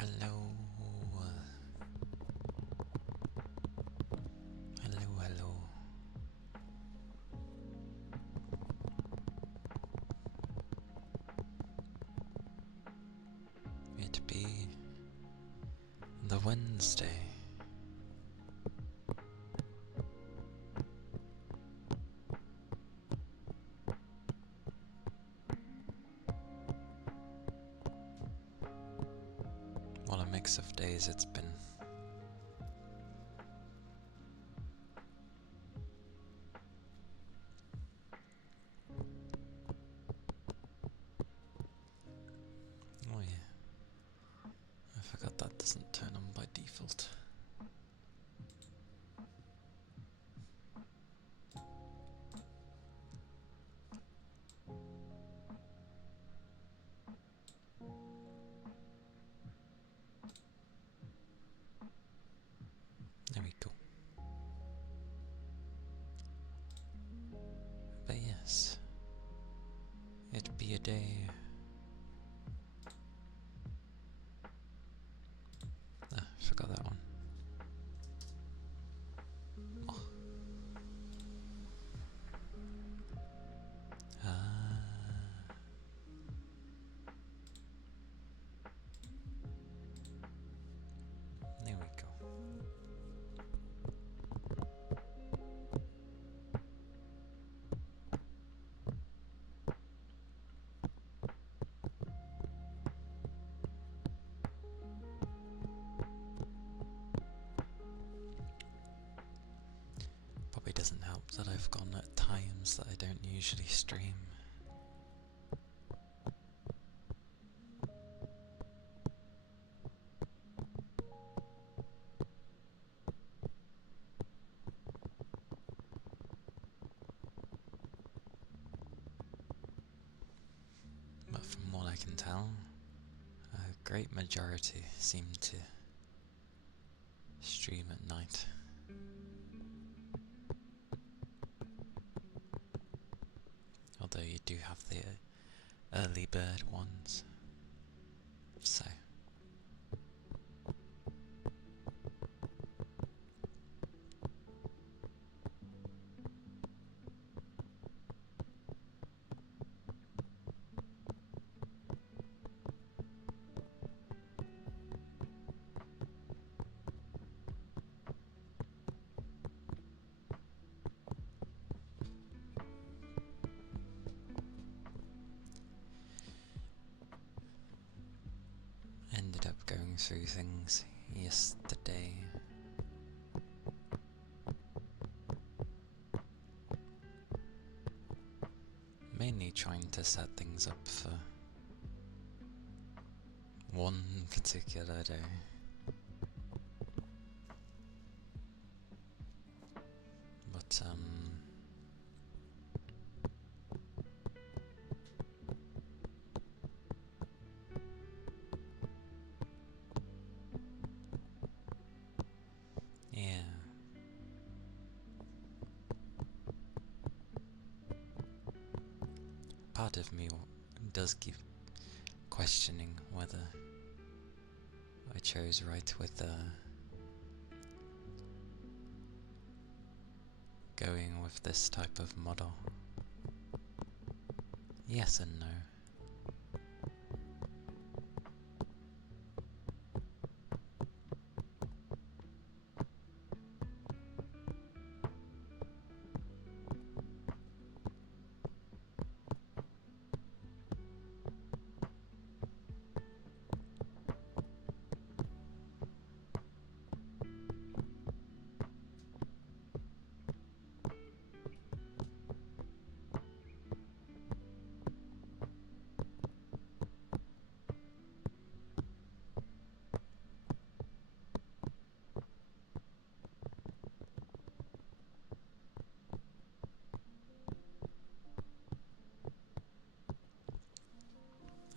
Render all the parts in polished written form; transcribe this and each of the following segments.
Hello. Hello, hello. It be the Wednesday. What a mix of days it's been. Oh yeah, I forgot that doesn't turn on by default. games that I don't usually stream. But from what I can tell, a great majority seem to stream at night. Although you do have the early bird ones. So ended up going through things yesterday. Mainly trying to set things up for one particular day. But yeah. Part of me does keep questioning whether I chose right with going with this type of model. Yes and no.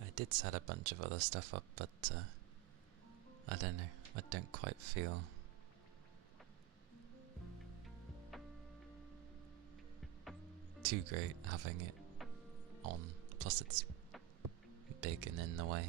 I did set a bunch of other stuff up, but I don't know, I don't quite feel too great having it on, plus it's big and in the way.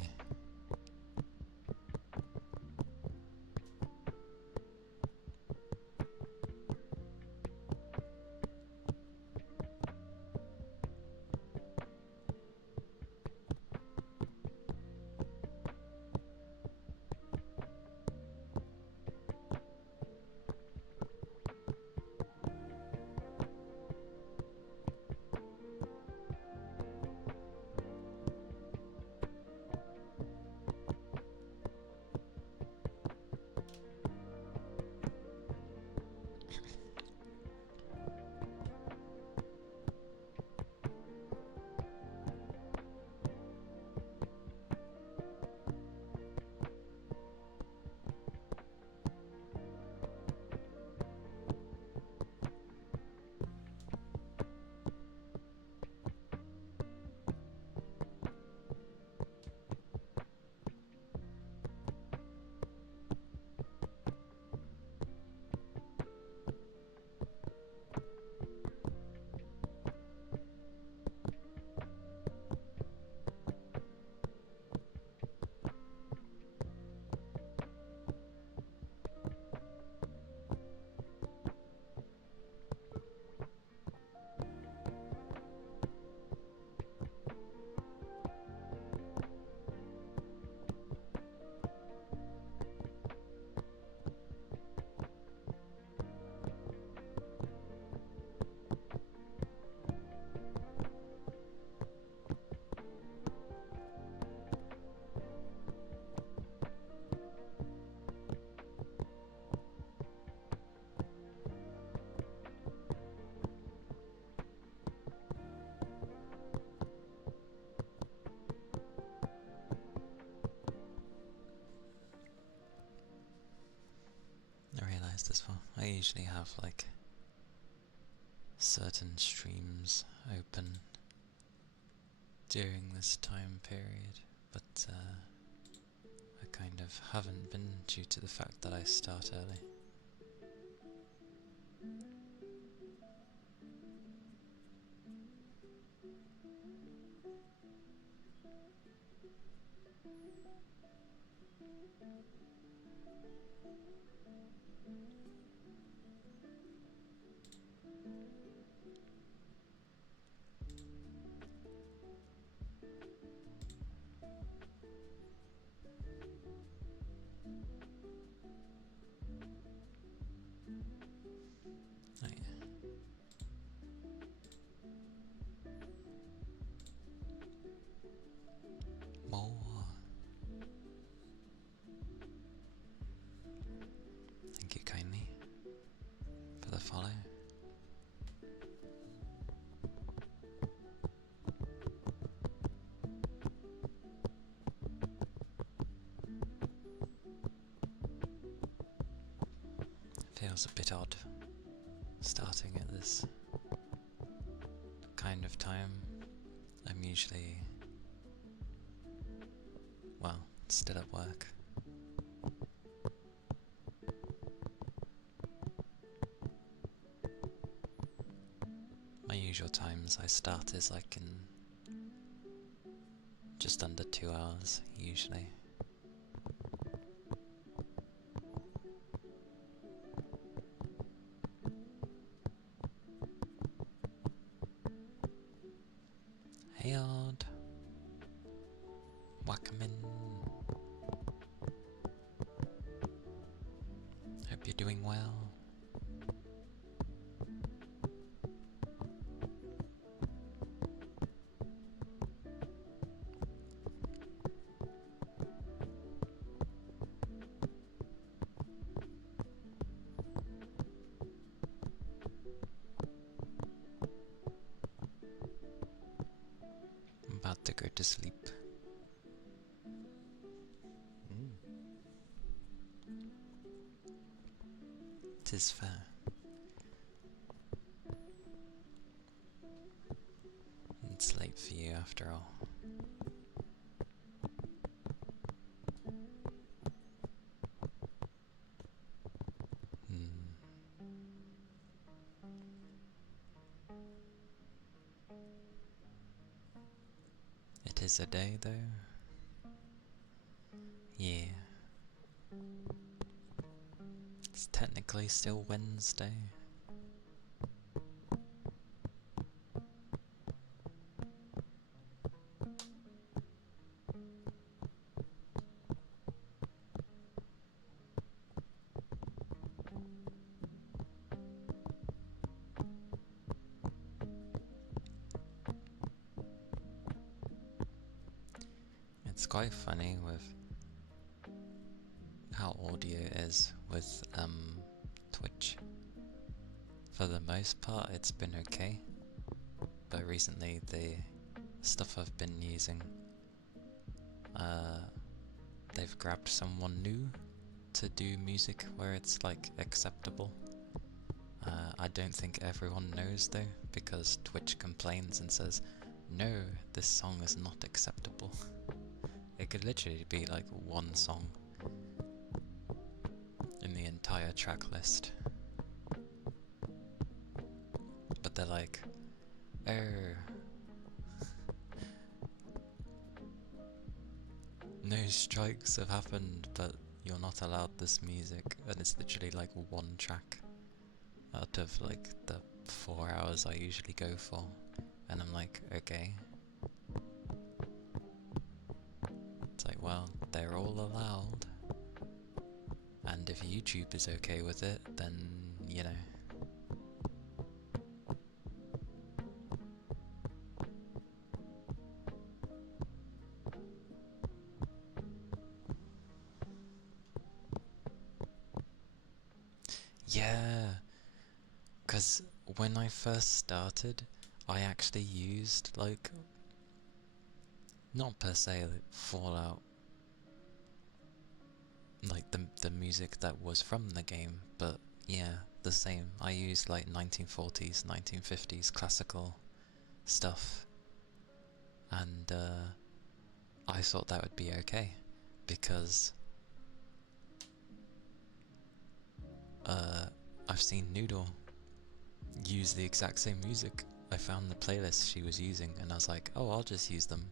I usually have like certain streams open during this time period, but I kind of haven't been due to the fact that I start early. Oh, yeah. More. Thank you kindly for the follow. Feels a bit odd starting at this kind of time. I'm usually, well, still at work. My usual times I start is like in just under 2 hours, usually. Hey Odd, welcome in. Hope you're doing well. I'm about to go to sleep. Tis fair. It's late for you after all. It is a day though. Yeah. It's technically still Wednesday. It's quite funny with how audio is with Twitch. For the most part it's been okay, but recently the stuff I've been using, they've grabbed someone new to do music where it's like acceptable. I don't think everyone knows though, because Twitch complains and says, no, this song is not acceptable. It could literally be like one song in the entire track list. But they're like, oh, no strikes have happened, but you're not allowed this music. And it's literally like one track out of like the 4 hours I usually go for. And I'm like, okay. It's like, well, they're all allowed. And if YouTube is okay with it, then, you know. Yeah, because when I first started, I actually used, like, not per se like Fallout, like the music that was from the game, but yeah, the same. I use like 1940s, 1950s classical stuff, and I thought that would be okay because I've seen Noodle use the exact same music. I found the playlist she was using and I was like, oh, I'll just use them.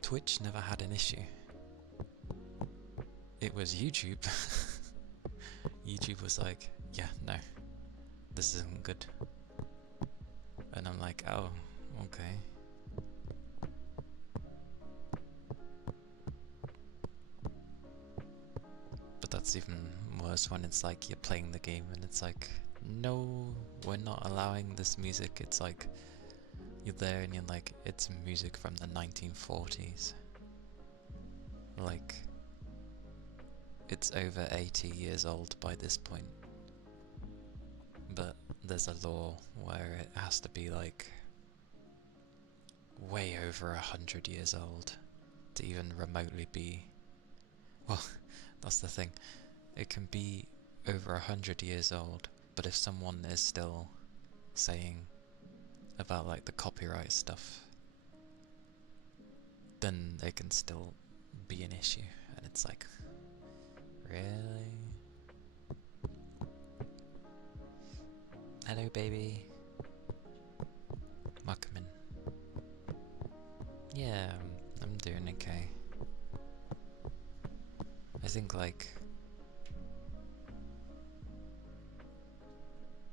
Twitch never had an issue. It was YouTube. YouTube was like, yeah, no, this isn't good. And I'm like, oh, okay. But that's even worse when it's like you're playing the game and it's like, no, we're not allowing this music. It's like, you're there and you're like, it's music from the 1940s. Like, it's over 80 years old by this point. But there's a law where it has to be like way over 100 years old to even remotely be, well, that's the thing. It can be over 100 years old, but if someone is still saying about like the copyright stuff, then it can still be an issue. And it's like, really? Hello, baby. Welcome in. Yeah, I'm doing okay. I think like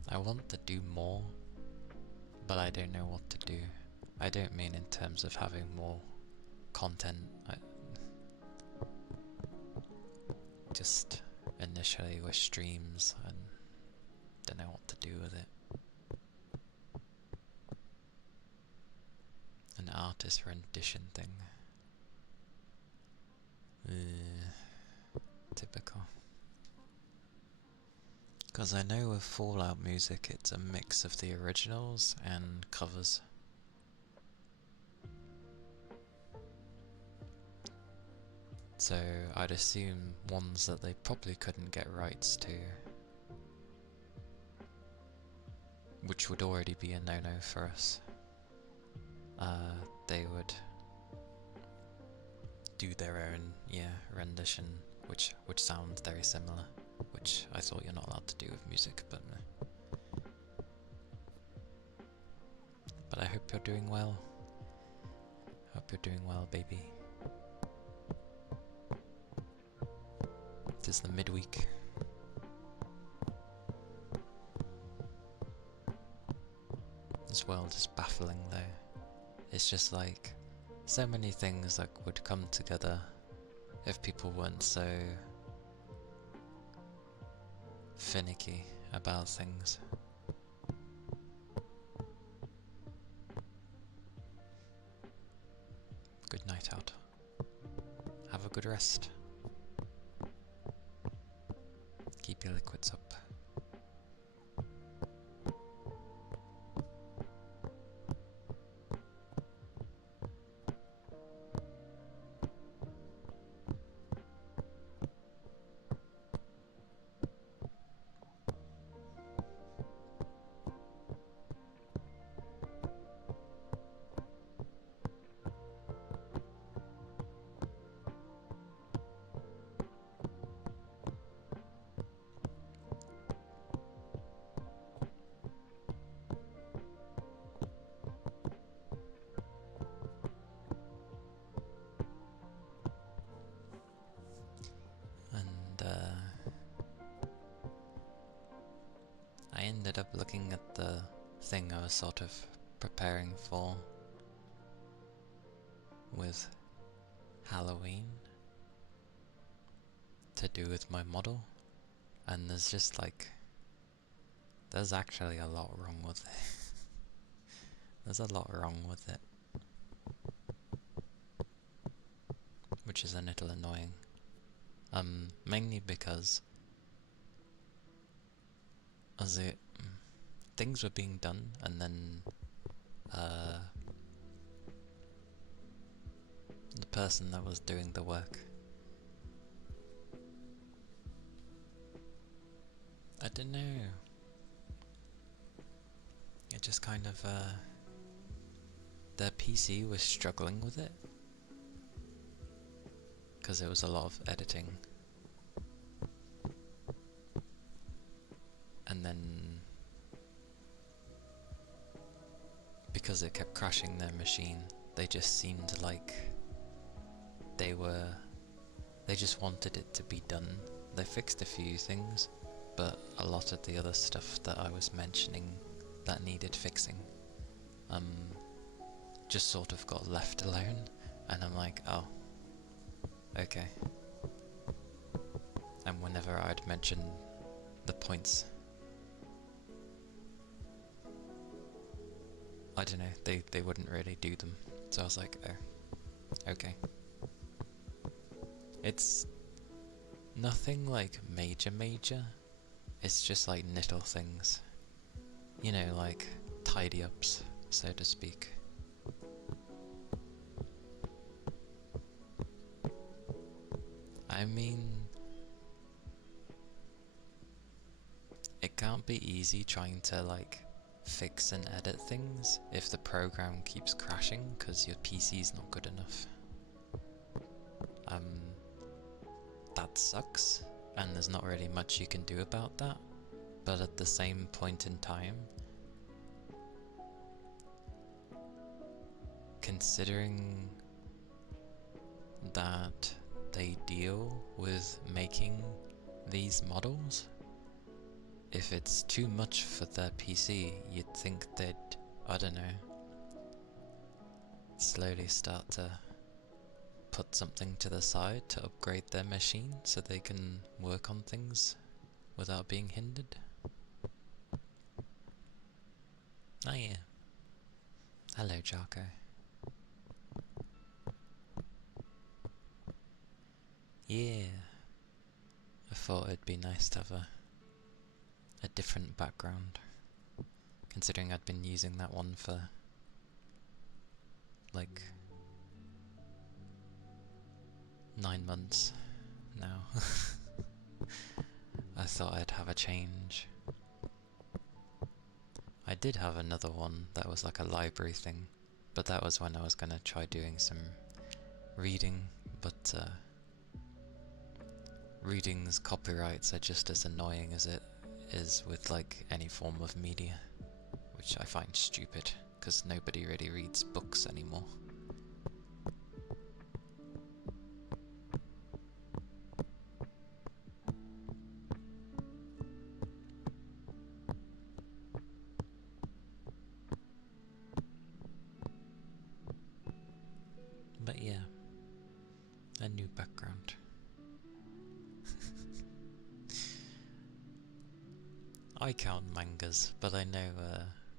I want to do more, but I don't know what to do. I don't mean in terms of having more content. Just initially with streams and don't know what to do with it. An artist rendition thing. Typical. Because I know with Fallout music it's a mix of the originals and covers. So I'd assume ones that they probably couldn't get rights to, which would already be a no-no for us. They would do their own, rendition, which sounds very similar, which I thought you're not allowed to do with music, but I hope you're doing well. Hope you're doing well, baby. It is the midweek. This world is baffling though. It's just like so many things that would come together if people weren't so finicky about things. Good night out. Have a good rest. Keep your liquids up. I ended up looking at the thing I was sort of preparing for with Halloween to do with my model, and there's just like, there's actually a lot wrong with it. There's a lot wrong with it, which is a little annoying. Mainly because things were being done, and then the person that was doing the work, I don't don't know. It just kind of, their PC was struggling with it. Because it was a lot of editing. And then, because it kept crashing their machine, they just seemed like they just wanted it to be done. They fixed a few things, but a lot of the other stuff that I was mentioning that needed fixing, just sort of got left alone, and I'm like, oh, okay. And whenever I'd mention the points, I don't know, they wouldn't really do them, so I was like, oh, okay. It's nothing like major, it's just like little things, you know, like tidy ups, so to speak. I mean, it can't be easy trying to like fix and edit things if the program keeps crashing because your PC's not good enough. That sucks, and there's not really much you can do about that, but at the same point in time, considering that they deal with making these models, if it's too much for their PC, you'd think they'd, I don't know, slowly start to put something to the side to upgrade their machine so they can work on things without being hindered. Oh yeah. Hello, Jarko. Yeah. I thought it'd be nice to have a different background, considering I'd been using that one for like 9 months now. I thought I'd have a change. I did have another one that was like a library thing, but that was when I was gonna try doing some reading, but reading's copyrights are just as annoying as it is with like any form of media, which I find stupid, because nobody really reads books anymore. But yeah, a new background. I count mangas, but I know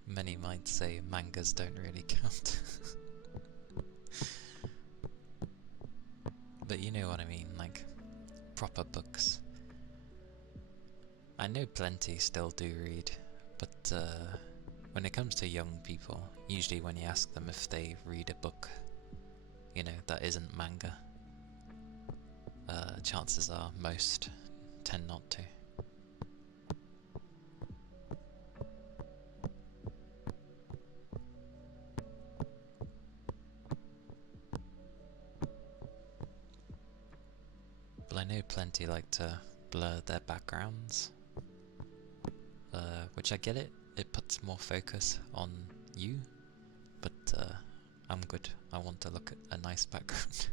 many might say mangas don't really count. But you know what I mean, like proper books. I know plenty still do read, but when it comes to young people, usually when you ask them if they read a book, you know, that isn't manga, chances are most tend not to. But I know plenty like to blur their backgrounds, which I get it, it puts more focus on you, but I'm good, I want to look at a nice background.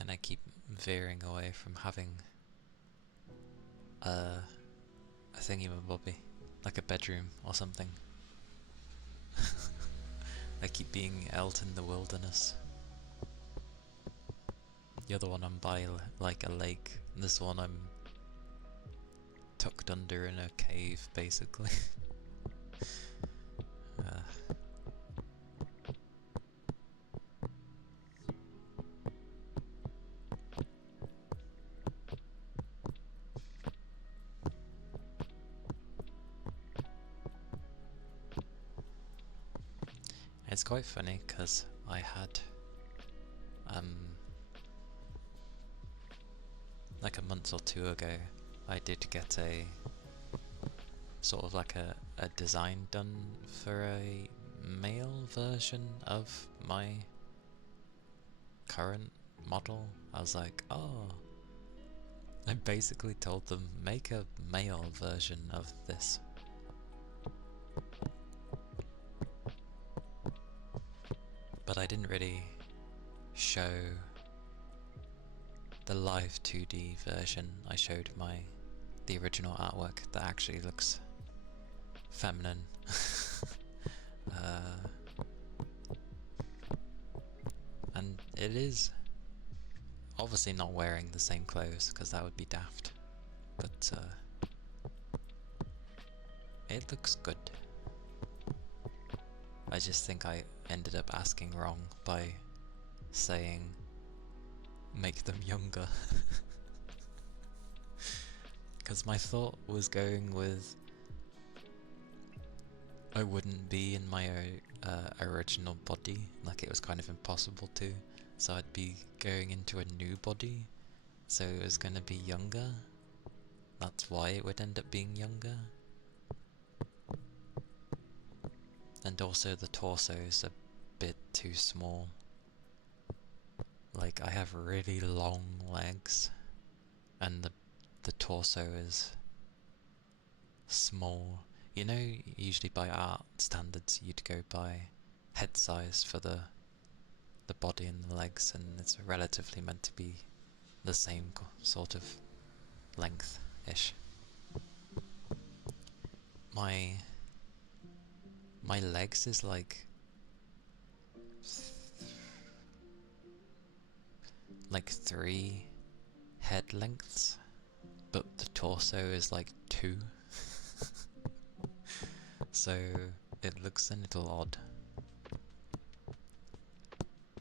And I keep veering away from having a thingy-mabobby, like a bedroom or something. I keep being out in the wilderness. The other one I'm by like a lake, this one I'm tucked under in a cave basically. It's quite funny because I had like a month or two ago, I did get a sort of like a design done for a male version of my current model. I was like, oh, I basically told them, make a male version of this. But I didn't really show the live 2D version. I showed the original artwork that actually looks feminine. And it is obviously not wearing the same clothes because that would be daft, but it looks good. I just think I ended up asking wrong by saying make them younger. Because my thought was going with I wouldn't be in my original body, like it was kind of impossible to, so I'd be going into a new body, so it was going to be younger. That's why it would end up being younger. And also the torso is a bit too small. Like I have really long legs and the torso is small. You know, usually by art standards you'd go by head size for the body and the legs, and it's relatively meant to be the same sort of length-ish. My legs is like 3 head lengths, but the torso is like 2. So it looks a little odd.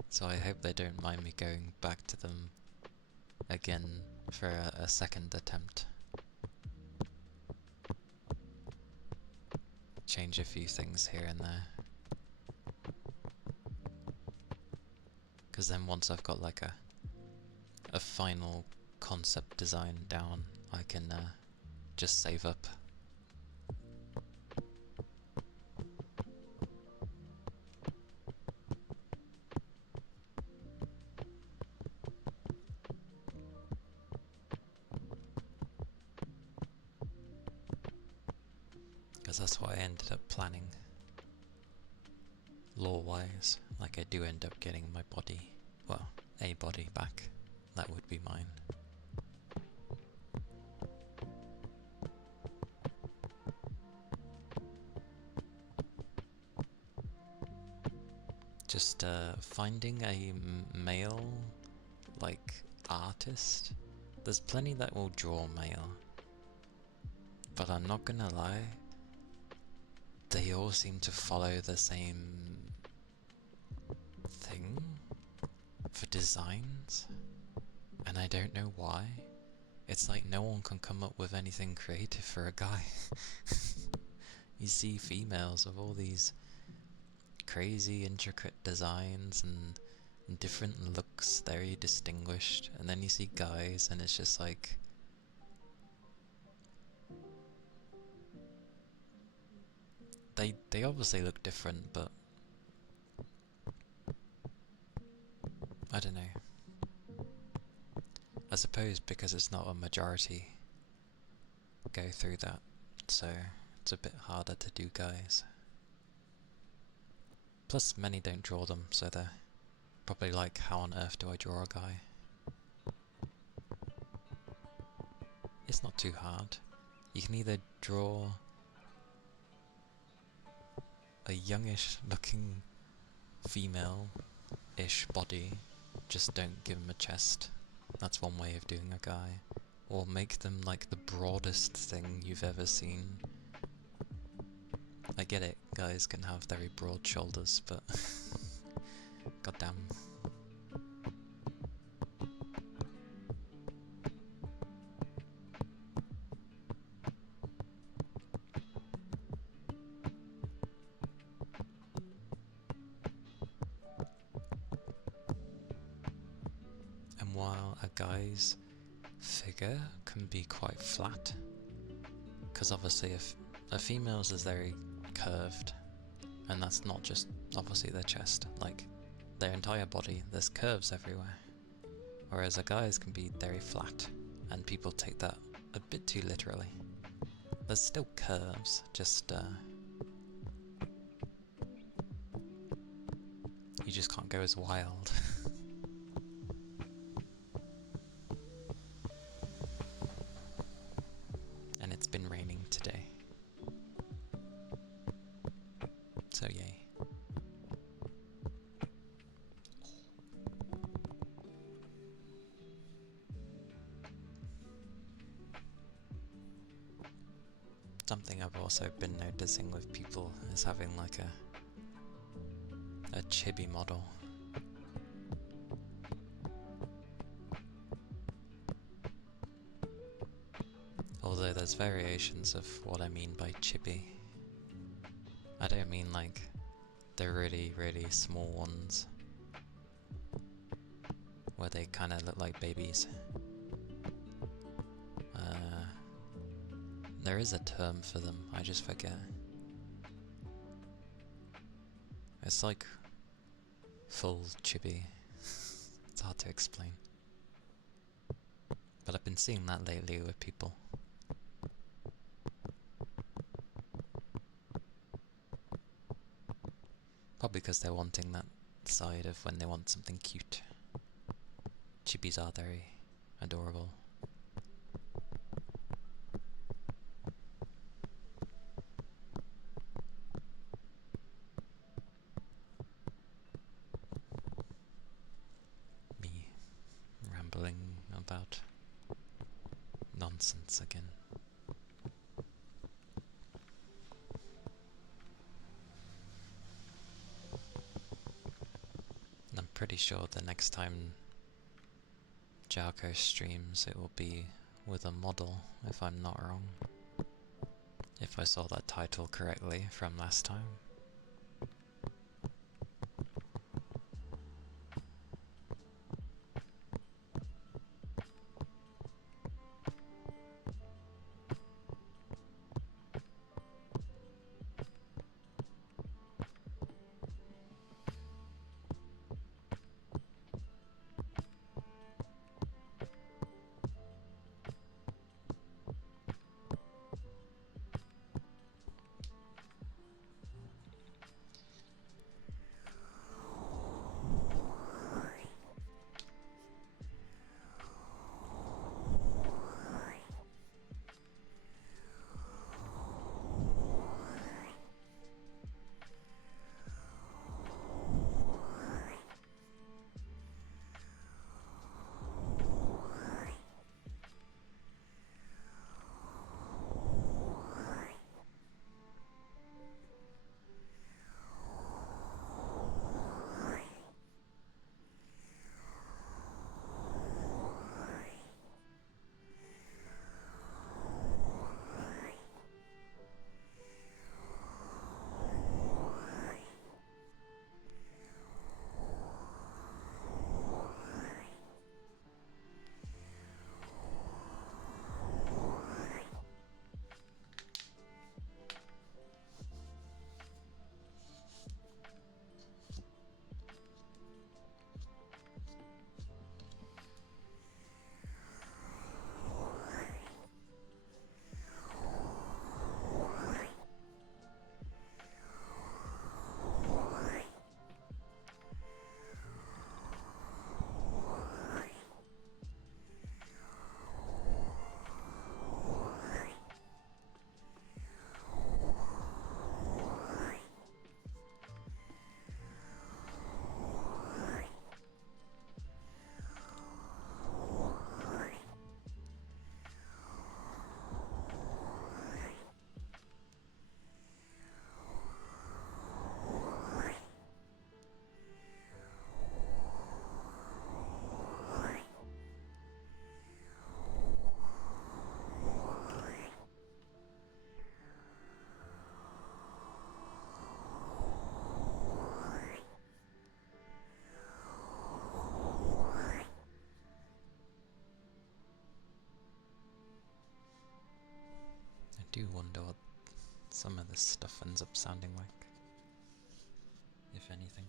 So I hope they don't mind me going back to them again for a second attempt. Change a few things here and there. Because then once I've got like a final concept design down, I can just save up. Because that's what I ended up planning, lore-wise. Like I do end up getting my body, well, a body back. That would be mine. Just finding a male, like, artist. There's plenty that will draw male, but I'm not gonna lie, they all seem to follow the same thing for designs, and I don't know why. It's like no one can come up with anything creative for a guy. You see females of all these crazy intricate designs and different looks, very distinguished, and then you see guys and it's just like they obviously look different, but I don't know. I suppose because it's not a majority go through that, so it's a bit harder to do guys. Plus many don't draw them, so they're probably like, how on earth do I draw a guy? It's not too hard. You can either draw a youngish looking female-ish body, just don't give them a chest. That's one way of doing a guy. Or make them like the broadest thing you've ever seen. I get it, guys can have very broad shoulders, but goddamn. a guy's figure can be quite flat, because obviously if a female's is very curved, and that's not just obviously their chest, like their entire body, there's curves everywhere, whereas a guy's can be very flat, and people take that a bit too literally. There's still curves, just you just can't go as wild. And it's been raining today, so yay. Something I've also been noticing with people is having like a chibi model. Although there's variations of what I mean by chibi. I don't mean like the really, really small ones where they kind of look like babies. There is a term for them, I just forget. It's like full chibi. It's hard to explain. But I've been seeing that lately with people. Probably because they're wanting that side of when they want something cute. Chibis are very adorable. Me rambling about nonsense again. And I'm pretty sure the next time Jarko streams it will be with a model, if I'm not wrong. If I saw that title correctly from last time. do wonder what some of this stuff ends up sounding like, if anything.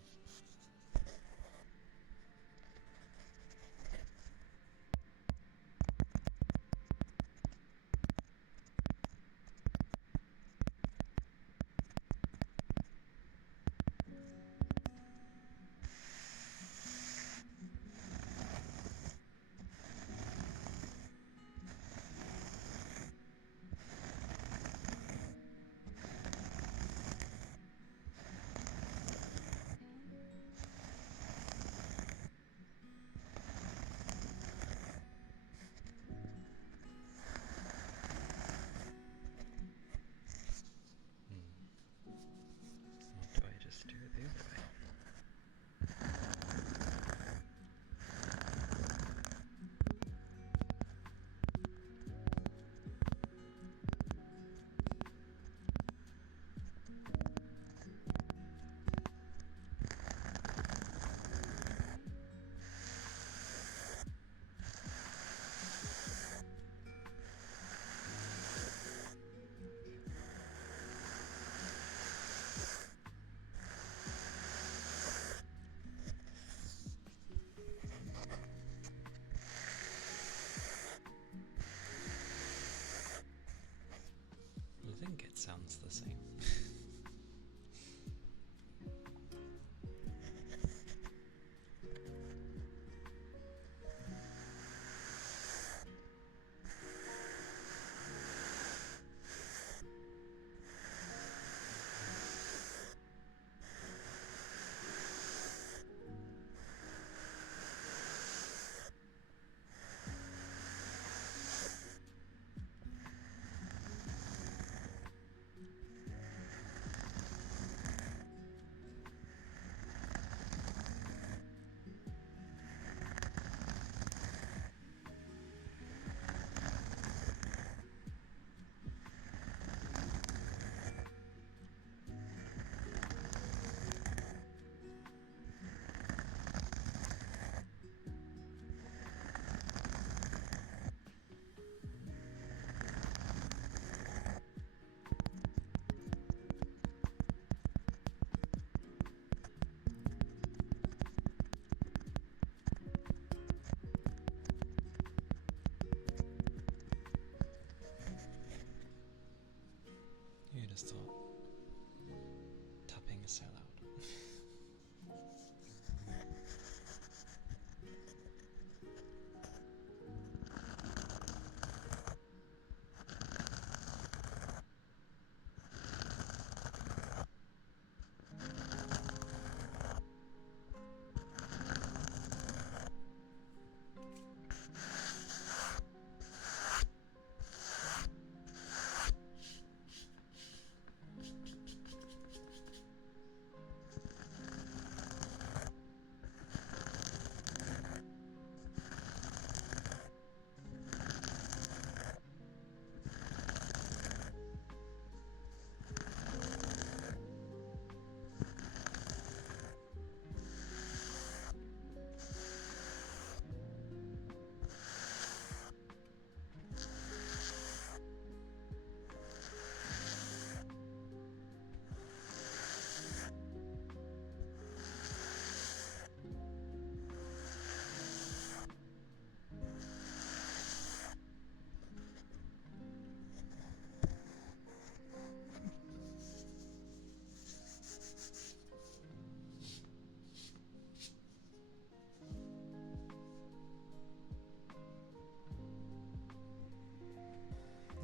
Or do I just do it the other way? I think it sounds the same. You just thought tapping is so loud.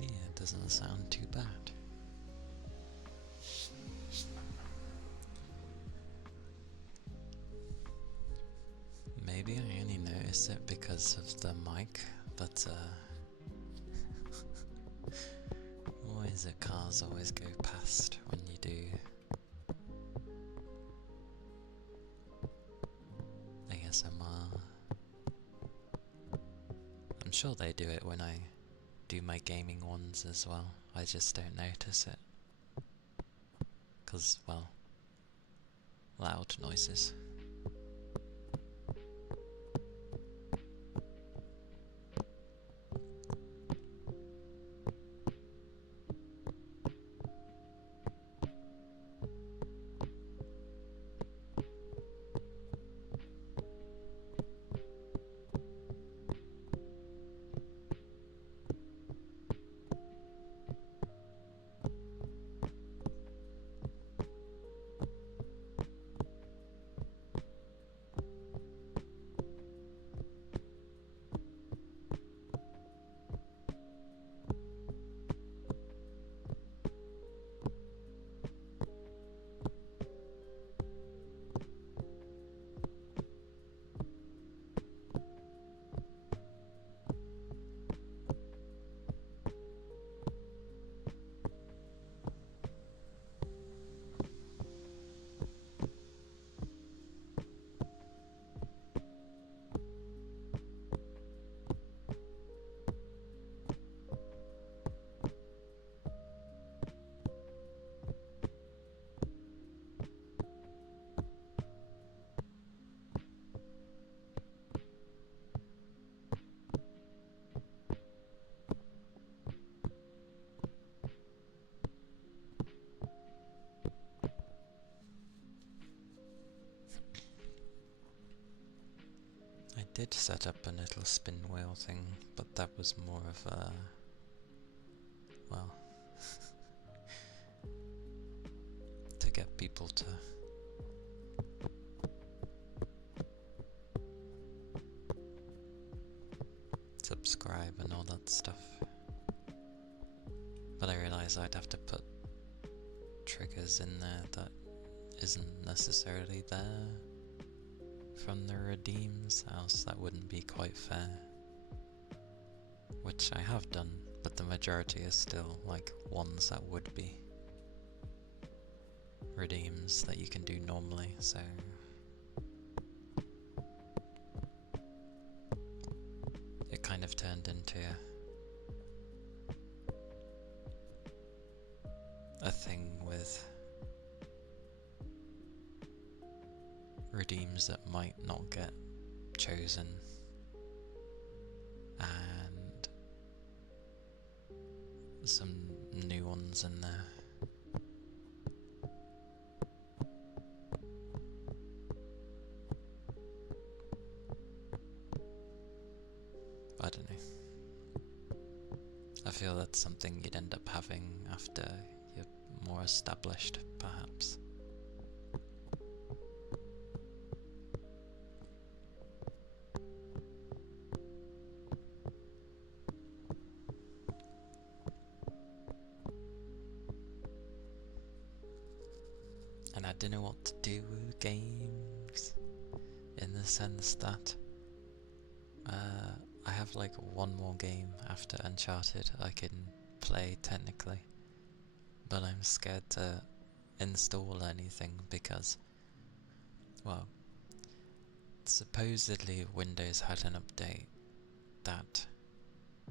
Yeah, it doesn't sound too bad. Maybe I only notice it because of the mic, but why is it cars always go past when you do ASMR? I'm sure they do it when I do my gaming ones as well, I just don't notice it. 'Cause, well, loud noises. did set up a little spin wheel thing, but that was more of a, well, to get people to subscribe and all that stuff. But I realised I'd have to put triggers in there that isn't necessarily there from the redeems, else that wouldn't be quite fair. Which I have done, but the majority is still like ones that would be redeems that you can do normally, so it kind of turned into a thing with redeems that might not get chosen and some new ones in there. I don't know. I feel that's something you'd end up having after you're more established, perhaps. And I don't know what to do with games, in the sense that I have like one more game after Uncharted I can play technically, but I'm scared to install anything because, well, supposedly Windows had an update that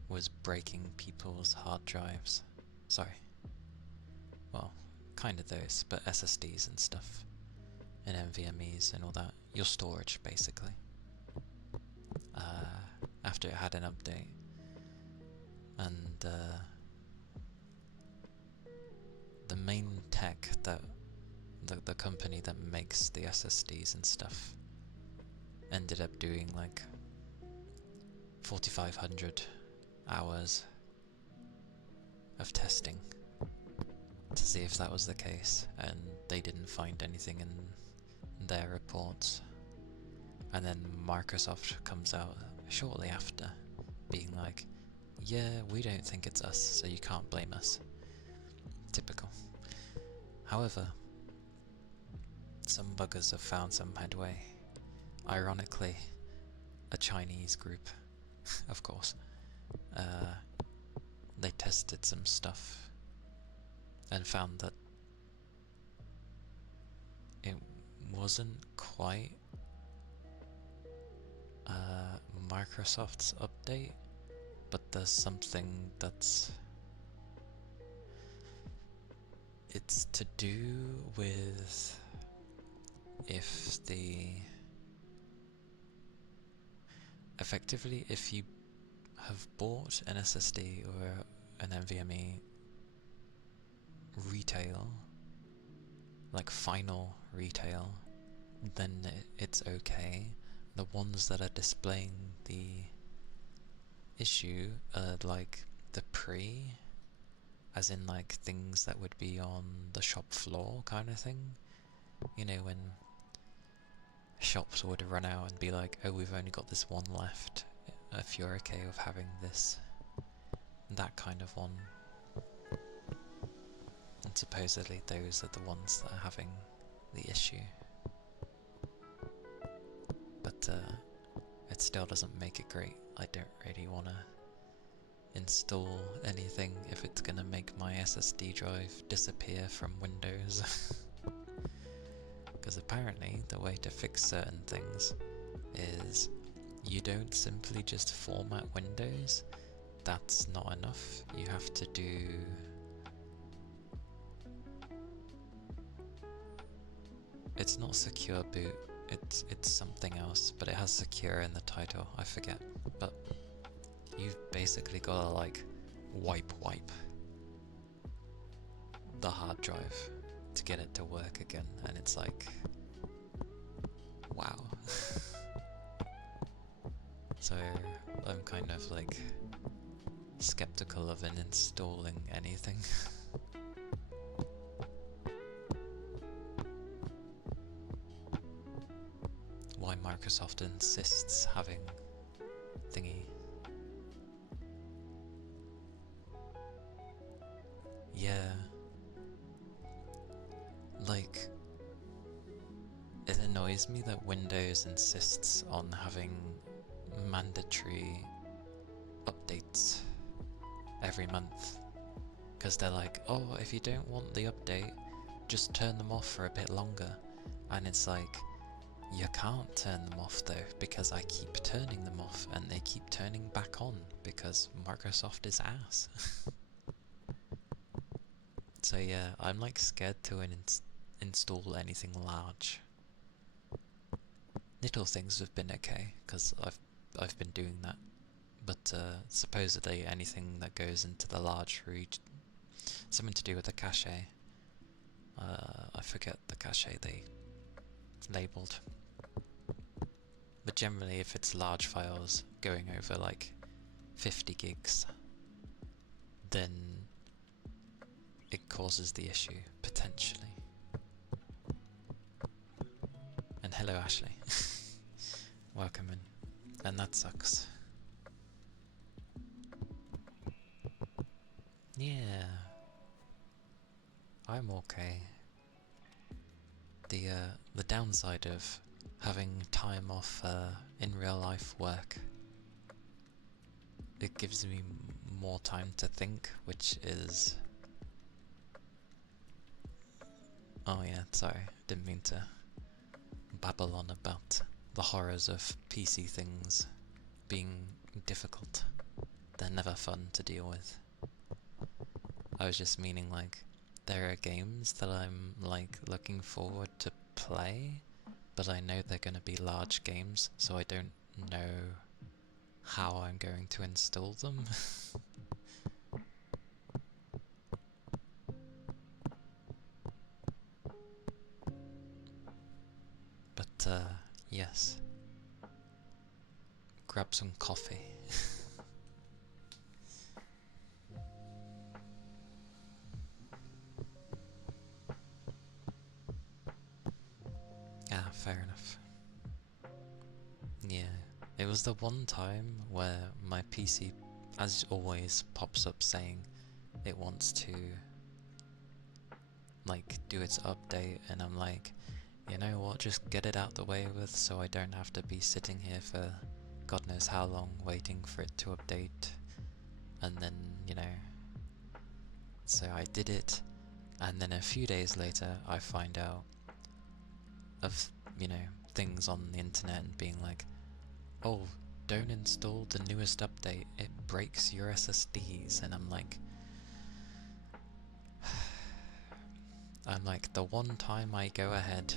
was breaking people's hard drives. Sorry. Well, kind of those, but SSDs and stuff, and NVMEs and all that, your storage basically, after it had an update. And the main tech that the company that makes the SSDs and stuff ended up doing like 4,500 hours of testing to see if that was the case, and they didn't find anything in their reports. And then Microsoft comes out shortly after being like, yeah, we don't think it's us, so you can't blame us. Typical. However, some buggers have found some headway. Ironically, a Chinese group, of course, they tested some stuff and found that it wasn't quite Microsoft's update, but there's something that's... it's to do with if the... effectively, if you have bought an SSD or an NVMe retail, like final retail, then it's okay. The ones that are displaying the issue are like the pre, as in like things that would be on the shop floor kind of thing. You know, when shops would run out and be like, oh, we've only got this one left, if you're okay with having this. That kind of one. And supposedly those are the ones that are having the issue. But it still doesn't make it great. I don't really want to install anything if it's going to make my SSD drive disappear from Windows. Because apparently the way to fix certain things is you don't simply just format Windows. That's not enough. You have to do... it's not secure boot. It's something else, but it has secure in the title, I forget. But you've basically got to like wipe the hard drive to get it to work again, and it's like, wow. So I'm kind of like skeptical of installing anything. Why Microsoft insists having thingy. Yeah. Like, it annoys me that Windows insists on having mandatory updates every month. Because they're like, oh, if you don't want the update, just turn them off for a bit longer. And it's like, you can't turn them off though, because I keep turning them off and they keep turning back on because Microsoft is ass. So yeah, I'm like scared to install anything large. Little things have been okay because I've been doing that, but supposedly anything that goes into the large region, something to do with the cache. I forget the cache they labelled. But generally, if it's large files going over like 50 gigs, then it causes the issue, potentially. And hello, Ashley. Welcome in. And that sucks. Yeah. I'm okay. The downside of having time off in real life work, it gives me more time to think, which is... Oh yeah, sorry, didn't mean to babble on about the horrors of PC things being difficult. They're never fun to deal with. I was just meaning like, there are games that I'm like looking forward to play, but I know they're going to be large games, so I don't know how I'm going to install them. But yes, grab some coffee. Ah, fair enough. Yeah, it was the one time where my PC, as always, pops up saying it wants to like do its update, and I'm like, you know what, just get it out the way with so I don't have to be sitting here for God knows how long waiting for it to update. And then, you know, so I did it, and then a few days later I find out of, you know, things on the internet and being like, oh, don't install the newest update, it breaks your SSDs. And I'm like, the one time I go ahead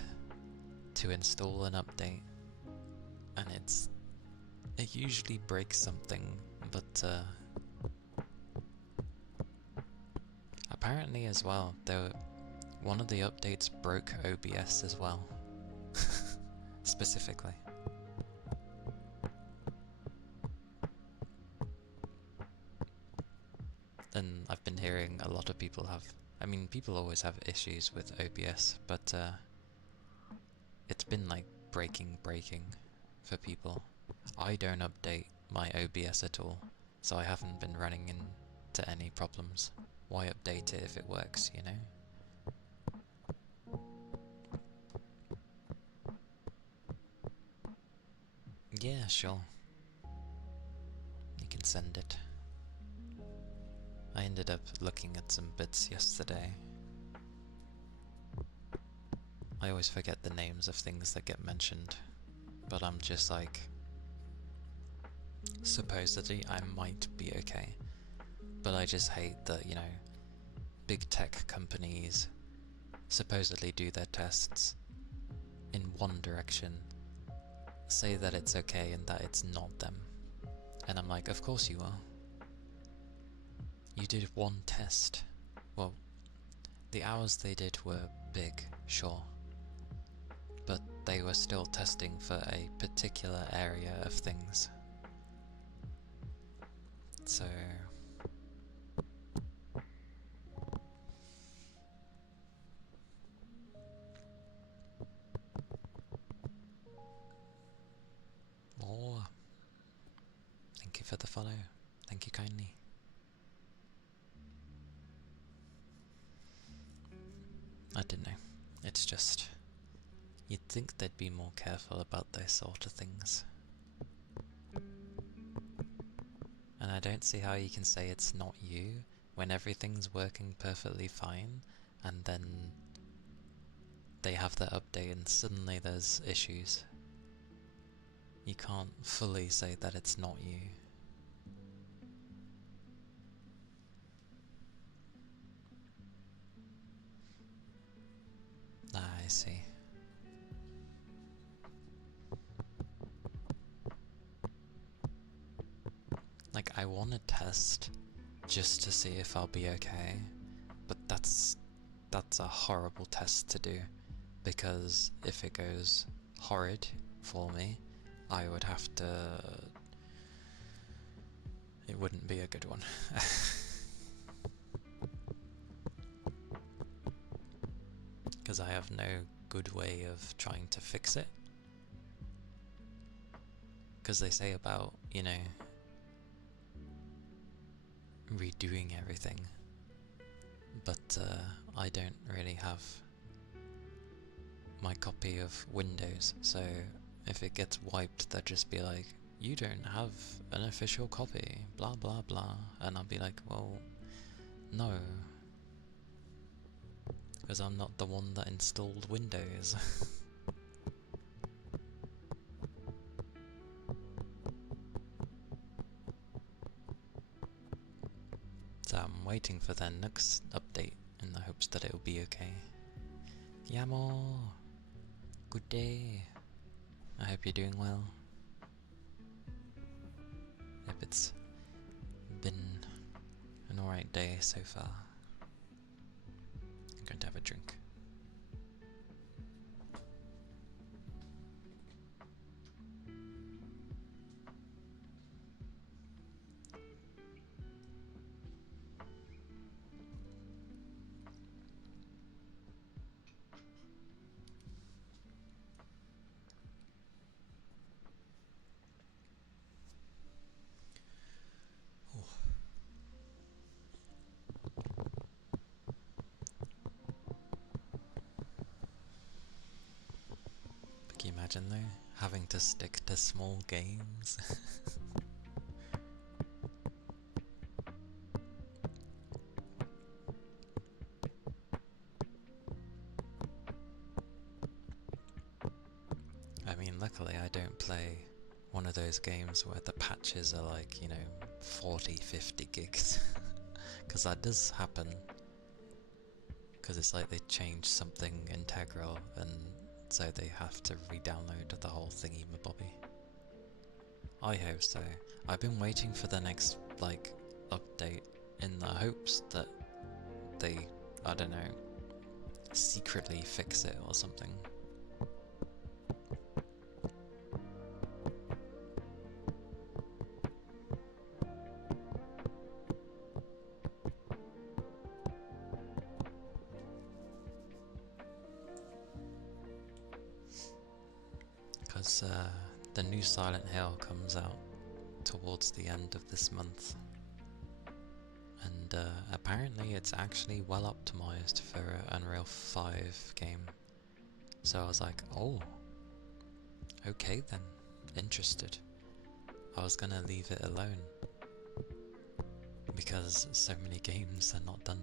to install an update, and it usually breaks something, but apparently as well, one of the updates broke OBS as well, specifically. And I've been hearing a lot of people have, I mean, people always have issues with OBS, but it's been like breaking for people. I don't update my OBS at all, so I haven't been running into any problems. Why update it if it works, you know? Yeah, sure. You can send it. I ended up looking at some bits yesterday. I always forget the names of things that get mentioned, but I'm just like, supposedly I might be okay, but I just hate that, you know, big tech companies supposedly do their tests in one direction, say that it's okay and that it's not them. And I'm like, of course you are. You did one test. Well, the hours they did were big, sure, but they were still testing for a particular area of things. So oh, thank you for the follow. Thank you kindly. I don't know. It's just, you'd think they'd be more careful about those sort of things. And I don't see how you can say it's not you when everything's working perfectly fine, and then they have that update and suddenly there's issues. You can't fully say that it's not you. Ah, I see. Like, I want to test just to see if I'll be okay, but that's a horrible test to do, because if it goes horrid for me, I would have to... It wouldn't be a good one. Because I have no good way of trying to fix it. Because they say about, you know, redoing everything, but I don't really have my copy of Windows, so if it gets wiped, they'll just be like, you don't have an official copy, blah blah blah, and I'll be like, well, no, because I'm not the one that installed Windows. So I'm waiting for their next update in the hopes that it'll be okay. Yamo, good day. I hope you're doing well. Hope it's been an alright day so far. I'm going to have a drink. Can you imagine though, having to stick to small games? I mean, luckily I don't play one of those games where the patches are like, you know, 40, 50 gigs. Because that does happen. Because it's like they change something integral and so they have to re-download the whole thingy mabobby. I hope so. I've been waiting for the next, like, update in the hopes that they, I don't know, secretly fix it or something. Because the new Silent Hill comes out towards the end of this month, and apparently it's actually well optimized for an Unreal 5 game. So I was like, oh, okay then, interested. I was gonna leave it alone because so many games are not done.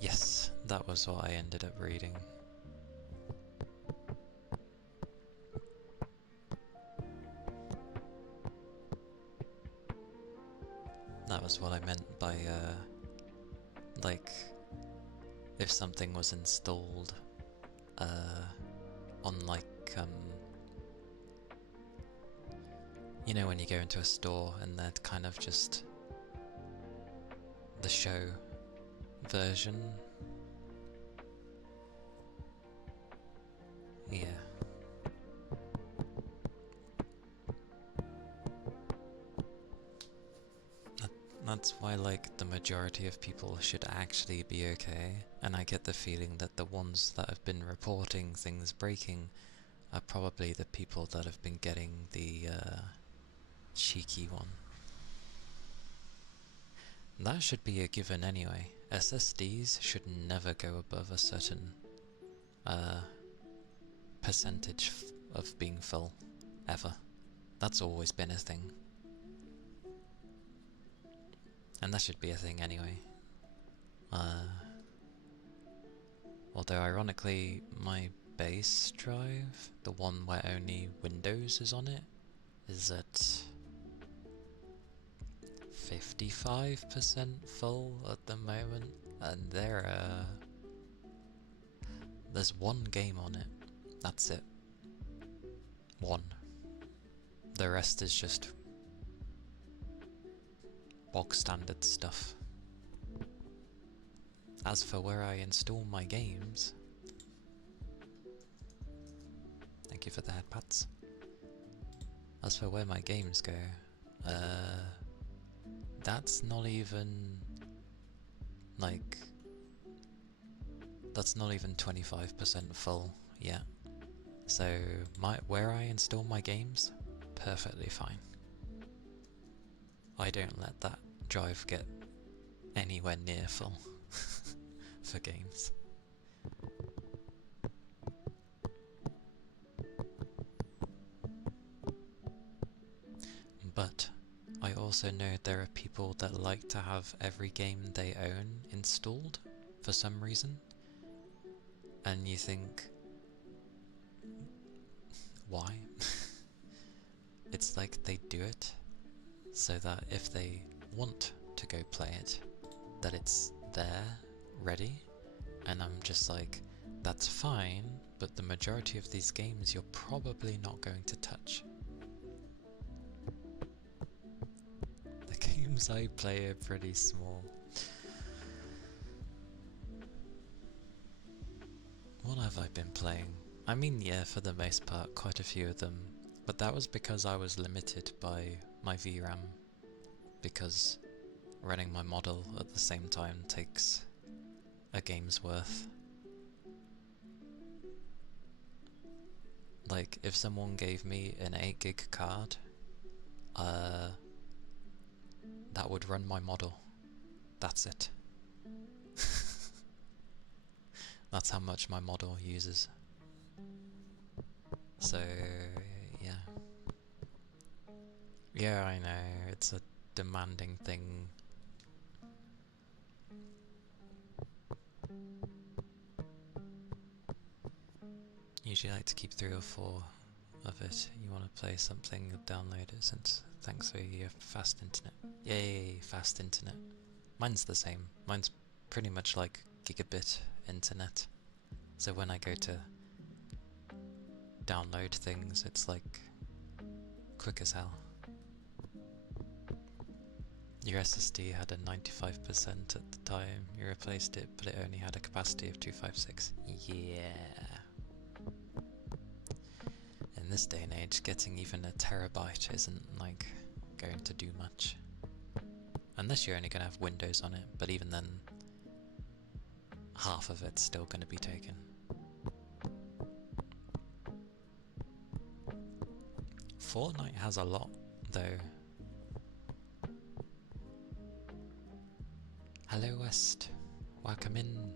Yes, that was what I ended up reading. That was what I meant by, like, if something was installed, on like, you know when you go into a store and they're kind of just the show version? Yeah. that's why, like, the majority of people should actually be okay, and I get the feeling that the ones that have been reporting things breaking are probably the people that have been getting the cheeky one. That should be a given anyway. SSDs should never go above a certain percentage of being full, ever. That's always been a thing. And that should be a thing anyway. Although ironically, my base drive, the one where only Windows is on it, is at 55% full at the moment, and there's one game on it. That's it. One. The rest is just bog standard stuff. As for where I install my games, thank you for the headpads. As for where my games go, that's not even like, that's not even 25% full yet. So where I install my games, perfectly fine. I don't let that drive get anywhere near full for games. But I also know there are people that like to have every game they own installed for some reason, and you think, why? It's like they do it so that if they want to go play it, that it's there, ready, and I'm just like, that's fine, but the majority of these games you're probably not going to touch. The games I play are pretty small. What have I been playing? I mean, yeah, for the most part, quite a few of them, but that was because I was limited by my VRAM, because running my model at the same time takes a game's worth. Like, if someone gave me an 8 gig card, that would run my model. That's it. That's how much my model uses. So, yeah. Yeah, I know, it's a demanding thing. Usually I like to keep 3 or 4 of it. You want to play something, download it, since thanks for your fast internet. Yay, fast internet. Mine's the same. Mine's pretty much like gigabit internet. So when I go to download things, it's like quick as hell. Your SSD had a 95% at the time you replaced it, but it only had a capacity of 256. Yeah. In this day and age, getting even a terabyte isn't like going to do much. Unless you're only going to have Windows on it, but even then, half of it's still going to be taken. Fortnite has a lot, though. Hello West, welcome in.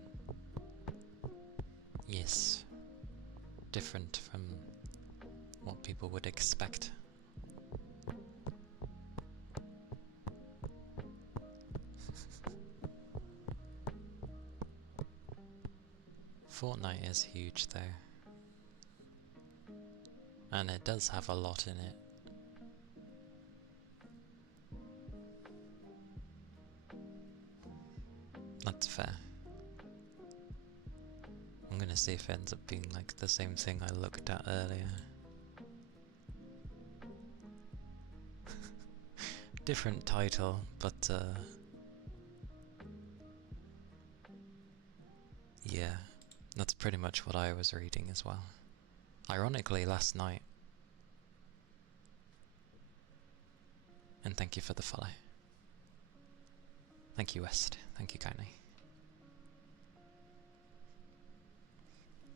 Yes, different from what people would expect. Fortnite is huge though, and it does have a lot in it. That's fair. I'm gonna see if it ends up being like the same thing I looked at earlier. Different title, but yeah, that's pretty much what I was reading as well. Ironically, last night. And thank you for the follow. Thank you, West. Thank you, Kana.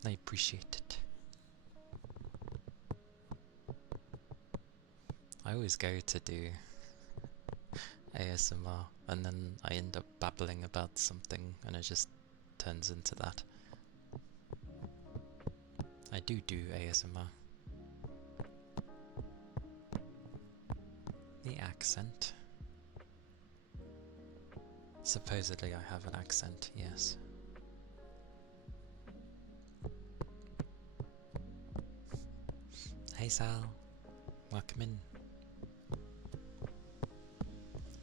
I appreciate it. I always go to do ASMR and then I end up babbling about something and it just turns into that. I do ASMR. The accent. Supposedly I have an accent, yes. Hey Sal, welcome in.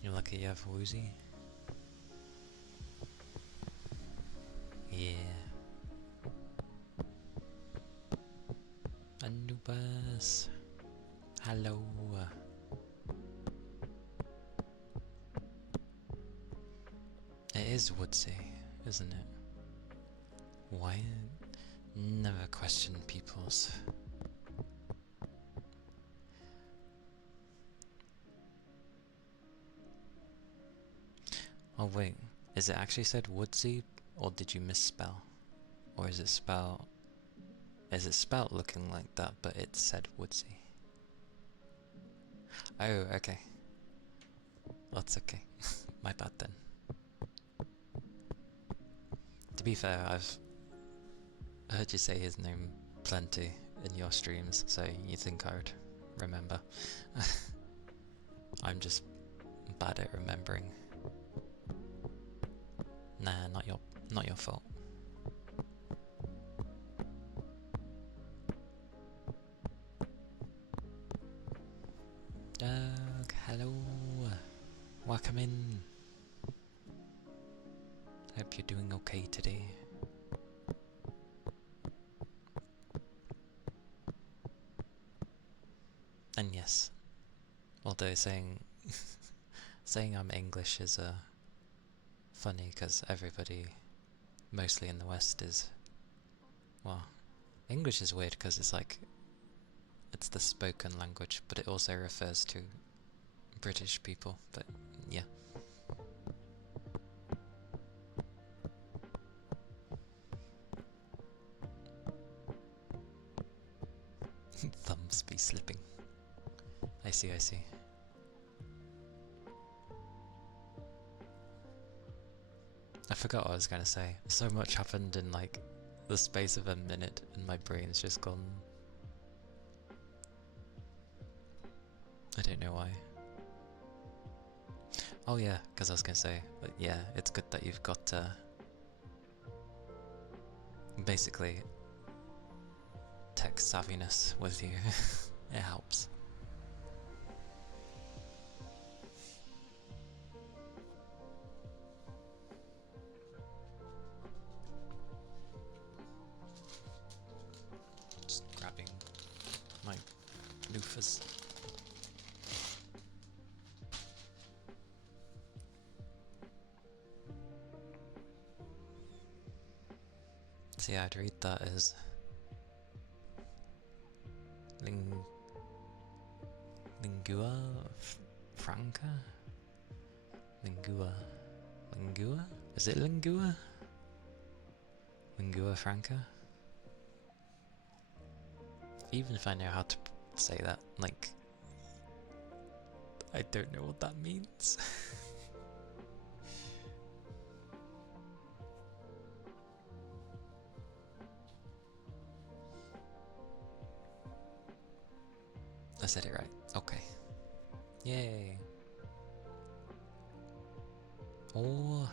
You're lucky you have Woozy. Yeah. Anubis. Hello. It is woodsy, isn't it? Why? Never question people's. Oh wait, is it actually said woodsy, or did you misspell? Or is it spelled looking like that, but it said woodsy? Oh, okay. That's okay. My bad then. To be fair, I've heard you say his name plenty in your streams, so you think I would remember. I'm just bad at remembering. Nah, not your fault. Doug, hello. Welcome in. Hope you're doing okay today. And yes, although saying I'm English is funny because everybody, mostly in the West, is, well, English is weird because it's like, it's the spoken language, but it also refers to British people, but yeah. Thumbs be slipping. I see. I forgot what I was gonna say. So much happened in like the space of a minute and my brain's just gone. I don't know why. Oh yeah, because I was gonna say, yeah, it's good that you've got basically tech savviness with you. It helps. Just grabbing my loofahs. So yeah, I'd read that as lingua franca? Lingua? Is it lingua? Lingua franca? Even if I know how to say that, like, I don't know what that means. I said it right. Okay. Yay. Oh.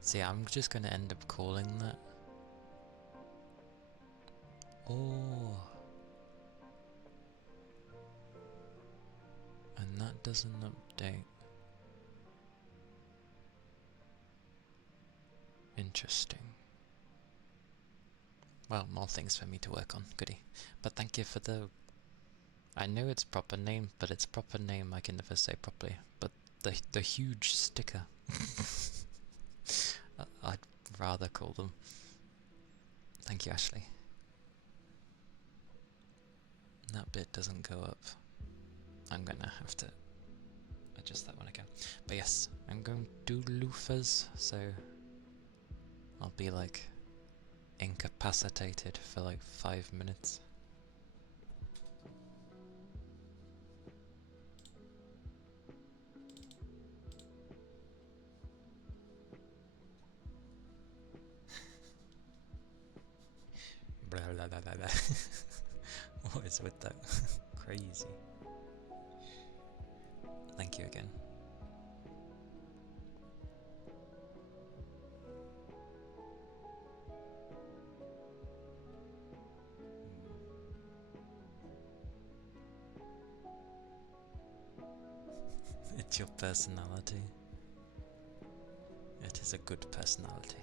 See, I'm just gonna end up calling that. Oh. And that doesn't update. Interesting. Well, more things for me to work on, goody. But thank you for the... I know its proper name, but its proper name I can never say properly. But the huge sticker. I'd rather call them. Thank you, Ashley. That bit doesn't go up. I'm gonna have to adjust that when I can. But yes, I'm going to do loofahs, so I'll be like incapacitated for like 5 minutes. Blah blah blah blah blah. What is with that? Crazy. Thank you again. It's your personality. It is a good personality.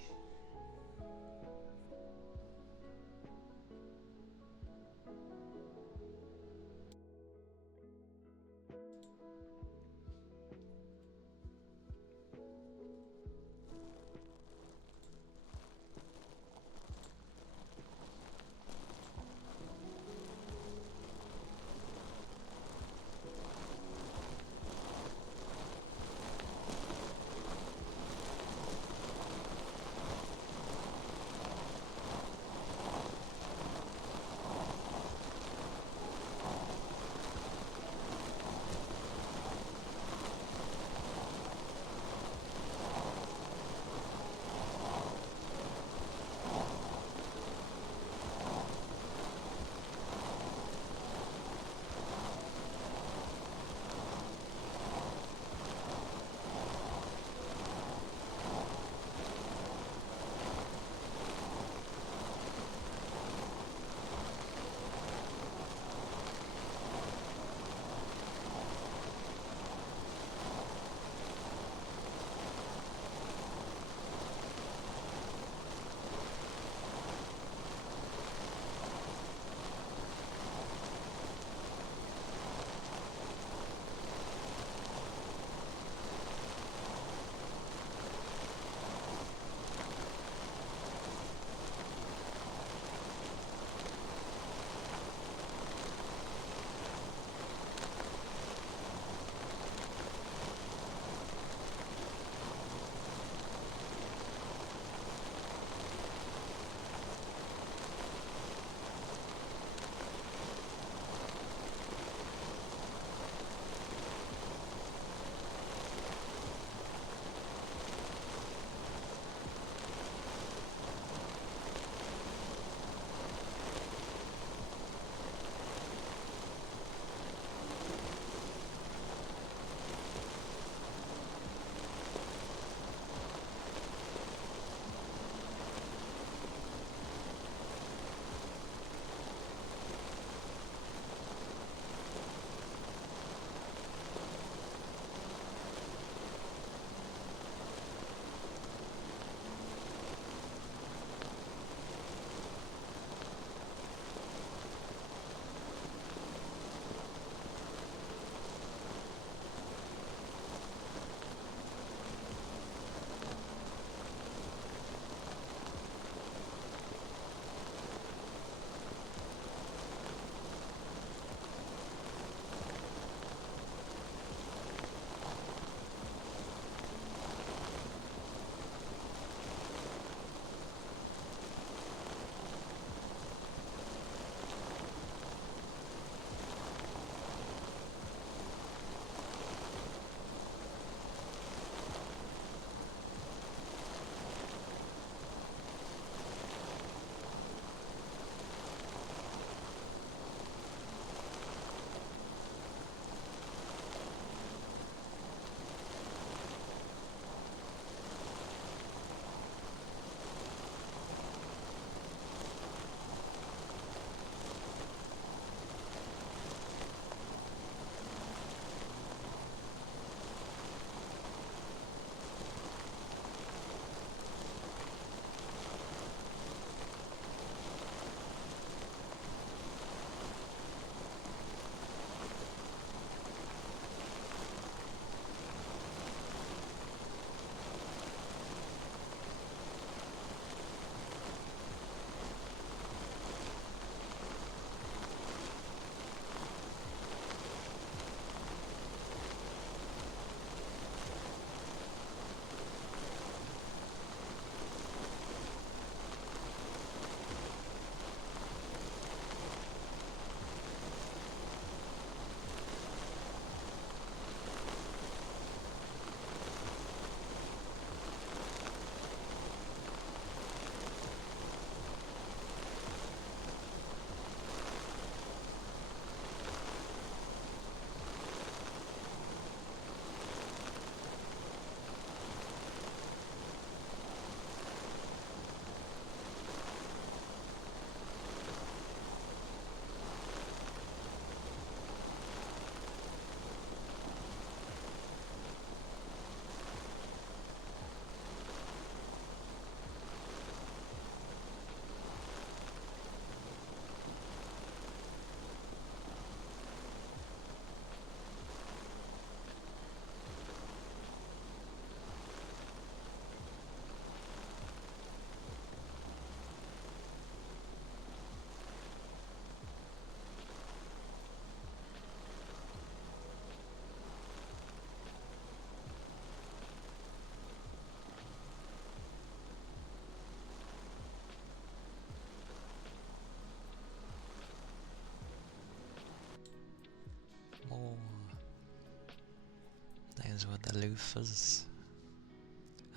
Those were the loofahs.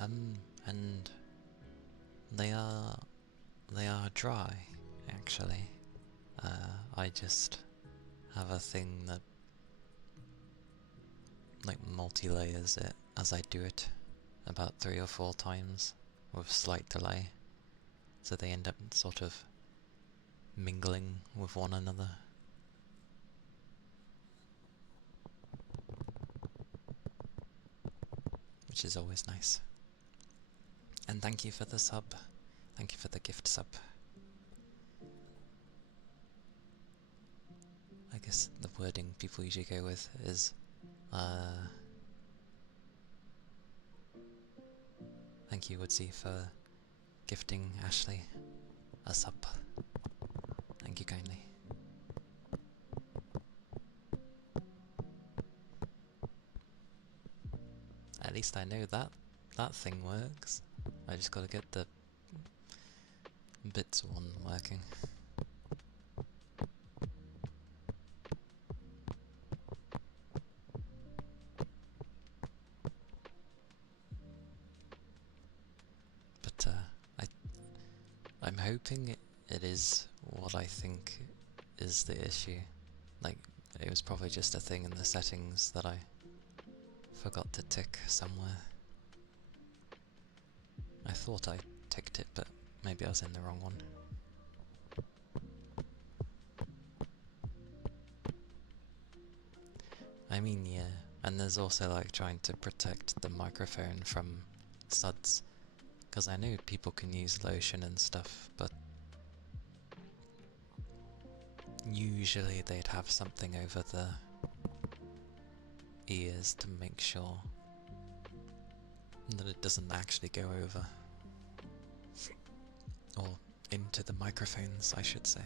And they are dry, actually. I just have a thing that like multi-layers it as I do it about 3 or 4 times with slight delay, so they end up sort of mingling with one another. Which is always nice. And thank you for the sub. Thank you for the gift sub. I guess the wording people usually go with is thank you, Woodsy, for gifting Ashley a sub. Thank you kindly. At least I know that thing works. I just gotta get the bits one working. But I'm hoping it is what I think is the issue. Like, it was probably just a thing in the settings that I forgot to tick somewhere. I thought I ticked it, but maybe I was in the wrong one. I mean, yeah, and there's also like trying to protect the microphone from suds, because I know people can use lotion and stuff, but usually they'd have something over the ears to make sure that it doesn't actually go over. Or into the microphones, I should say,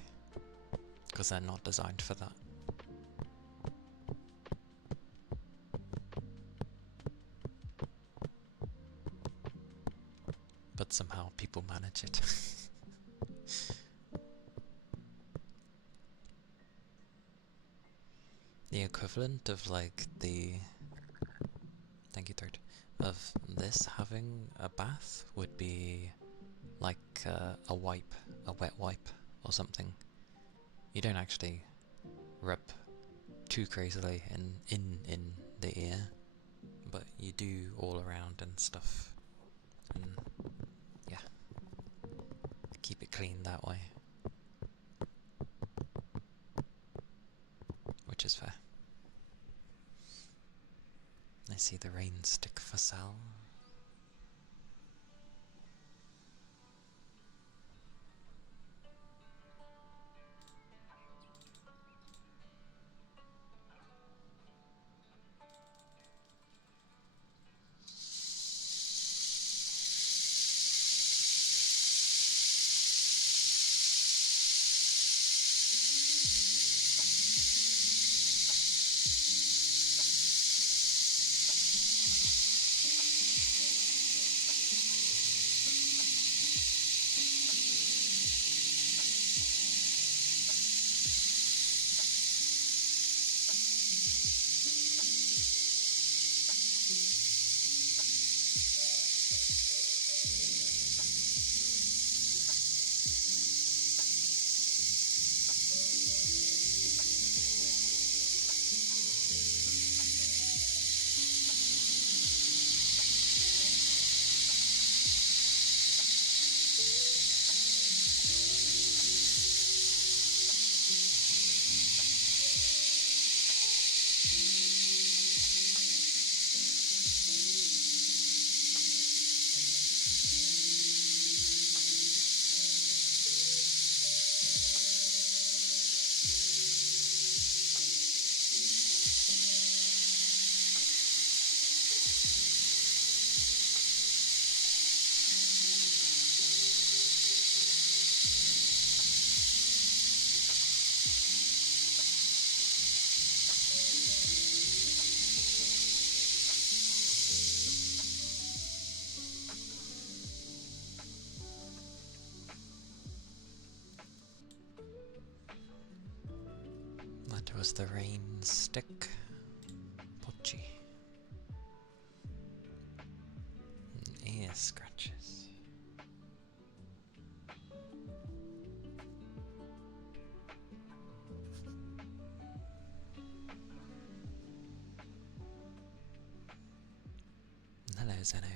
because they're not designed for that. But somehow people manage it. The equivalent of like the... Thank you, Third. Of this having a bath would be like a wipe, a wet wipe or something. You don't actually rub too crazily in the ear, but you do all around and stuff. And yeah, keep it clean that way. Which is fair. I see the rain stick for Sal. That was the rain stick. Pochi. is, I know.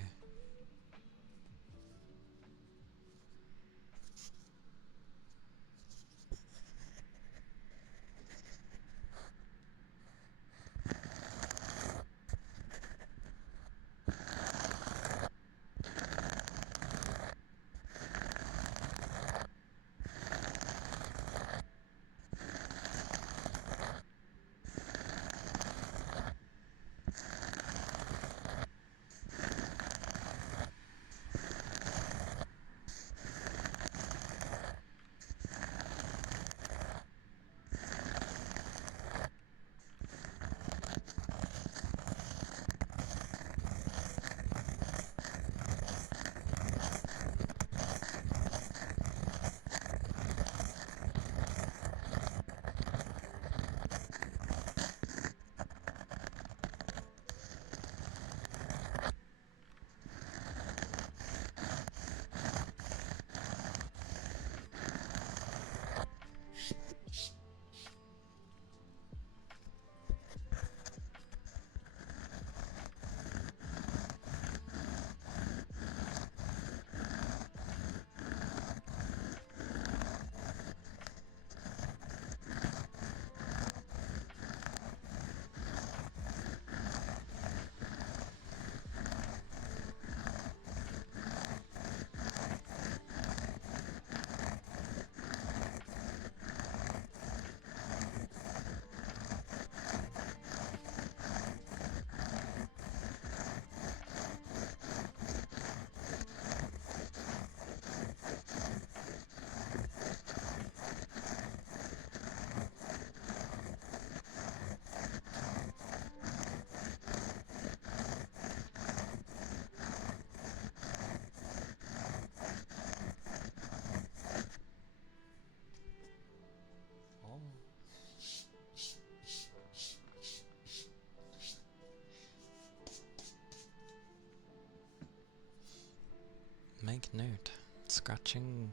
Make note, scratching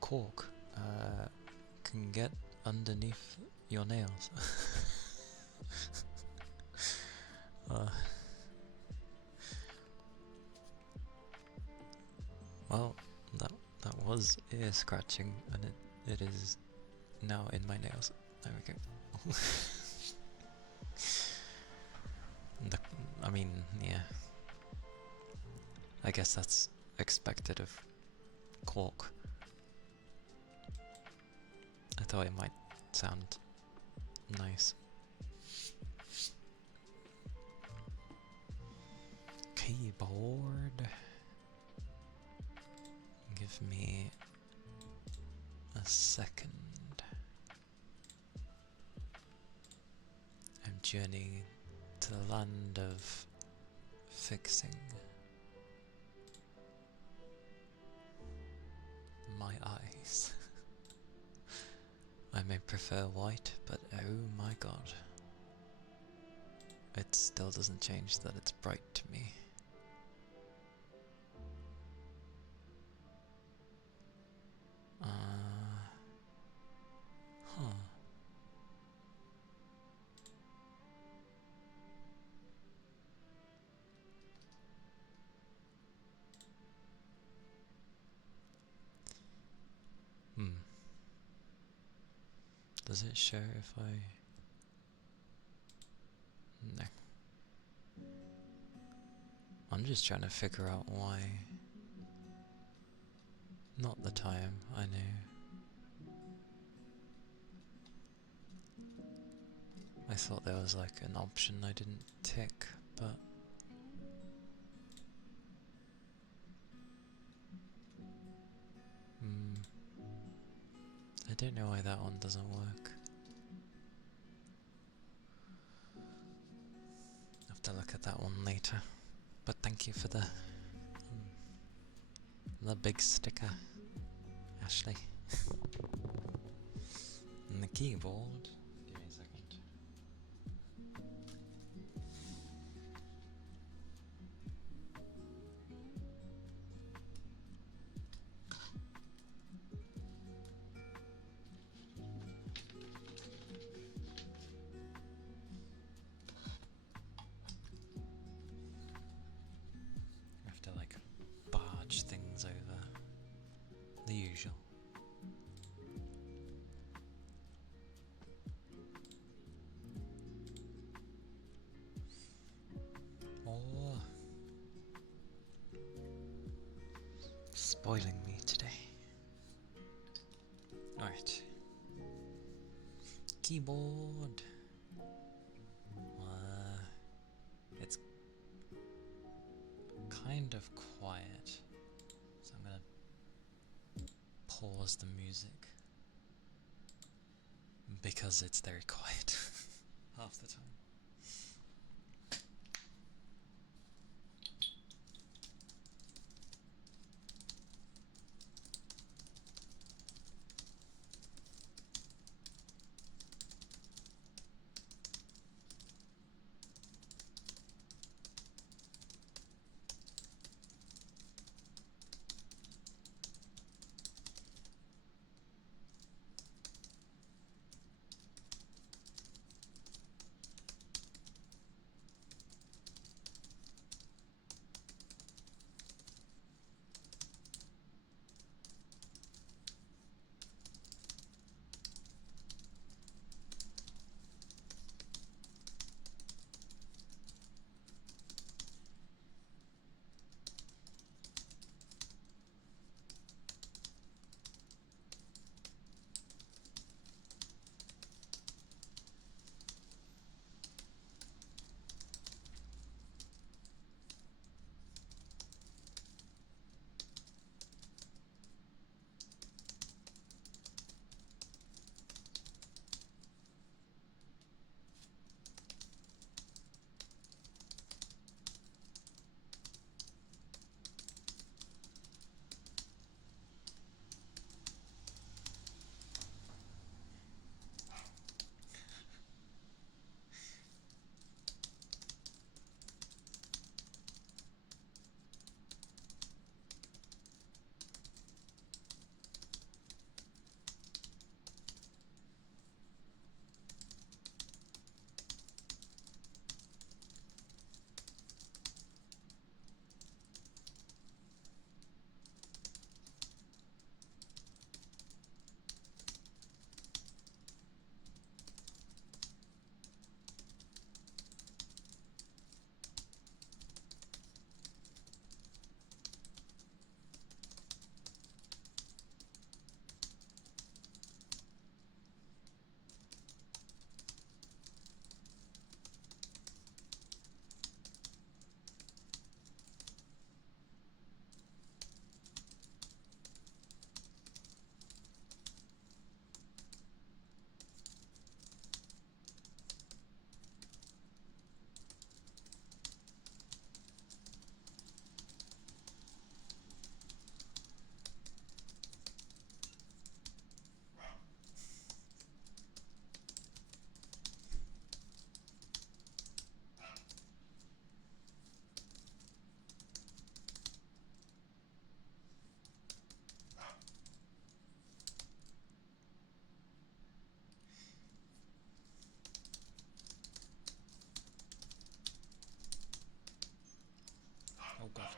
cork can get underneath your nails. Well, that was ear scratching, and it is now in my nails. There we go. I mean, yeah. I guess that's expected of cork. I thought it might sound nice. Keyboard. Give me a second. I'm journeying to the land of fixing. My eyes. I may prefer white, but oh my god. It still doesn't change that it's bright to me. Huh. Does it show if I... No. I'm just trying to figure out why. Not the time, I know. I thought there was like an option I didn't tick, but... I don't know why that one doesn't work. I'll have to look at that one later. But thank you for the big sticker, Ashley. And the keyboard. Give me a second. Spoiling me today. Alright. Keyboard. It's kind of quiet, so I'm gonna pause the music because it's very quiet half the time. Oh god.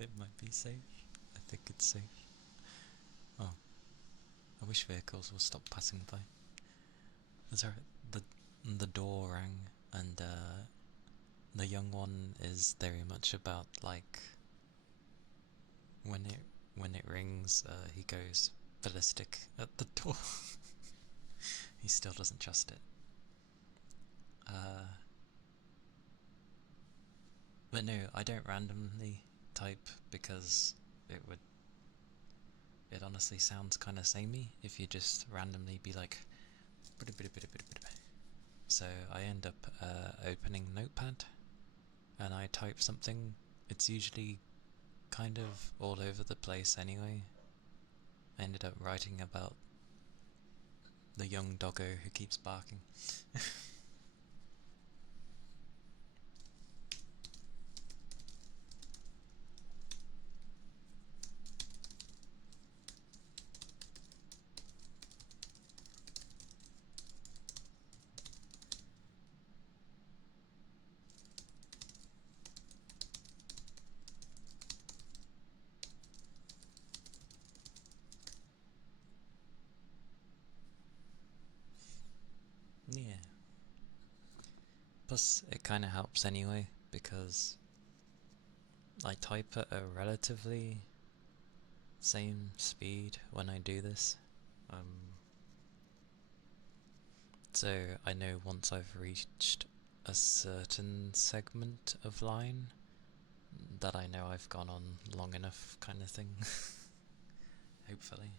It might be safe. I think it's safe. Oh, I wish vehicles will stop passing by. That's alright. The door rang, and the young one is very much about like when it rings, he goes ballistic at the door. He still doesn't trust it. But no, I don't randomly type because it honestly sounds kind of samey if you just randomly be like. So I end up opening Notepad and I type something. It's usually kind of all over the place anyway. I ended up writing about the young doggo who keeps barking. Yeah. Plus, it kind of helps anyway, because I type at a relatively same speed when I do this. So I know once I've reached a certain segment of line that I know I've gone on long enough, kind of thing. Hopefully.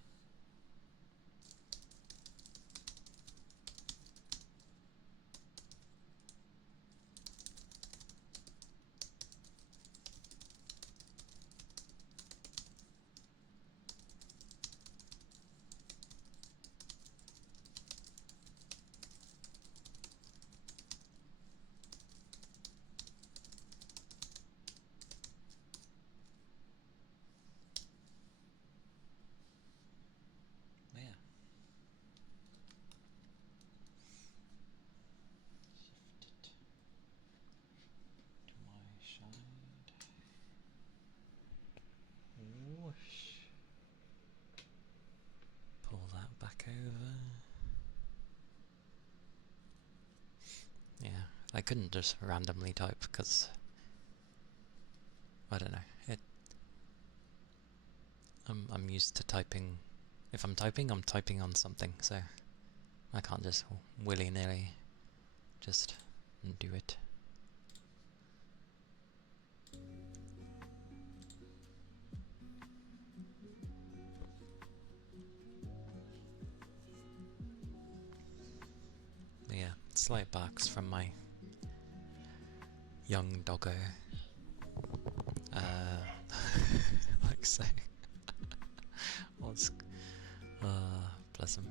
Yeah. Shift it to my side. Whoosh. Pull that back over. Yeah, I couldn't just randomly type because I don't know. I'm used to typing. If I'm typing on something, so I can't just willy-nilly just do it. But yeah, slight barks from my young doggo. Like so. What's bless him.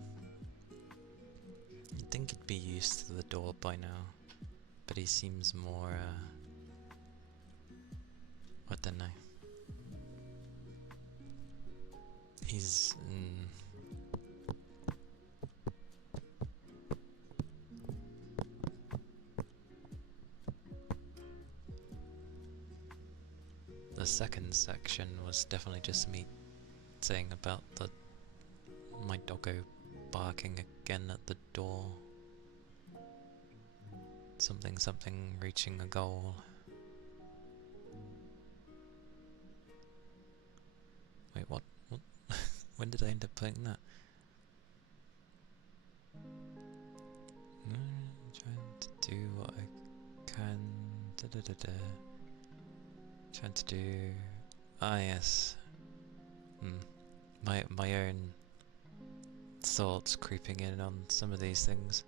You'd think he'd be used to the door by now, but he seems more I don't know. He's the second section was definitely just me saying about my doggo barking again at the door. Something reaching a goal. Wait, what? When did I end up playing that? Trying to do what I can. Trying to do. Ah, yes. My own thoughts creeping in on some of these things.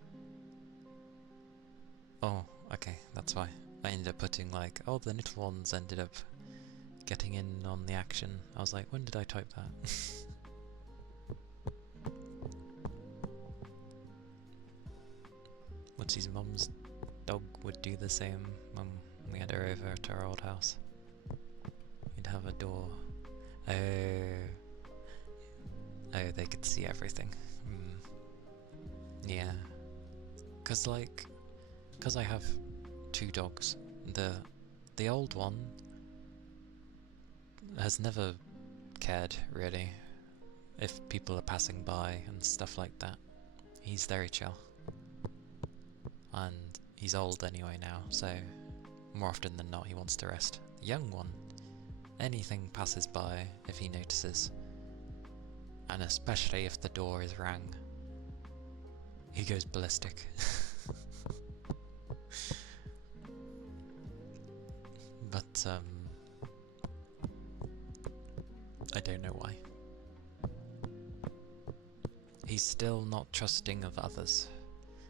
Oh, okay, that's why. I ended up putting like, oh, the little ones ended up getting in on the action. I was like, when did I type that? Woodsie's mum's dog would do the same when we had her over to our old house. You'd have a door. Oh, they could see everything. Yeah. Cause I have two dogs. The old one has never cared, really, if people are passing by and stuff like that. He's very chill. And he's old anyway now, so more often than not he wants to rest. The young one, anything passes by if he notices, and especially if the door is rang, he goes ballistic. But I don't know why. He's still not trusting of others.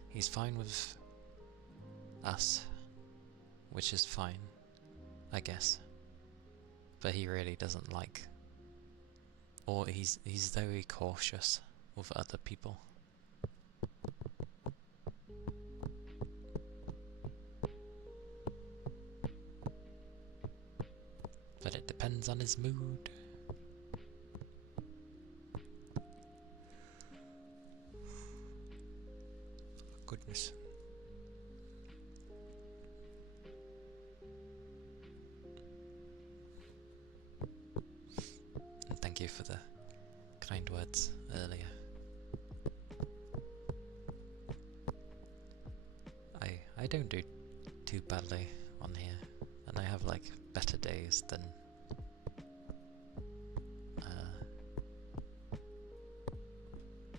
He's fine with us, which is fine, I guess. But he really doesn't like, or he's very cautious with other people. But it depends on his mood. Goodness. And thank you for the kind words earlier. I don't do too badly on here, and I have like better days than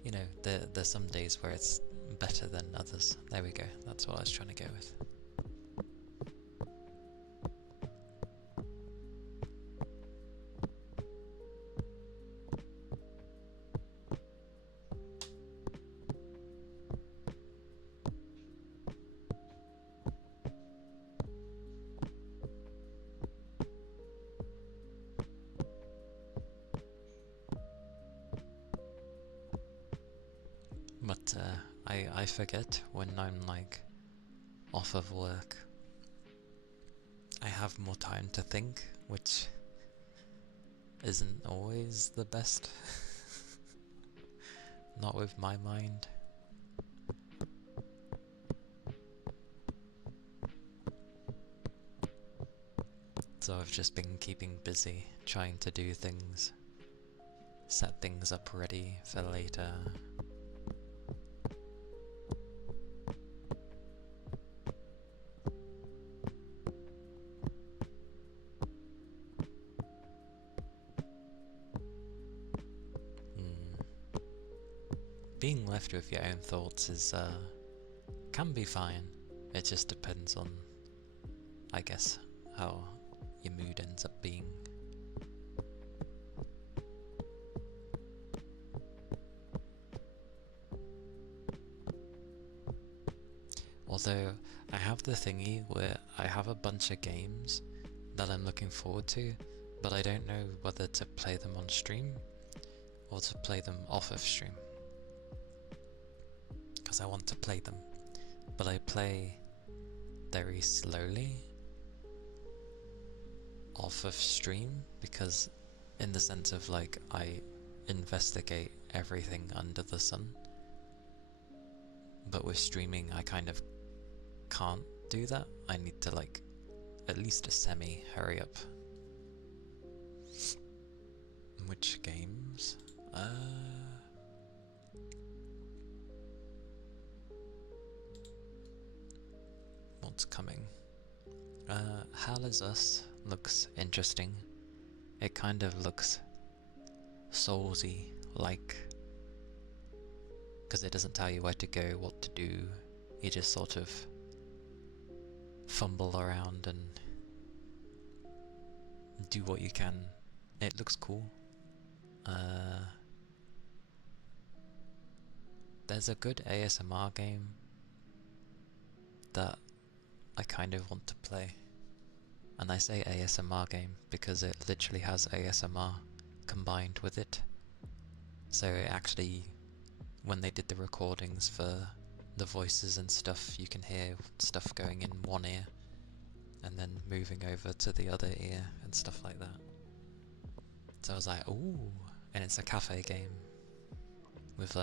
you know, there's some days where it's better than others. There we go, that's what I was trying to go with. But I forget when I'm like off of work. I have more time to think, which isn't always the best. Not with my mind. So I've just been keeping busy, trying to do things, set things up ready for later. Being left with your own thoughts is can be fine. It just depends on, I guess, how your mood ends up being. Although I have the thingy where I have a bunch of games that I'm looking forward to, but I don't know whether to play them on stream or to play them off of stream. Because I want to play them, but I play very slowly off of stream, because in the sense of like I investigate everything under the sun, but with streaming I kind of can't do that. I need to like at least a semi hurry up. Which games? What's coming? Hell Is Us looks interesting. It kind of looks Soulsy like, because it doesn't tell you where to go, what to do. You just sort of fumble around and do what you can. It looks cool. There's a good ASMR game that I kind of want to play. And I say ASMR game because it literally has ASMR combined with it. So it actually, when they did the recordings for the voices and stuff, you can hear stuff going in one ear and then moving over to the other ear and stuff like that. So I was like, ooh, and it's a cafe game with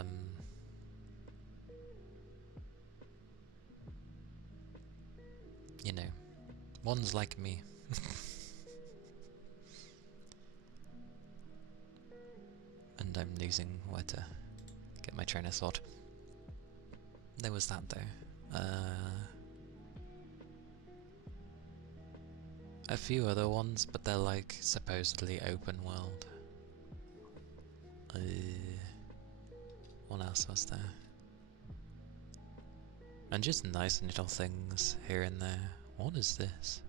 you know, ones like me. And I'm losing where to get my train of thought. There was that though. A few other ones, but they're like supposedly open world. What else was there? And just nice little things here and there. What is this?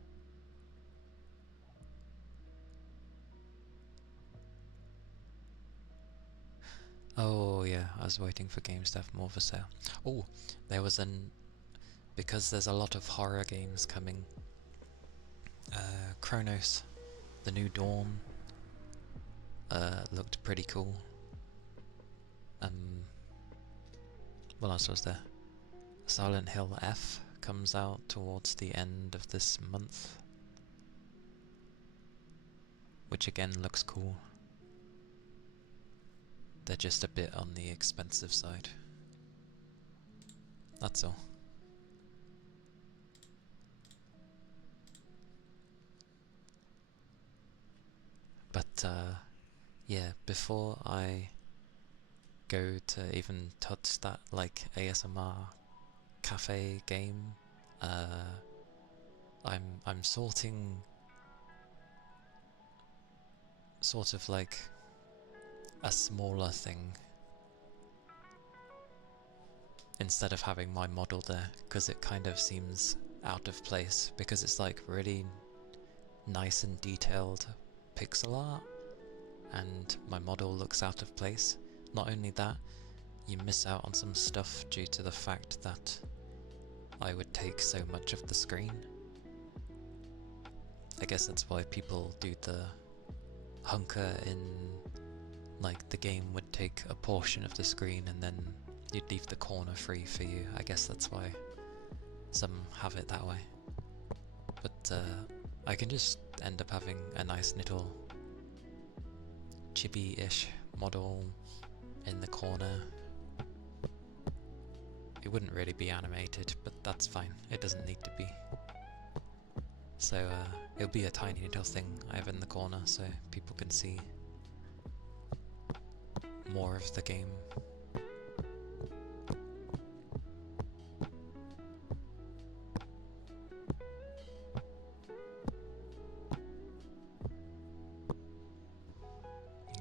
Oh yeah, I was waiting for games to have more for sale. Oh, there was because there's a lot of horror games coming. Chronos, The New Dawn, looked pretty cool. What else was there? Silent Hill F comes out towards the end of this month, which again looks cool. They're just a bit on the expensive side. That's all. But yeah, before I go to even touch that like ASMR cafe game, I'm sorting sort of like a smaller thing instead of having my model there, because it kind of seems out of place, because it's like really nice and detailed pixel art and my model looks out of place. Not only that, you miss out on some stuff due to the fact that I would take so much of the screen. I guess that's why people do the hunker in, like, the game would take a portion of the screen and then you'd leave the corner free for you. I guess that's why some have it that way. But I can just end up having a nice little chibi-ish model in the corner. It wouldn't really be animated, but that's fine. It doesn't need to be. So it'll be a tiny little thing I have in the corner so people can see more of the game.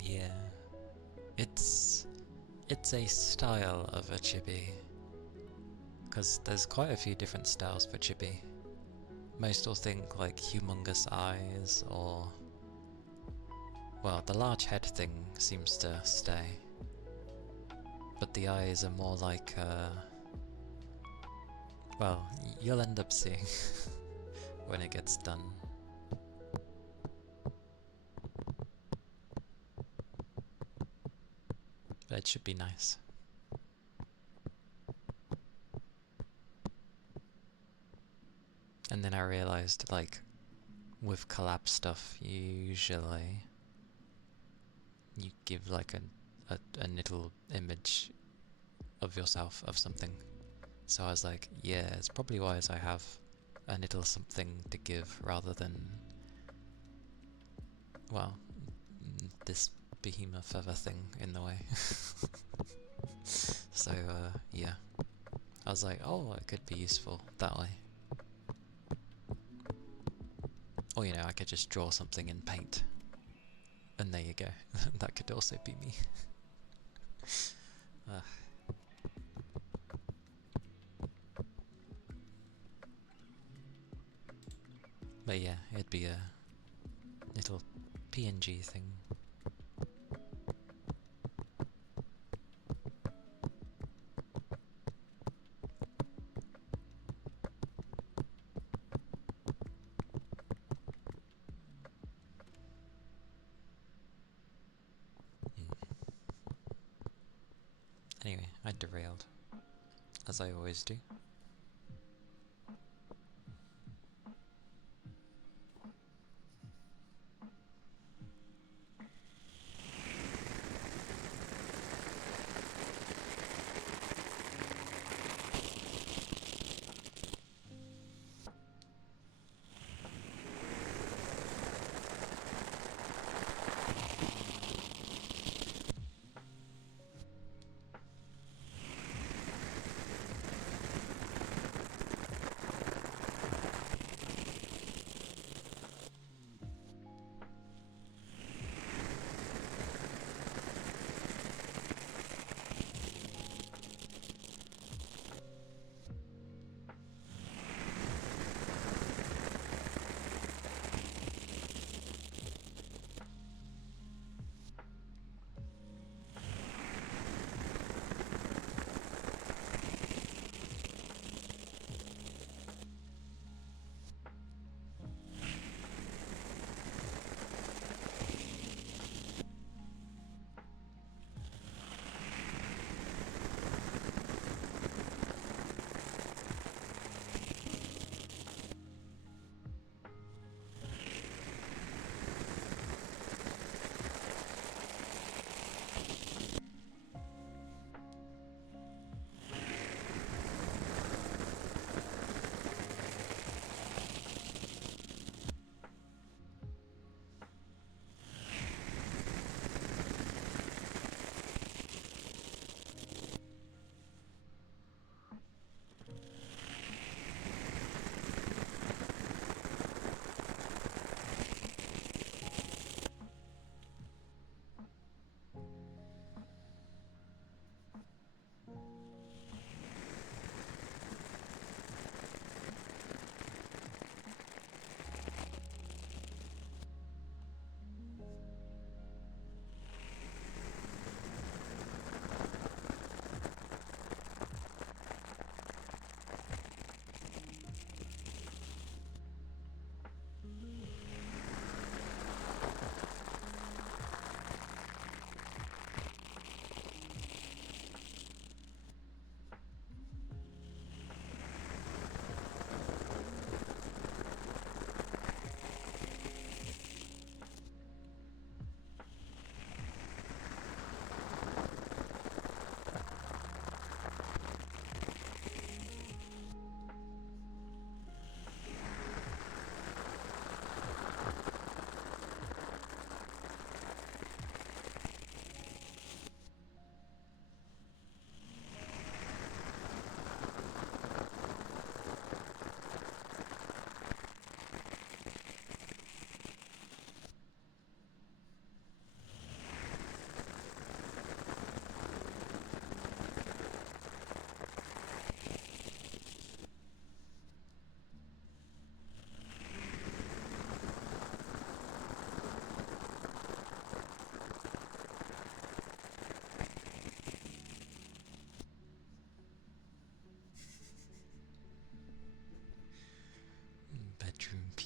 Yeah, it's a style of a chibi, because there's quite a few different styles for chibi. Most will think like humongous eyes, or, well, the large head thing seems to stay, but the eyes are more like, well, you'll end up seeing when it gets done. But it should be nice. And then I realised, like, with collab stuff, usually you give like a little image of yourself of something. So I was like, yeah, it's probably wise I have a little something to give rather than, well, this behemoth of a thing in the way. So yeah, I was like, oh, it could be useful that way. Or, you know, I could just draw something in paint. And there you go. That could also be me. But yeah, it'd be a little PNG thing. Anyway, I derailed, as I always do.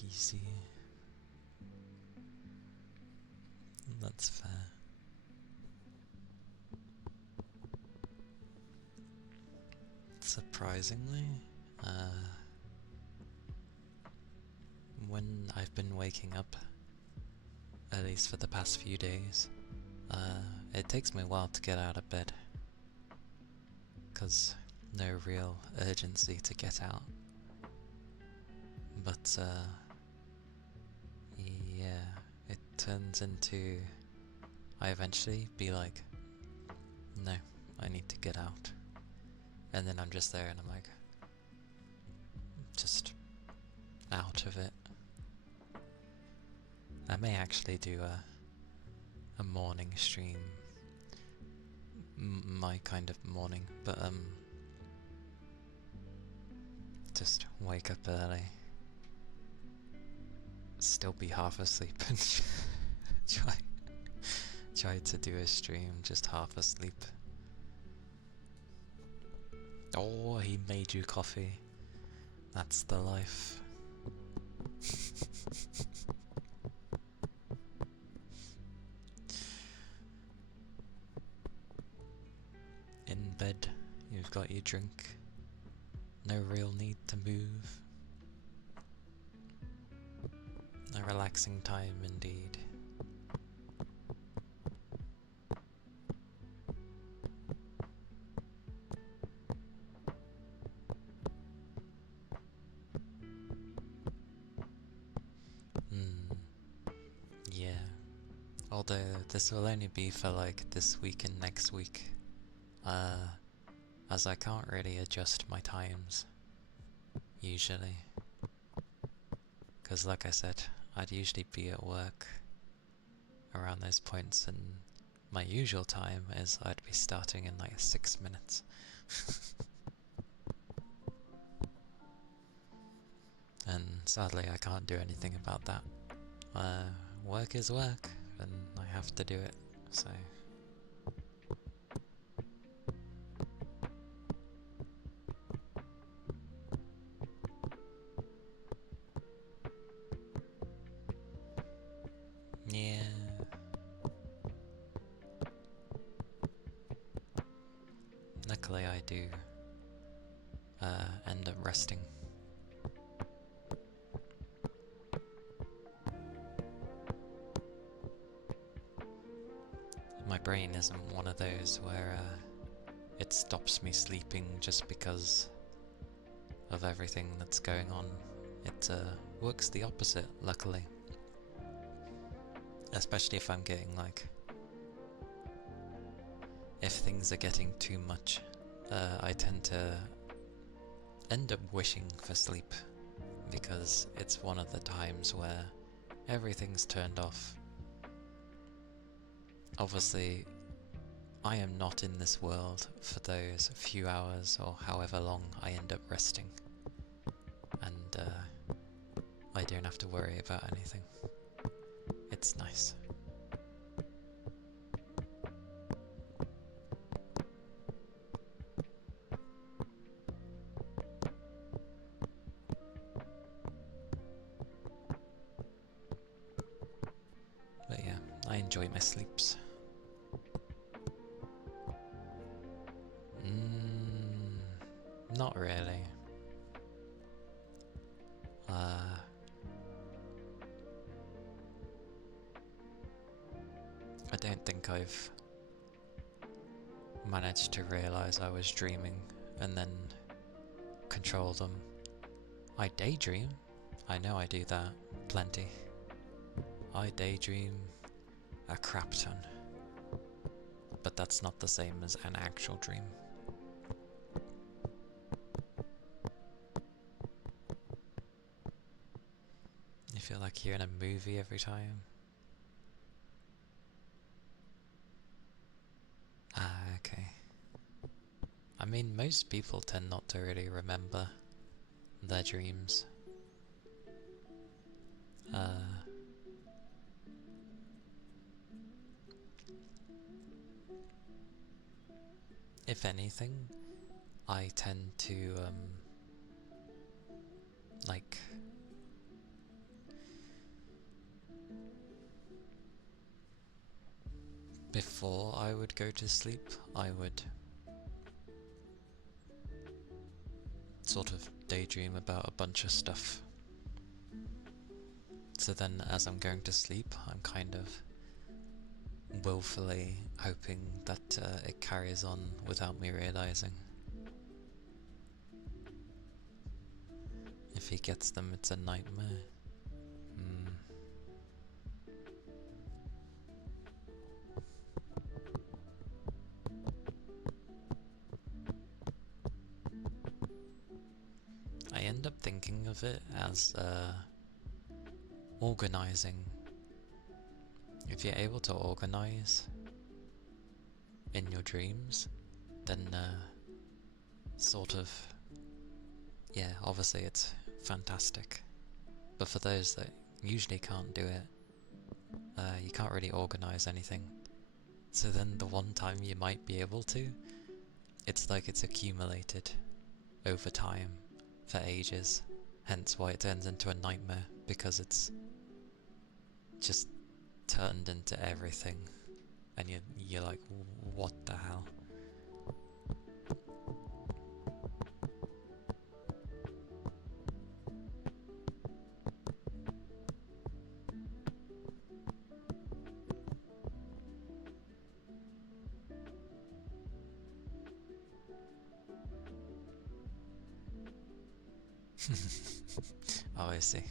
easy. That's fair. Surprisingly, when I've been waking up, at least for the past few days, it takes me a while to get out of bed, cause no real urgency to get out. But yeah, it turns into I eventually be like, no, I need to get out. And then I'm just there and I'm like, just out of it. I may actually do a morning stream, my kind of morning, but just wake up early, still be half asleep and try to do a stream just half asleep. Oh, he made you coffee. That's the life. In bed, you've got your drink. No real need to move. A relaxing time indeed. Yeah. Although this will only be for like this week and next week. As I can't really adjust my times. Usually. Because like I said, I'd usually be at work around those points, and my usual time is I'd be starting in like 6 minutes. And sadly I can't do anything about that. Work is work, and I have to do it, so... yeah. Luckily I do end up resting. My brain isn't one of those where it stops me sleeping just because of everything that's going on. It works the opposite, luckily. Especially if I'm getting like... if things are getting too much, I tend to end up wishing for sleep, because it's one of the times where everything's turned off. Obviously, I am not in this world for those few hours or however long I end up resting, and I don't have to worry about anything. It's nice. But yeah, I enjoy my sleeps. Not really. I don't think I've managed to realise I was dreaming and then control them. I daydream. I know I do that plenty. I daydream a crap ton. But that's not the same as an actual dream. You feel like you're in a movie every time? Ah, okay. I mean, most people tend not to really remember their dreams. If anything, I tend to, like, before I would go to sleep, I would sort of daydream about a bunch of stuff. So then as I'm going to sleep, I'm kind of willfully hoping that it carries on without me realizing. If he gets them, it's a nightmare. I end up thinking of it as organizing. If you're able to organize in your dreams, then sort of, yeah, obviously it's fantastic. But for those that usually can't do it, you can't really organize anything. So then the one time you might be able to, it's like it's accumulated over time for ages. Hence why it turns into a nightmare, because it's just turned into everything. And you're like, what the hell? Oh, I see.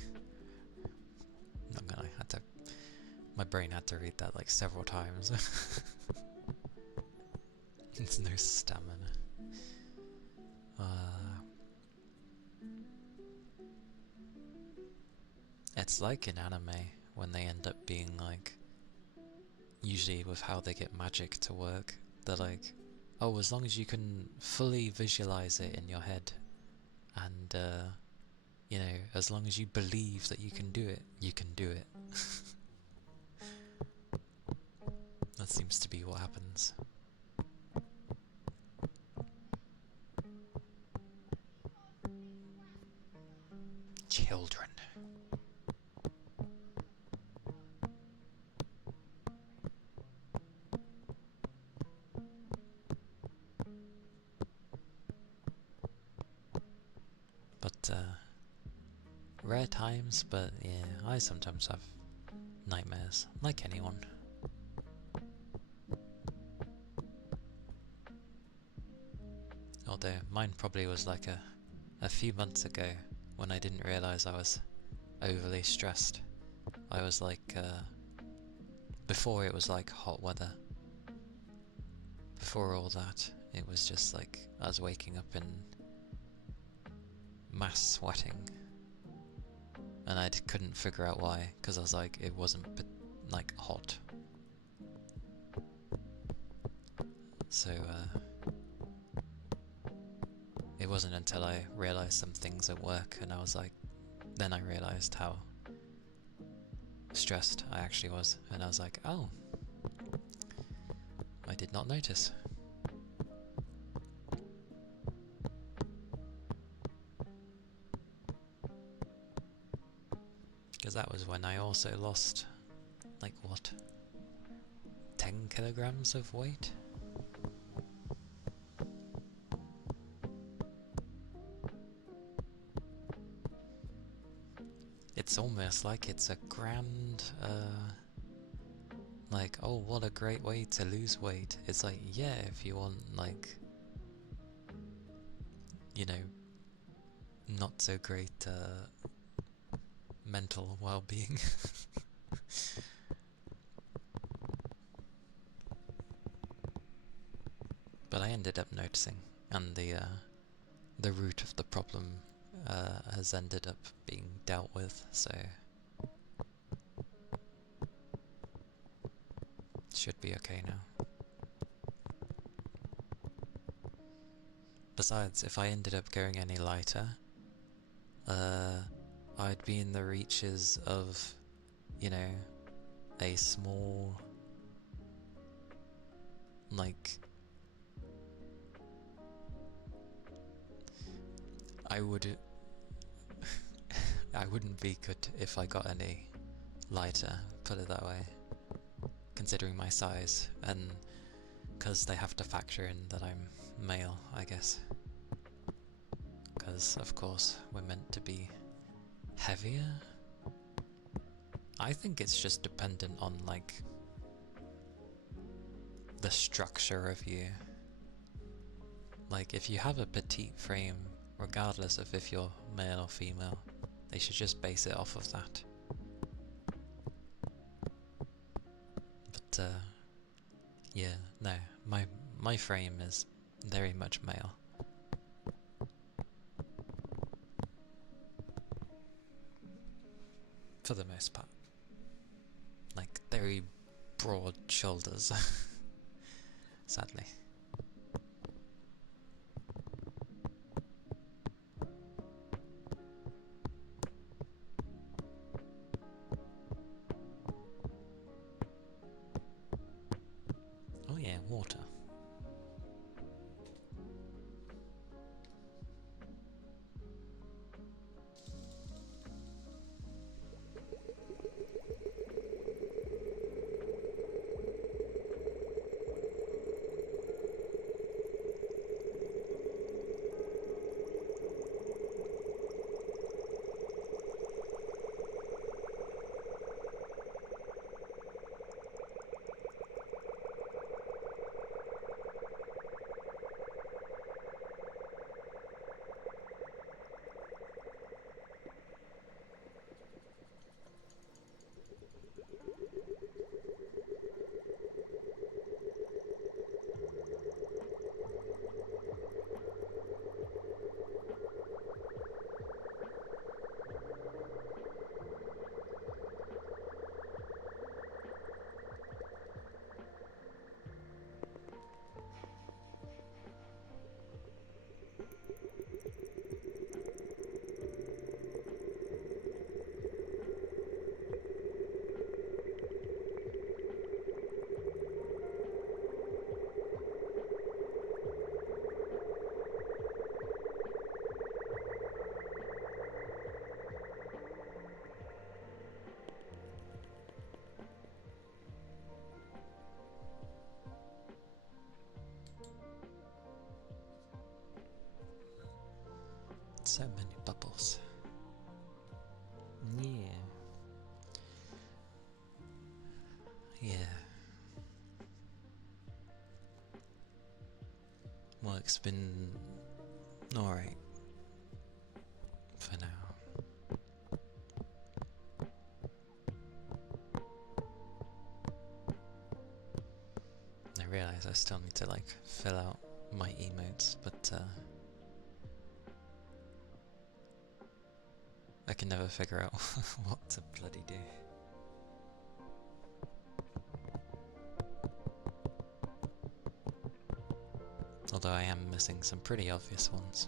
My brain had to read that like several times. It's no stamina. It's like in anime when they end up being like, usually with how they get magic to work, they're like, oh, as long as you can fully visualize it in your head, and you know, as long as you believe that you can do it, you can do it. That seems to be what happens. Children. But rare times, but yeah, I sometimes have nightmares, like anyone. Although mine probably was like a few months ago when I didn't realise I was overly stressed. I was like, before it was like hot weather. Before all that, it was just like I was waking up in mass sweating. And I couldn't figure out why, because I was like, it wasn't like hot. So it wasn't until I realised some things at work, and I was like, then I realised how stressed I actually was, and I was like, oh, I did not notice. Because that was when I also lost, like what, 10 kilograms of weight? It's almost like it's a grand, like, oh, what a great way to lose weight. It's like, yeah, if you want, like, you know, not so great, mental well-being. But I ended up noticing, and the root of the problem has ended up being dealt with, so should be okay now. Besides, if I ended up going any lighter, I'd be in the reaches of, you know, a small, like, I wouldn't be good if I got any lighter, put it that way. considering my size, and because they have to factor in that I'm male, I guess. Because, of course, we're meant to be heavier? I think it's just dependent on, like, the structure of you. Like, if you have a petite frame, regardless of if you're male or female, they should just base it off of that. But, yeah, no, my frame is very much male. For the most part. Like, very broad shoulders, sadly. Oh yeah, water. So many bubbles. Yeah. Yeah. Work's been alright for now. I realise I still need to like fill out my emotes, but I can never figure out what to bloody do. Although I am missing some pretty obvious ones.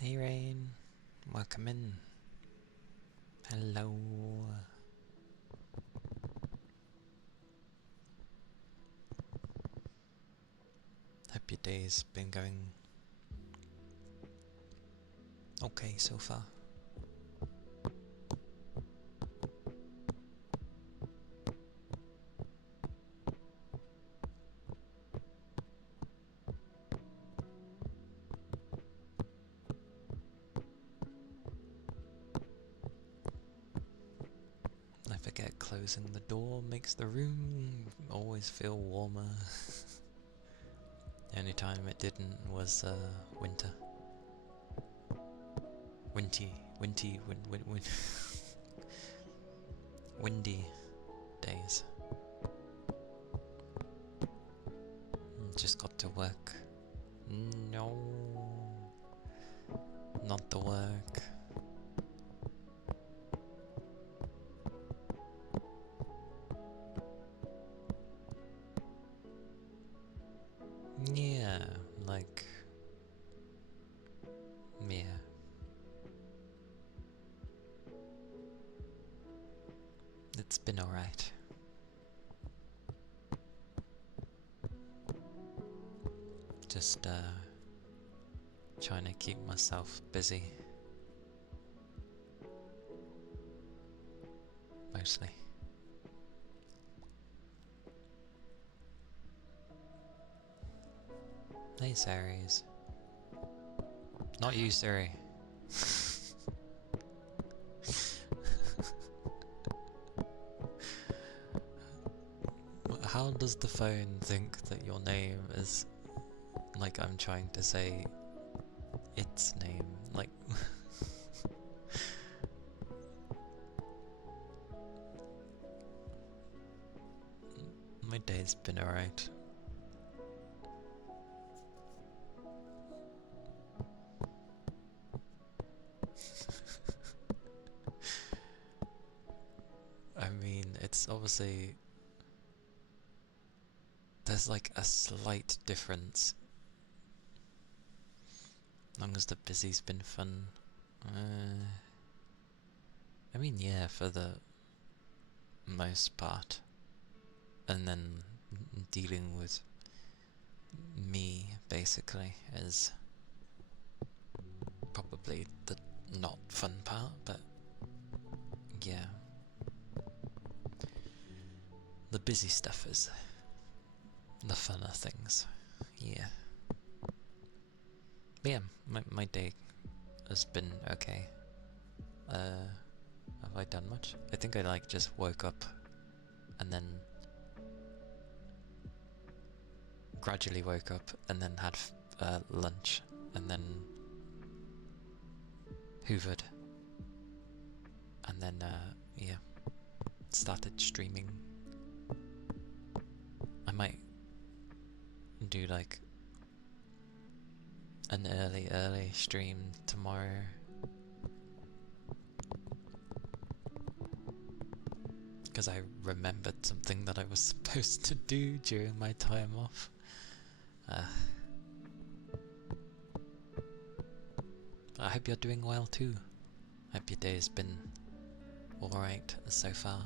Hey Rain, welcome in. Hello. Hope your day's been going okay so far. I forget closing the door makes the room always feel warmer. The only time it didn't was winter. Windy days. Just got to work No, not the work. Yeah, like, yeah. It's been alright. Just, trying to keep myself busy. Mostly. Hey, Saris. Not you, Siri. How does the phone think that your name is like I'm trying to say its name? Like, my day's been alright. I mean, it's obviously there's like a slight difference. As long as the busy's been fun. I mean, yeah, for the most part. And then dealing with me, basically, is probably the not fun part, but yeah. The busy stuff is the funner things. Yeah. But yeah, my day has been okay. Have I done much? I think I like just woke up and then gradually woke up and then had lunch and then hoovered and then yeah, started streaming. I might do like an early stream tomorrow. Because I remembered something that I was supposed to do during my time off. I hope you're doing well too. Hope your day's been alright so far.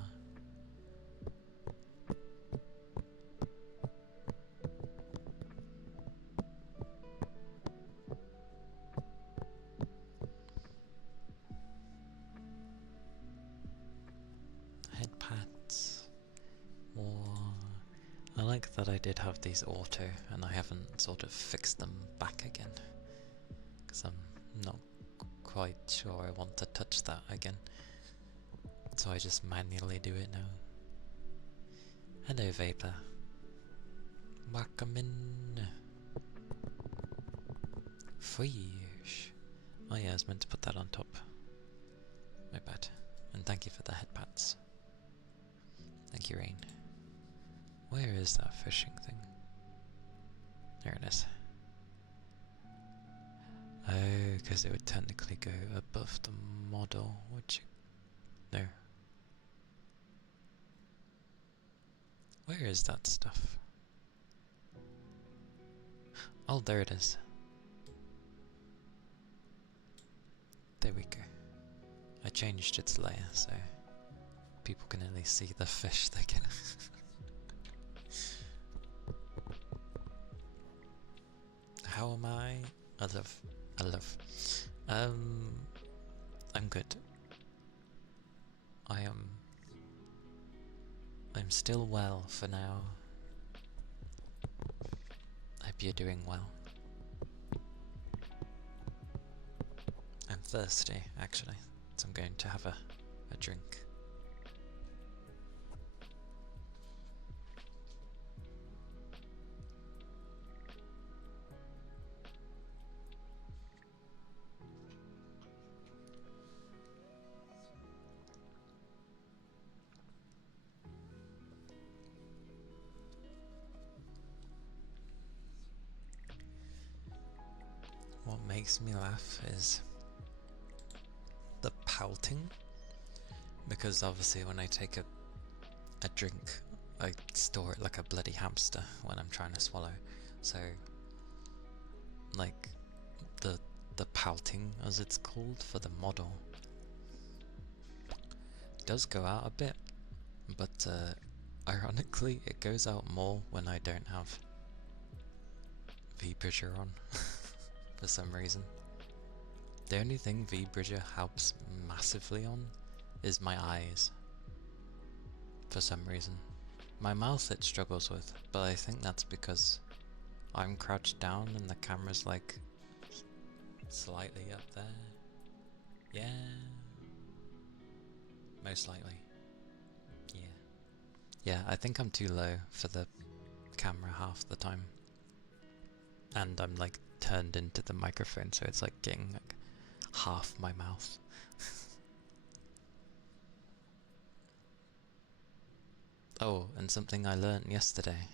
Head pats. Or I like that I did have these auto and I haven't sort of fixed them back again. Because I'm not quite sure I want to touch that again. So I just manually do it now. Hello, Vapor. Welcome in. Fresh. Oh yeah, I was meant to put that on top. My bad. And thank you for the head pats. Thank you, Rain. Where is that fishing thing? There it is. Oh, because it would technically go above the model, which... No. Where is that stuff? Oh, there it is. There we go. I changed its layer, so people can at least see the fish they get. How am I? I love. I'm good. I'm still well for now. Hope you're doing well. I'm thirsty, actually, so I'm going to have a drink. makes me laugh is the pouting, because obviously when I take a drink, I store it like a bloody hamster when I'm trying to swallow. So, like, the pouting, as it's called, for the model does go out a bit, but ironically it goes out more when I don't have V-Bridger on for some reason. The only thing V-Bridger helps massively on is my eyes, for some reason. My mouth it struggles with, but I think that's because I'm crouched down and the camera's like slightly up there. Yeah. Most likely. Yeah. Yeah, I think I'm too low for the camera half the time. And I'm like turned into the microphone, so it's like getting like half my mouth. Oh, and something I learnt yesterday.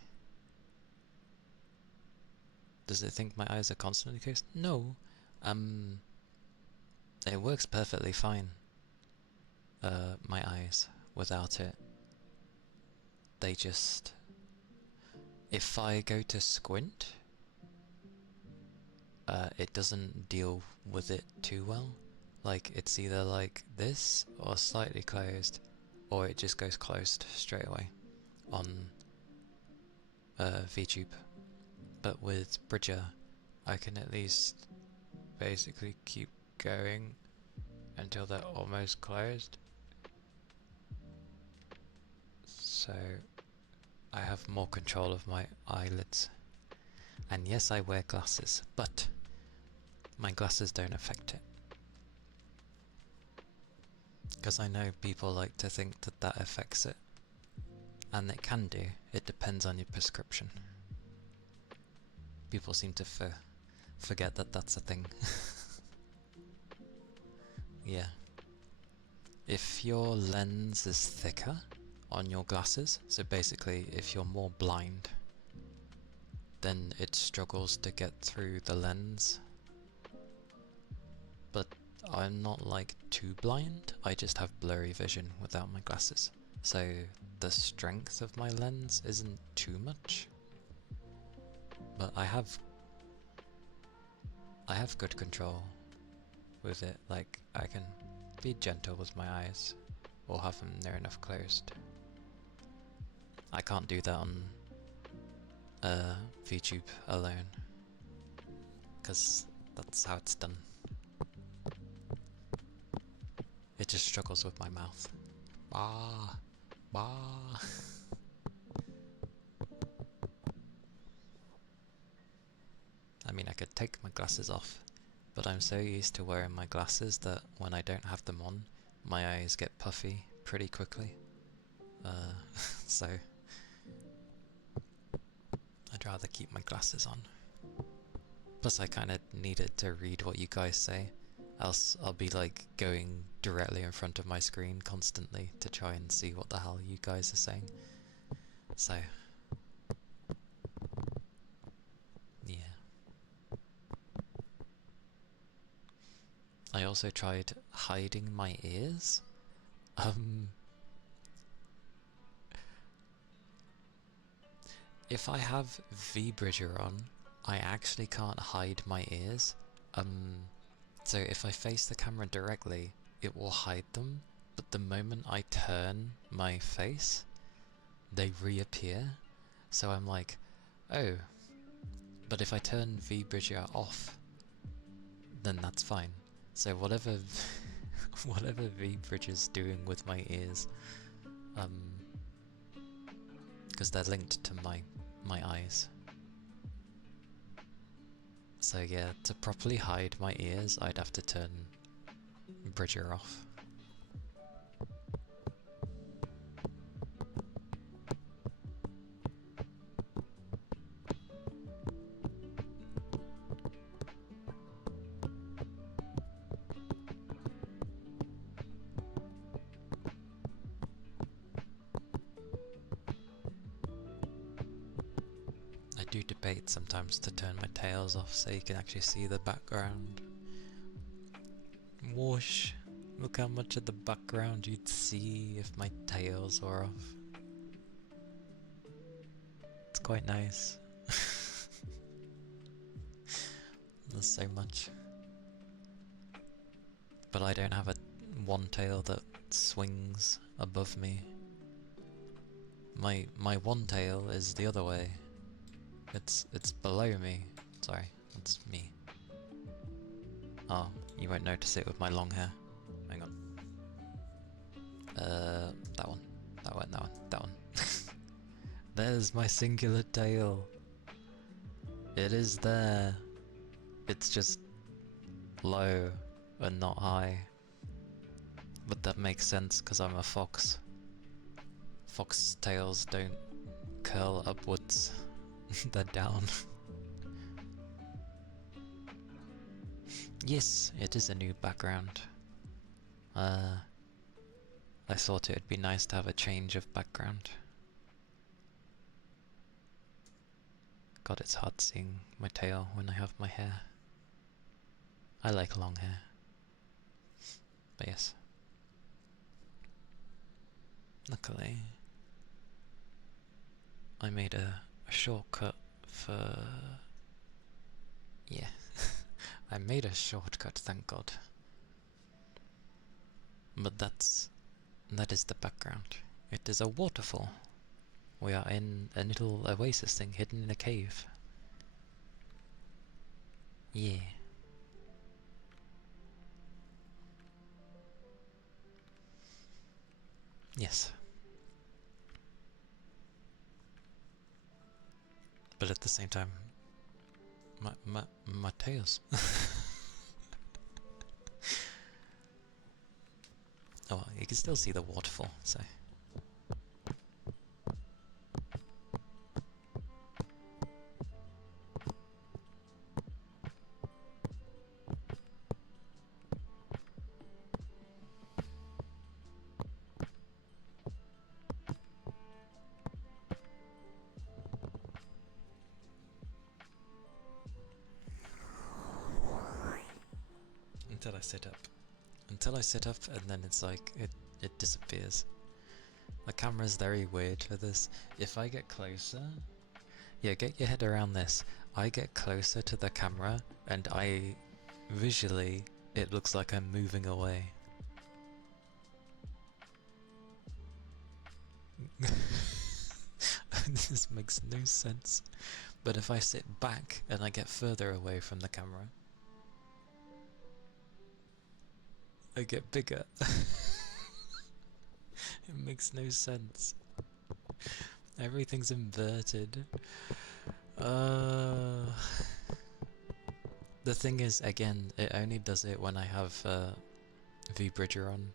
Does it think my eyes are constantly closed? No. It works perfectly fine. My eyes, without it. They just... If I go to squint, it doesn't deal with it too well. Like, it's either like this, or slightly closed, or it just goes closed straight away on VTube. But with Bridger, I can at least basically keep going until they're almost closed. So I have more control of my eyelids. And yes, I wear glasses, but my glasses don't affect it. Because I know people like to think that that affects it. And it can do. It depends on your prescription. People seem to forget that that's a thing. Yeah. If your lens is thicker on your glasses, so basically if you're more blind, then it struggles to get through the lens. But I'm not like too blind, I just have blurry vision without my glasses. So the strength of my lens isn't too much. But I have good control with it, like I can be gentle with my eyes or have them near enough closed. I can't do that on VTube alone, because that's how it's done. It just struggles with my mouth. Bah, bah. I mean, I could take my glasses off, but I'm so used to wearing my glasses that when I don't have them on, my eyes get puffy pretty quickly. So I'd rather keep my glasses on. Plus I kinda needed to read what you guys say, else I'll be like going directly in front of my screen constantly to try and see what the hell you guys are saying. So yeah. I also tried hiding my ears. If I have V-Bridger on, I actually can't hide my ears. So if I face the camera directly, it will hide them, but the moment I turn my face, they reappear. So I'm like, oh, but if I turn V-Bridger off, then that's fine. So whatever whatever V-Bridger's doing with my ears, because they're linked to my eyes. So yeah, to properly hide my ears, I'd have to turn Bridger off. I do debate sometimes to turn my tails off so you can actually see the background. Whoosh! Look how much of the background you'd see if my tails were off. It's quite nice. There's so much. But I don't have a one tail that swings above me. My one tail is the other way. It's below me. Sorry, it's me. Oh, you won't notice it with my long hair. Hang on. That one. That one, that one, that one. There's my singular tail. It is there. It's just low and not high. But that makes sense because I'm a fox. Fox tails don't curl upwards. They're down. Yes, it is a new background. I thought it'd be nice to have a change of background. God, it's hard seeing my tail when I have my hair. I like long hair. But yes. Luckily, I made a shortcut for... Yeah. I made a shortcut, thank God. But that is the background. It is a waterfall. We are in a little oasis thing hidden in a cave. Yeah. Yes. But at the same time, my tails. Oh, well, you can still see the waterfall, so... Until I sit up. Until I sit up, and then it's like, it disappears. The camera's very weird for this. If I get closer... Yeah, get your head around this. I get closer to the camera, and visually, it looks like I'm moving away. This makes no sense. But if I sit back, and I get further away from the camera, I get bigger. It makes no sense. Everything's inverted. The thing is, again, it only does it when I have VBridger on.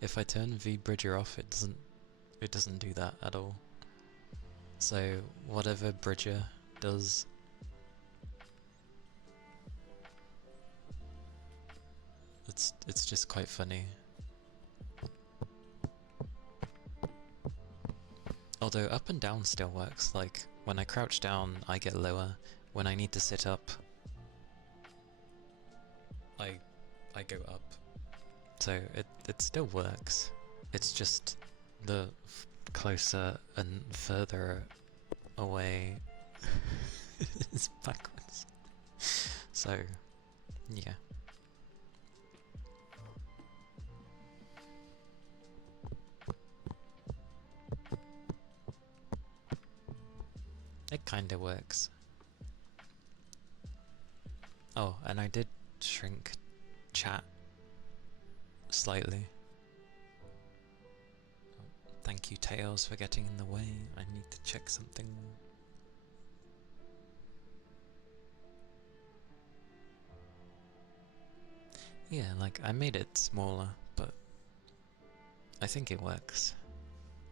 If I turn VBridger off, it doesn't do that at all. So whatever Bridger does, it's just quite funny. Although up and down still works, like when I crouch down I get lower, when I need to sit up I go up. So it still works, it's just the closer and further away is backwards. So yeah. It kinda works. Oh, and I did shrink chat slightly. Thank you, Tails, for getting in the way. I need to check something. Yeah, like, I made it smaller, but I think it works.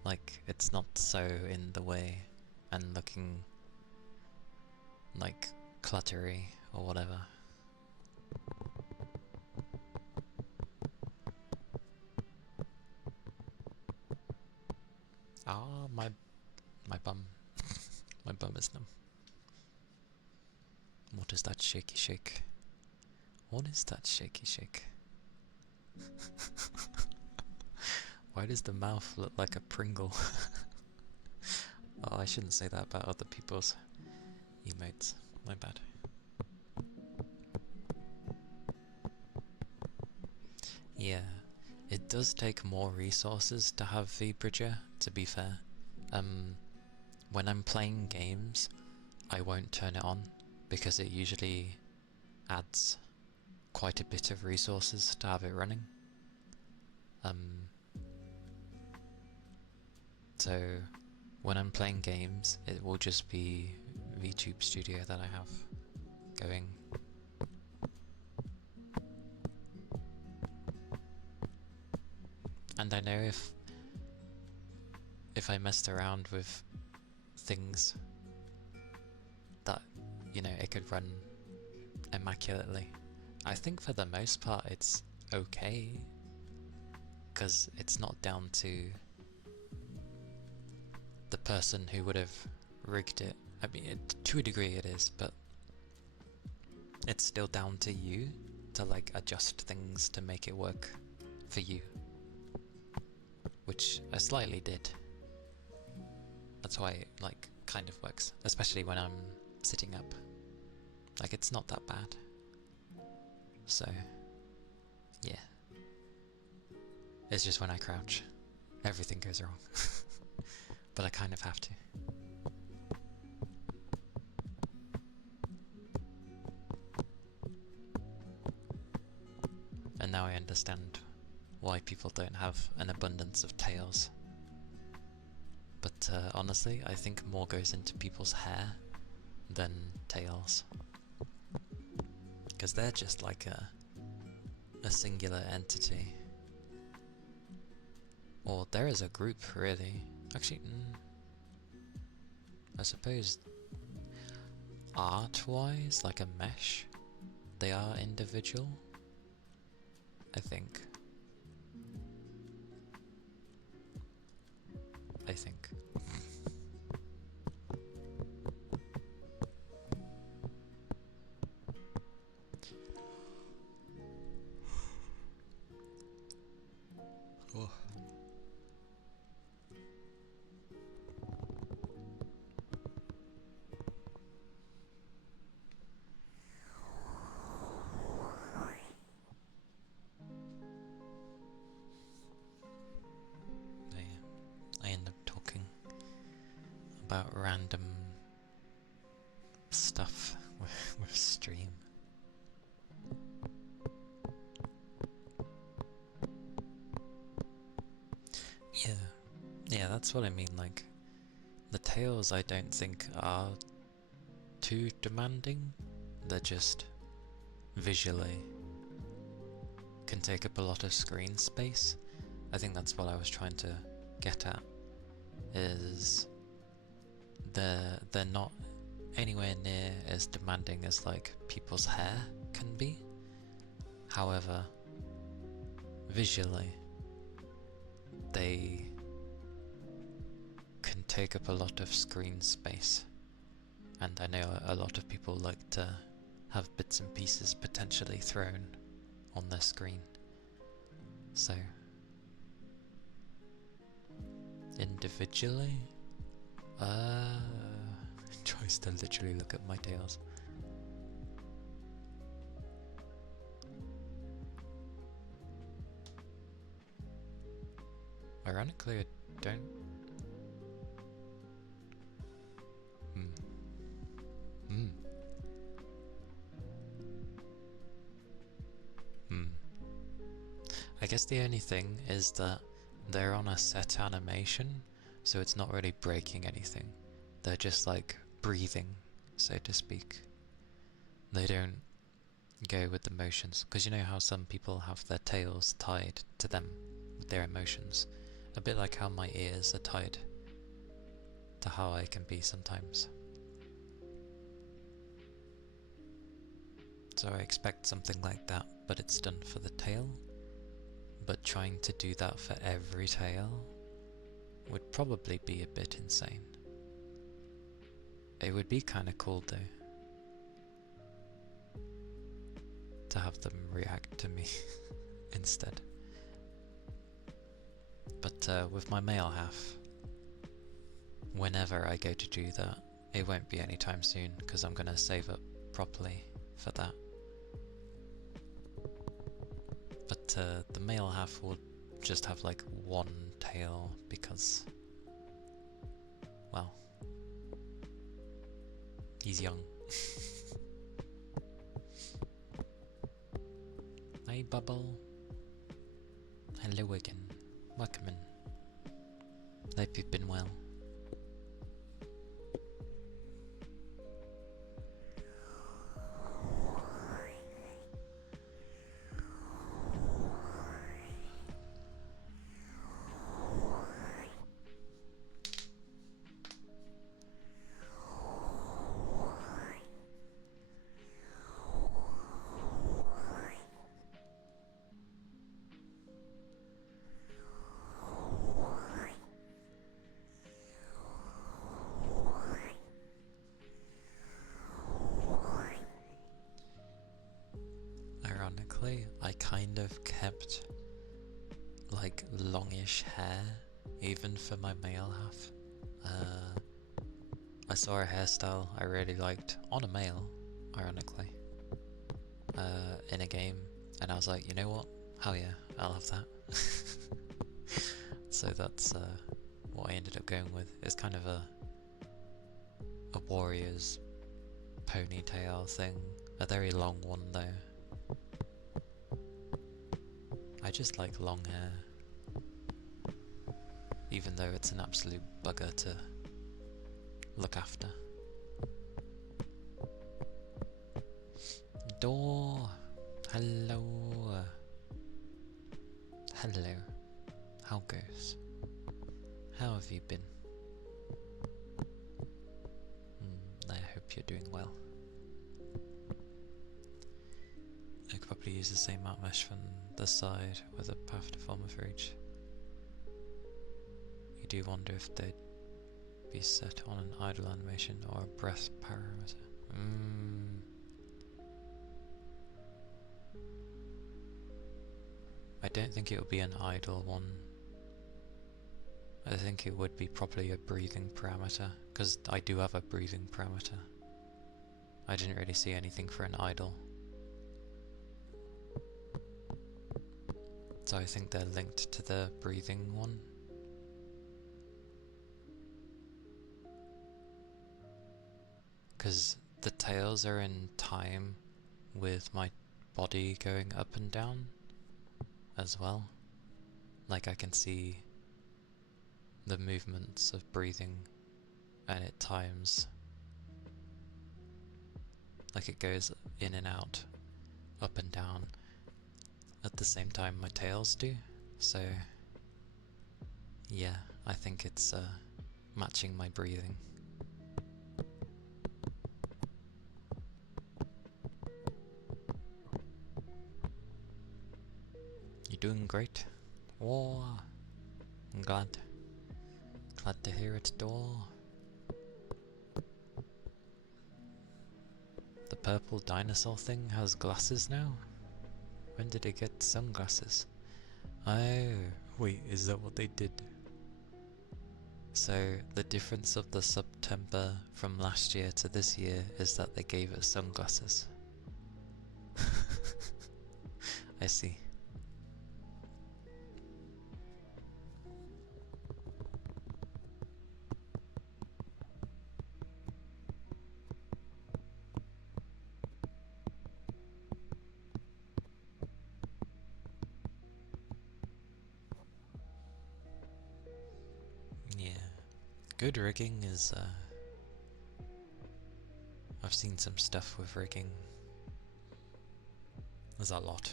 Like, it's not so in the way and looking like cluttery or whatever. Ah, my bum. My bum is numb. does that shaky shake? What is that shaky shake? Why does the mouth look like a Pringle? Oh, I shouldn't say that about other people's emotes. My bad. Yeah, it does take more resources to have VBridger, to be fair. When I'm playing games, I won't turn it on, because it usually adds quite a bit of resources to have it running. So when I'm playing games, it will just be VTube Studio that I have going. And I know if I messed around with things that, you know, it could run immaculately. I think for the most part it's okay, because it's not down to the person who would have rigged it. I mean, to a degree it is, but it's still down to you to like adjust things to make it work for you, which I slightly did. That's why it like kind of works, especially when I'm sitting up. Like, it's not that bad. So yeah, it's just when I crouch everything goes wrong. But I kind of have to. And now I understand why people don't have an abundance of tails. But honestly, I think more goes into people's hair than tails. Because they're just like a singular entity. Or there is a group, really. Actually, I suppose art-wise, like a mesh, they are individual, I think. Oh. I end up talking about random stuff with stream. Yeah, that's what I mean. Like, the tails I don't think are too demanding. They're just visually can take up a lot of screen space. I think that's what I was trying to get at, is they're not anywhere near as demanding as like people's hair can be. However, visually they can take up a lot of screen space, and I know a lot of people like to have bits and pieces potentially thrown on their screen. So individually, tries to literally look at my tails. Ironically, I don't. I guess the only thing is that they're on a set animation, so it's not really breaking anything. They're just like breathing, so to speak. They don't go with the motions, because you know how some people have their tails tied to them with their emotions, a bit like how my ears are tied to how I can be sometimes. So I expect something like that, but it's done for the tail. But trying to do that for every tail would probably be a bit insane. It would be kinda cool though. to have them react to me instead. But with my male half, whenever I go to do that, it won't be anytime soon because I'm going to save up properly for that. But the male half will just have like one tail because, well, he's young. Hey Bubble. Hello again. Welcome in. Hope you've been well. Ironically, I kind of kept like longish hair even for my male half. I saw a hairstyle I really liked on a male, ironically, in a game, and I was like, you know what? Hell yeah, I'll have that. So that's what I ended up going with. It's kind of a warrior's ponytail thing, a very long one though. I just like long hair, even though it's an absolute bugger to look after. Door! Hello! Hello. How goes? How have you been? I hope you're doing well. I could probably use the same art mesh from the side with a path deformer for each. You do wonder if they'd be set on an idle animation or a breath parameter. I don't think it would be an idle one. I think it would be probably a breathing parameter, because I do have a breathing parameter. I didn't really see anything for an idle. So I think they're linked to the breathing one. Because the tails are in time with my body going up and down as well. Like I can see the movements of breathing and it times. Like it goes in and out, up and down at the same time my tails do. So yeah, I think it's matching my breathing. You're doing great. Oh, I'm glad to hear it, Door. The purple dinosaur thing has glasses now? When did it get sunglasses? Oh, wait, is that what they did? So, the difference of the September from last year to this year is that they gave it sunglasses. I see. Yeah, good rigging is, I've seen some stuff with rigging. There's a lot.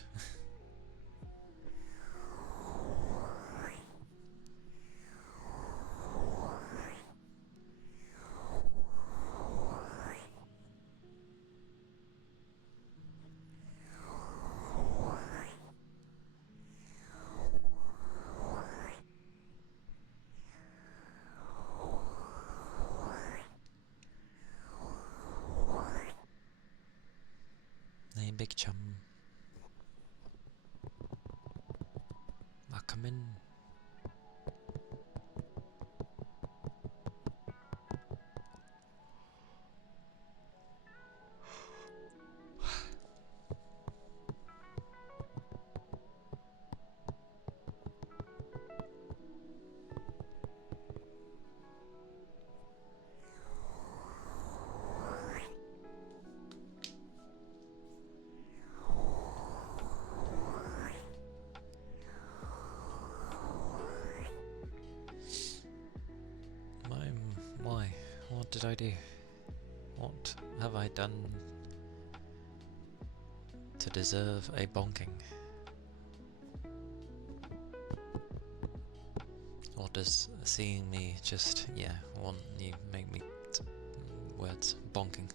Hey, big chum. come in. Why? What did I do? What have I done to deserve a bonking? Or does seeing me just, want you make me words bonking?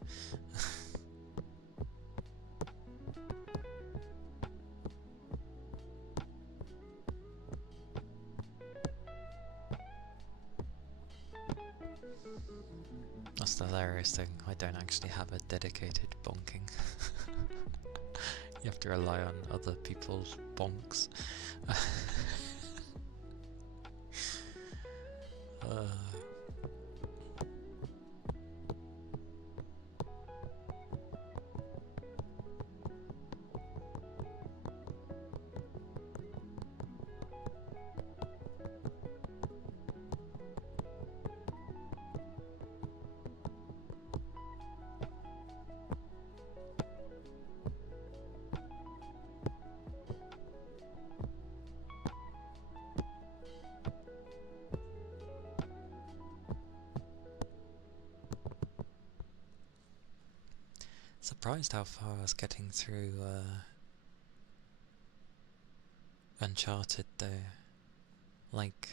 That's the hilarious thing, I don't actually have a dedicated bonking. You have to rely on other people's bonks. Surprised how far I was getting through Uncharted though. Like,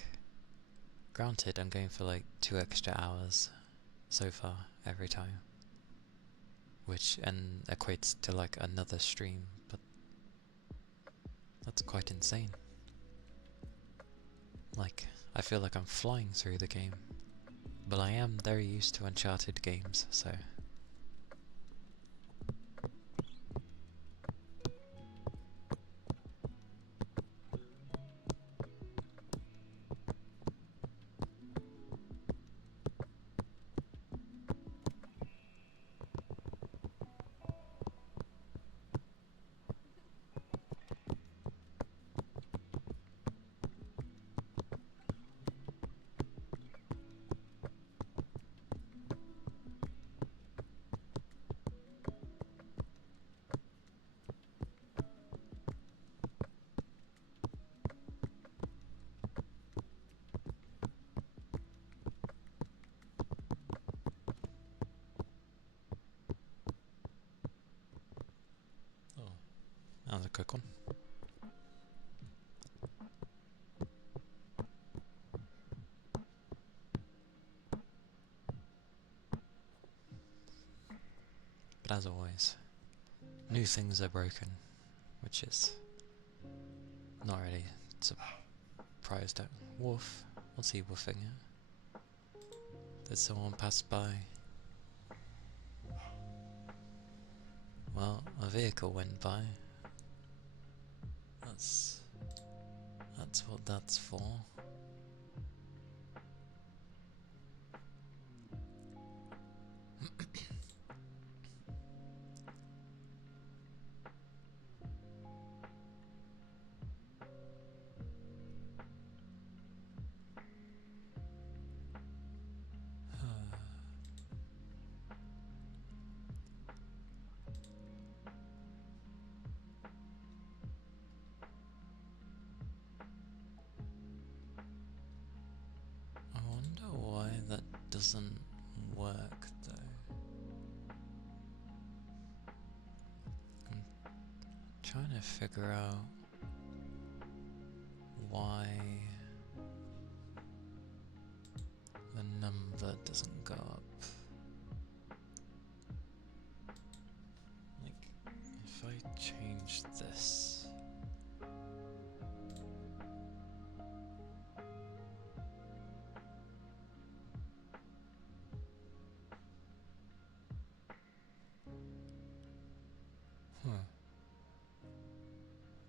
granted I'm going for like 2 extra hours so far every time, which equates to like another stream, but that's quite insane. Like, I feel like I'm flying through the game, but I am very used to Uncharted games, so... That was a quick one. But as always, new things are broken, which is not really surprised at. Woof. What's he woofing at? Did someone pass by? Well, a vehicle went by. That's what that's for. I wonder why that doesn't work though. I'm trying to figure out why the number doesn't go up. Like, if I change this.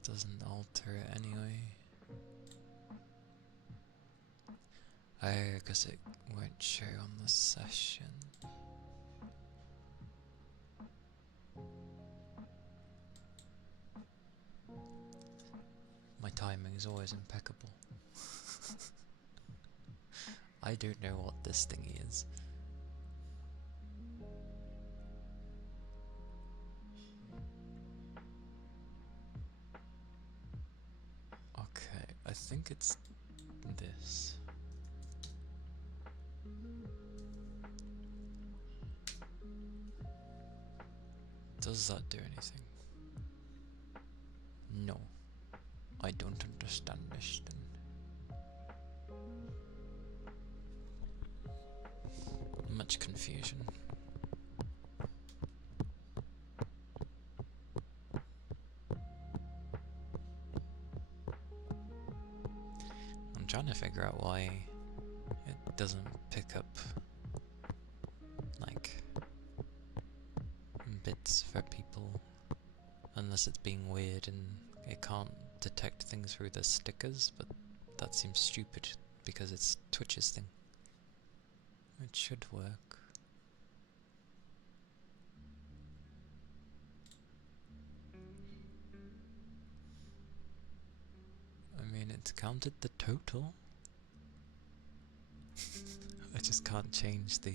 Doesn't alter it anyway. Oh, because it won't show on the session. My timing is always impeccable. I don't know what this thingy is. Okay, I think it's this. Does that do anything? No. I don't understand this then. Much confusion. I'm trying to figure out why it doesn't pick up like bits for people unless it's being weird and it can't detect things through the stickers, but that seems stupid because it's Twitch's thing. It should work. I mean, it's counted the total. I just can't change the...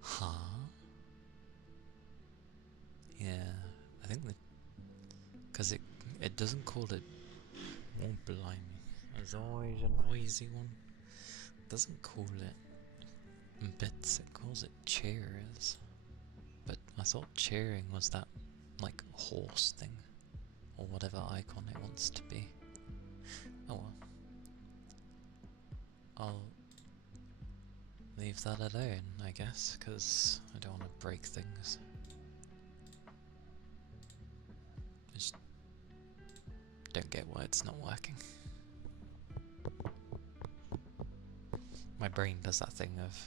Huh? Yeah, I think that... Because it doesn't call it... Oh, blimey. There's always a noisy one. It doesn't call it bits, it calls it cheers. But I thought cheering was that, like, horse thing. Or whatever icon it wants to be. Oh well. I'll leave that alone, I guess, because I don't want to break things. I just don't get why it's not working. My brain does that thing of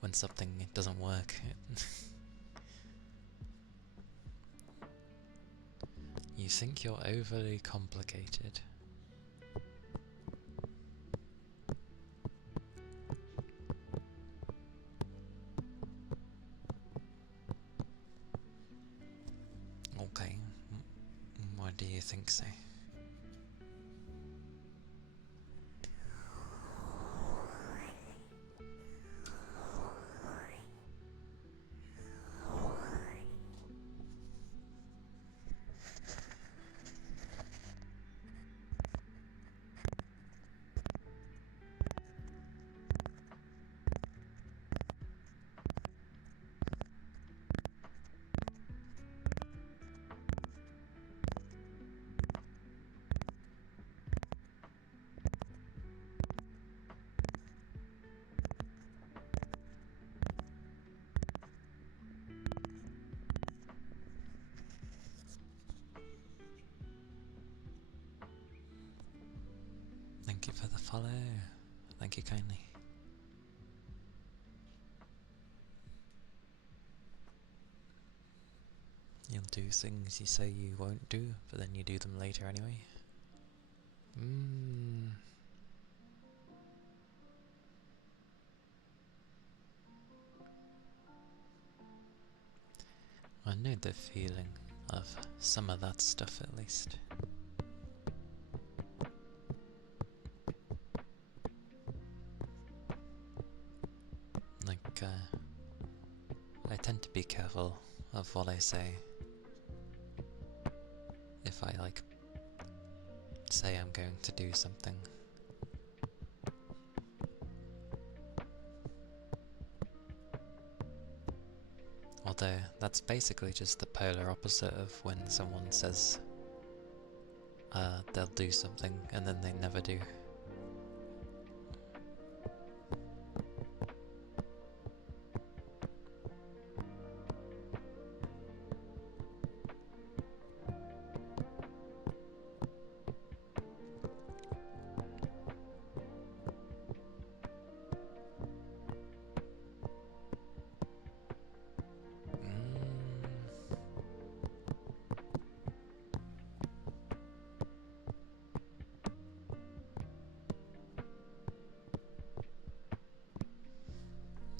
when something doesn't work. You think you're overly complicated. Okay, why do you think so? Thank you for the follow. Thank you kindly. You'll do things you say you won't do, but then you do them later anyway. I know the feeling of some of that stuff at least. Like, I tend to be careful of what I say. If I, like, say I'm going to do something. Although, that's basically just the polar opposite of when someone says they'll do something and then they never do.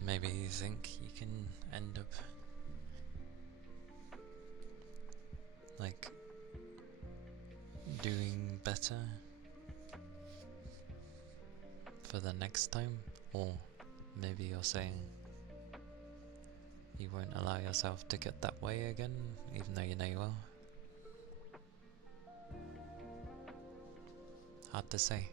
Maybe you think you can end up like doing better for the next time, or maybe you're saying you won't allow yourself to get that way again, even though you know you will. Hard to say.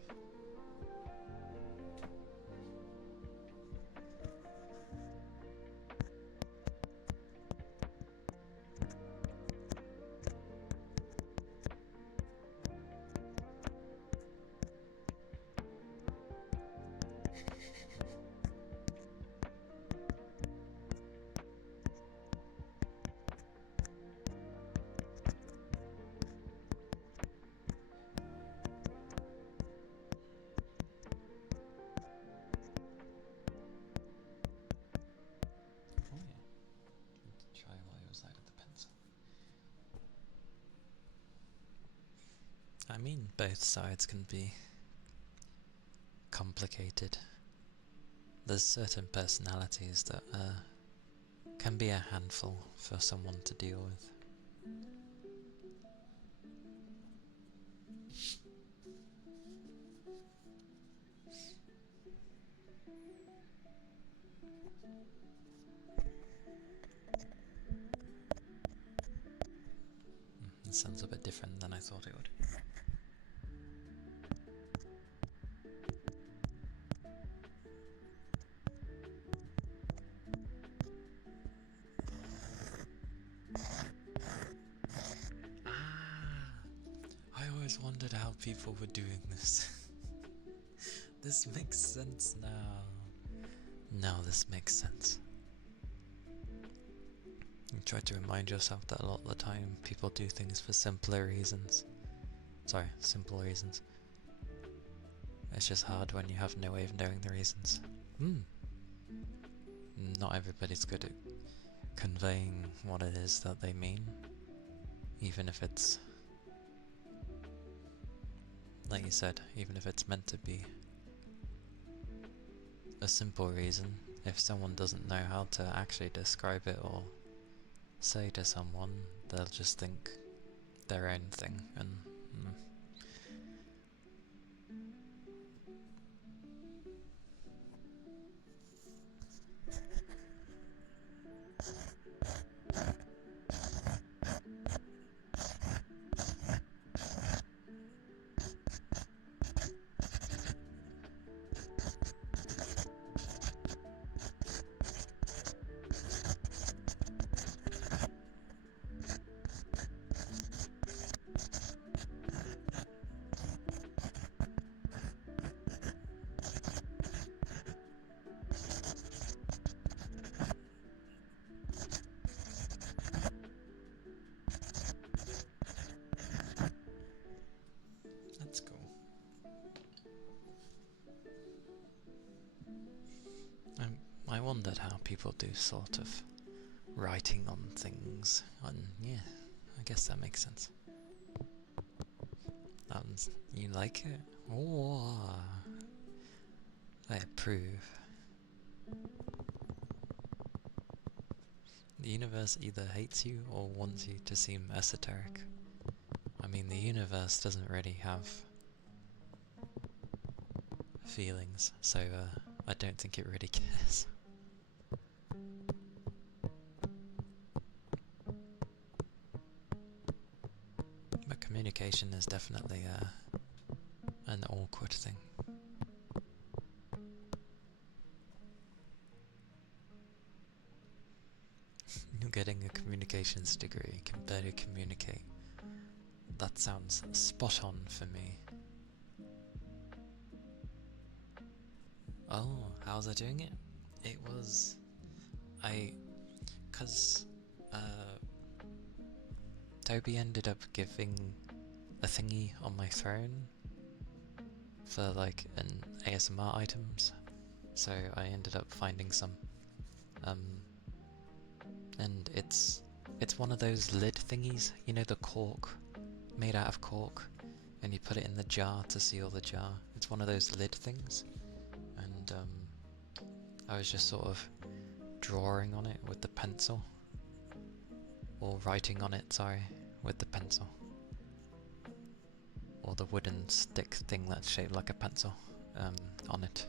Oh yeah. Try while you side of the pencil. I mean, both sides can be complicated. There's certain personalities that can be a handful for someone to deal with. It sounds a bit different than I thought it would. I always wondered how people were doing this. This makes sense now. Now this makes sense. You try to remind yourself that a lot of the time people do things for simpler reasons. Sorry, simple reasons. It's just hard when you have no way of knowing the reasons. Not everybody's good at conveying what it is that they mean, even if it's, like you said, even if it's meant to be a simple reason. If someone doesn't know how to actually describe it or say to someone, they'll just think their own thing, and that's cool. I wondered how people do sort of writing on things, and yeah, I guess that makes sense. You like it? Oh, I approve. The universe either hates you or wants you to seem esoteric. I mean, the universe doesn't really have feelings, so I don't think it really cares. But communication is definitely an awkward thing. You're getting a communications degree, you can better communicate. That sounds spot on for me. Oh, how was I doing it? It was... Cause Toby ended up giving a thingy on my throne for like an ASMR items, so I ended up finding some. And it's one of those lid thingies, you know, the cork, made out of cork, and you put it in the jar to seal the jar. It's one of those lid things, and I was just sort of drawing on it with the pencil. Or writing on it, sorry, with the pencil. Or the wooden stick thing that's shaped like a pencil on it.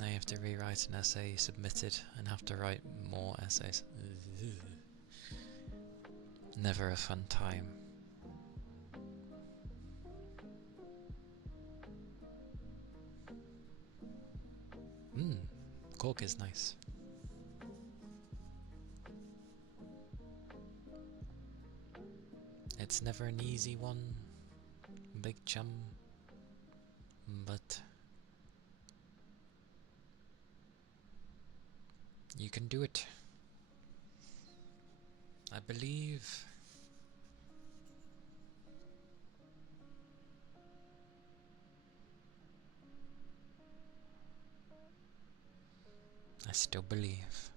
Now you have to rewrite an essay you submitted and have to write more essays. Never a fun time. Cork is nice. It's never an easy one, Big Chum, but you can do it. I believe. I still believe.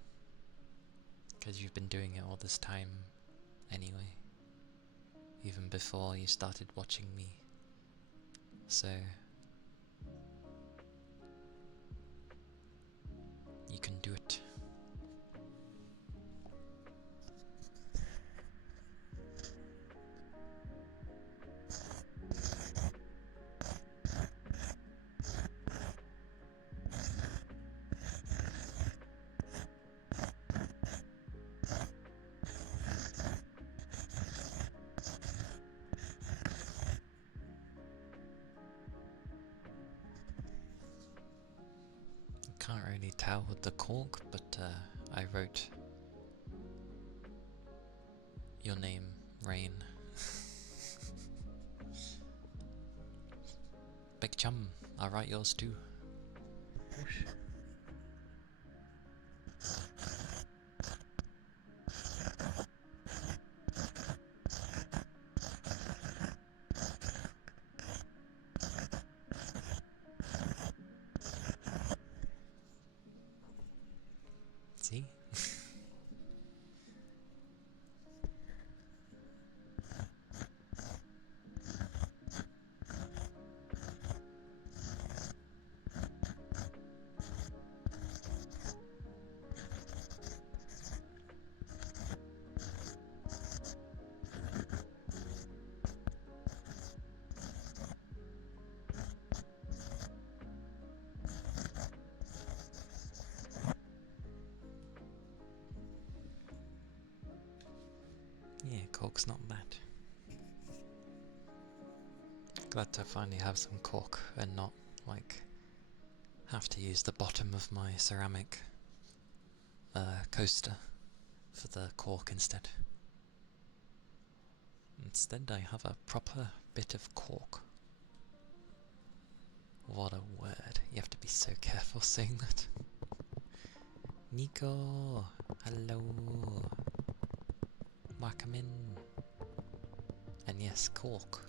Because you've been doing it all this time anyway. Even before you started watching me. So you can do it. Can't really tell with the cork, but I wrote your name, Rain. Big Chum, I'll write yours too. See? Yeah, cork's not bad. Glad to finally have some cork and not, like, have to use the bottom of my ceramic coaster for the cork instead. Instead I have a proper bit of cork. What a word. You have to be so careful saying that. Nico! Hello! Welcome in. And yes, cork.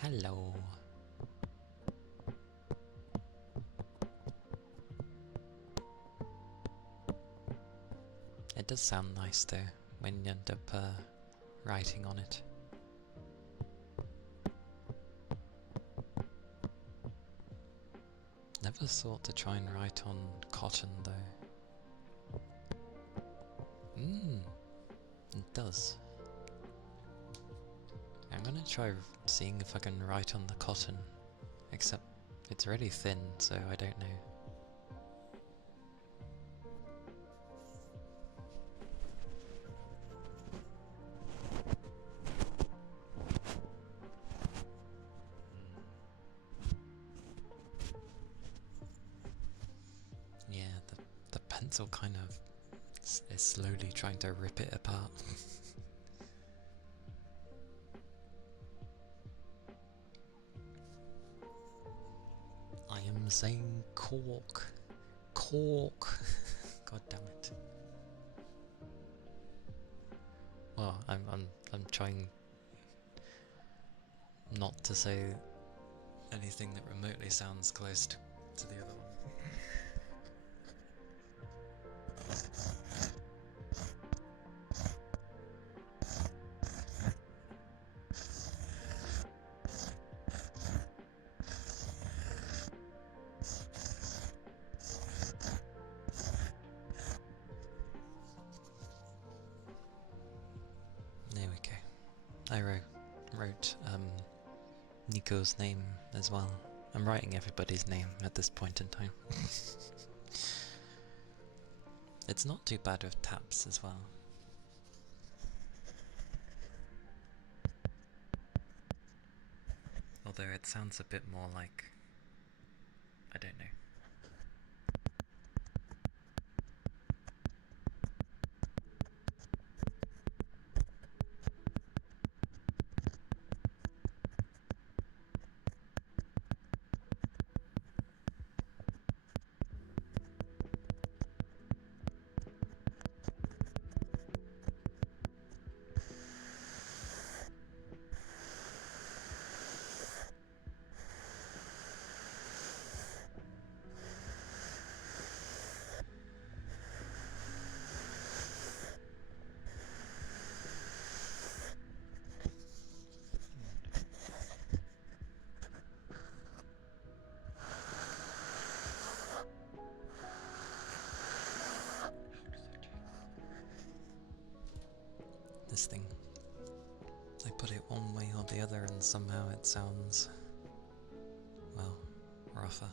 Hello. It does sound nice though, when you end up writing on it. Never thought to try and write on cotton though. It does. I'm gonna try seeing if I can write on the cotton, except it's really thin, so I don't know. Yeah, the pencil kind of is slowly trying to rip it apart. I am saying cork. Cork. God damn it. Well, I'm trying not to say anything that remotely sounds close to the other one. I wrote Nico's name as well. I'm writing everybody's name at this point in time. It's not too bad with taps as well. Although it sounds a bit more like, I don't know. This thing. I put it one way or the other and somehow it sounds, well, rougher.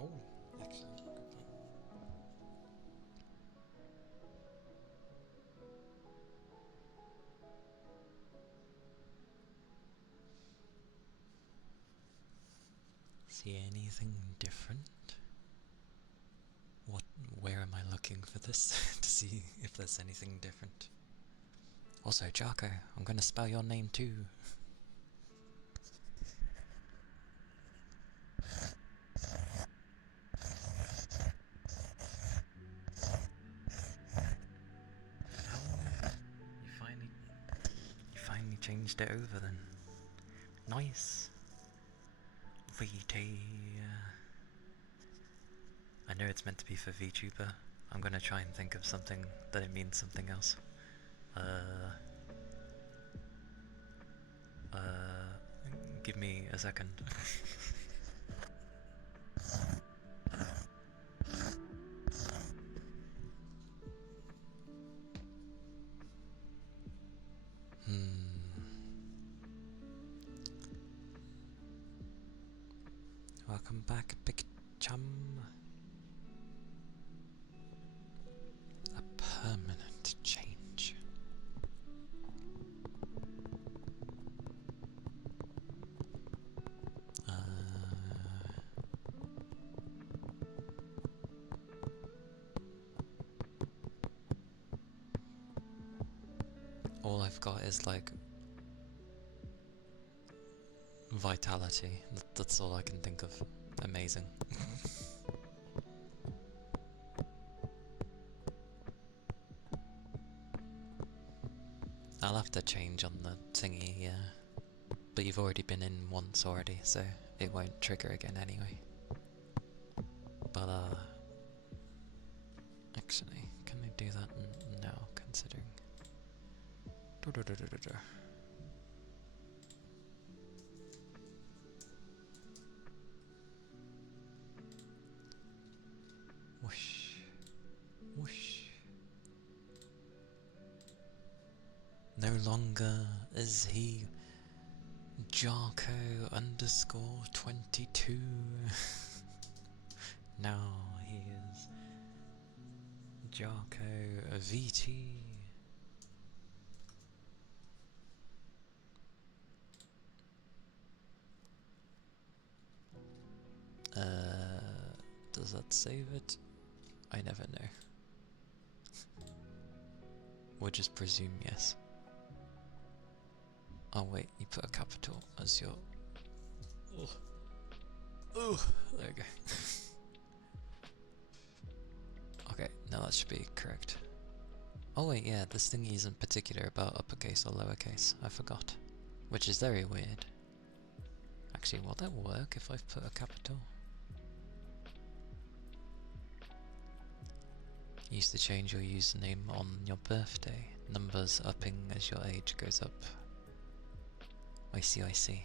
Oh, excellent. Good point. See anything different? Where am I looking for this to see if there's anything different? Also, Jarko, I'm gonna spell your name too. You finally changed it over then. Nice. VT. I know it's meant to be for VTuber. I'm gonna try and think of something that it means something else. Give me a second. Welcome back, big chum. A permanent change. All I've got is like vitality. That's all I can think of. Amazing. I'll have to change on the thingy, yeah. But you've already been in once already, so it won't trigger again anyway. But actually, can I do that now, considering? Whoosh, whoosh. No longer Is he Jarko underscore 22? No, he is Jarko VT. Does that save it? I never know. We'll just presume yes. Oh wait, you put a capital as your... Ugh. Ugh. There we go. Okay, now that should be correct. Oh wait, yeah, this thingy isn't particular about uppercase or lowercase. I forgot. Which is very weird. Actually, will that work if I've put a capital? You used to change your username on your birthday. Numbers upping as your age goes up. I see, I see.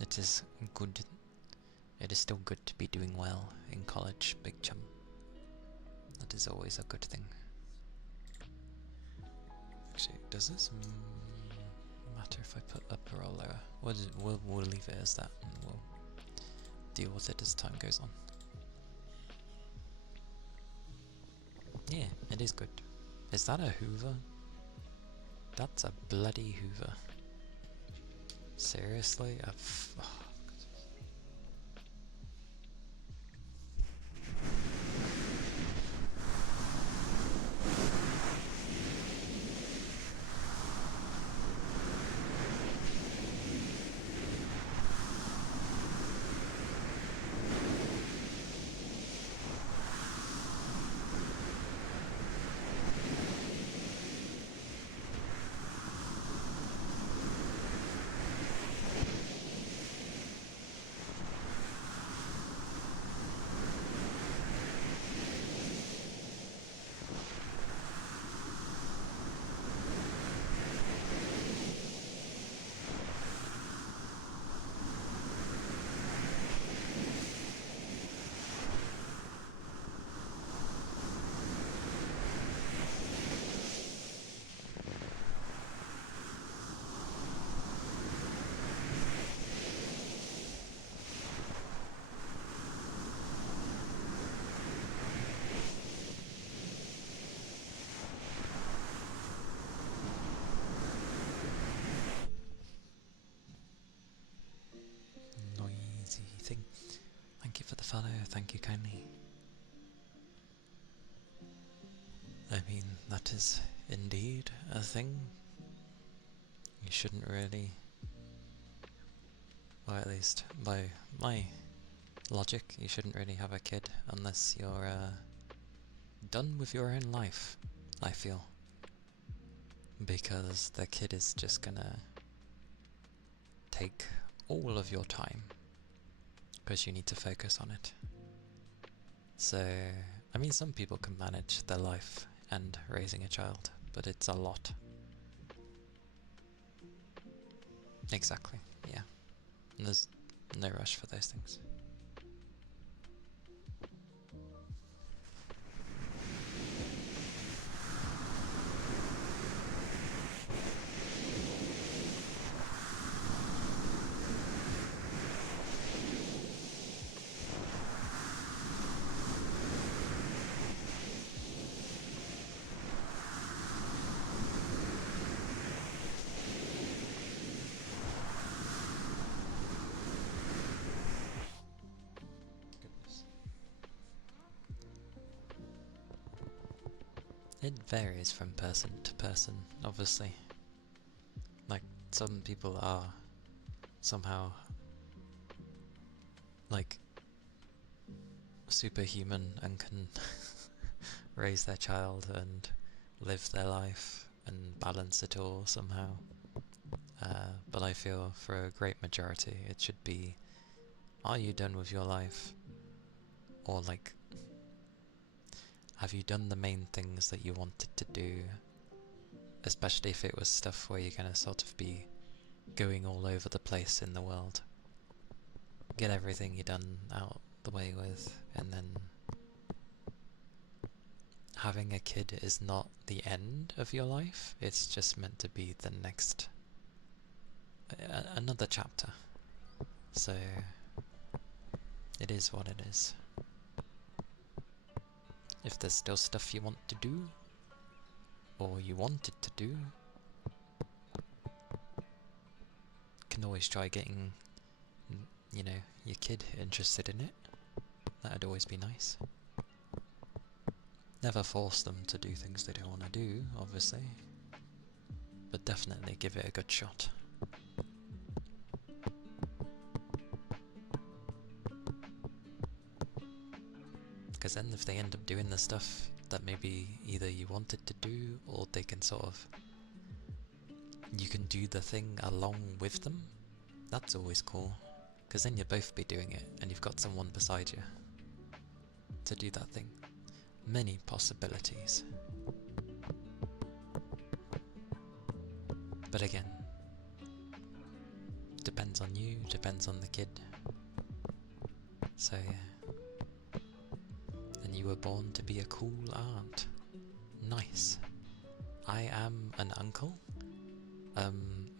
It is good. It is still good to be doing well in college, big chum. That is always a good thing. Actually, does this matter if I put upper or lower? We'll leave it as that and we'll deal with it as time goes on. Yeah, it is good. Is that a Hoover? That's a bloody Hoover. Seriously? Oh. Thing. Thank you for the follow, thank you kindly. I mean, that is indeed a thing. You shouldn't really, or at least by my logic, you shouldn't really have a kid unless you're done with your own life, I feel. Because the kid is just gonna take all of your time. Because you need to focus on it. So, I mean, some people can manage their life and raising a child, but it's a lot. Exactly, yeah. And there's no rush for those things. It varies from person to person, obviously. Like, some people are somehow, like, superhuman and can raise their child and live their life and balance it all somehow. But I feel for a great majority it should be, are you done with your life? Or like, have you done the main things that you wanted to do? Especially if it was stuff where you're gonna sort of be going all over the place in the world. get everything you done out the way with, and then having a kid is not the end of your life, it's just meant to be the next, another chapter. So, it is what it is. If there's still stuff you want to do, or you wanted to do, can always try getting, you know, your kid interested in it. That'd always be nice. Never force them to do things they don't want to do, obviously, but definitely give it a good shot. Because then if they end up doing the stuff that maybe either you wanted to do, or they can sort of, you can do the thing along with them, that's always cool. Because then you'll both be doing it, and you've got someone beside you to do that thing. Many possibilities. But again, depends on you, depends on the kid. So yeah. And you were born to be a cool aunt. Nice. I am an uncle,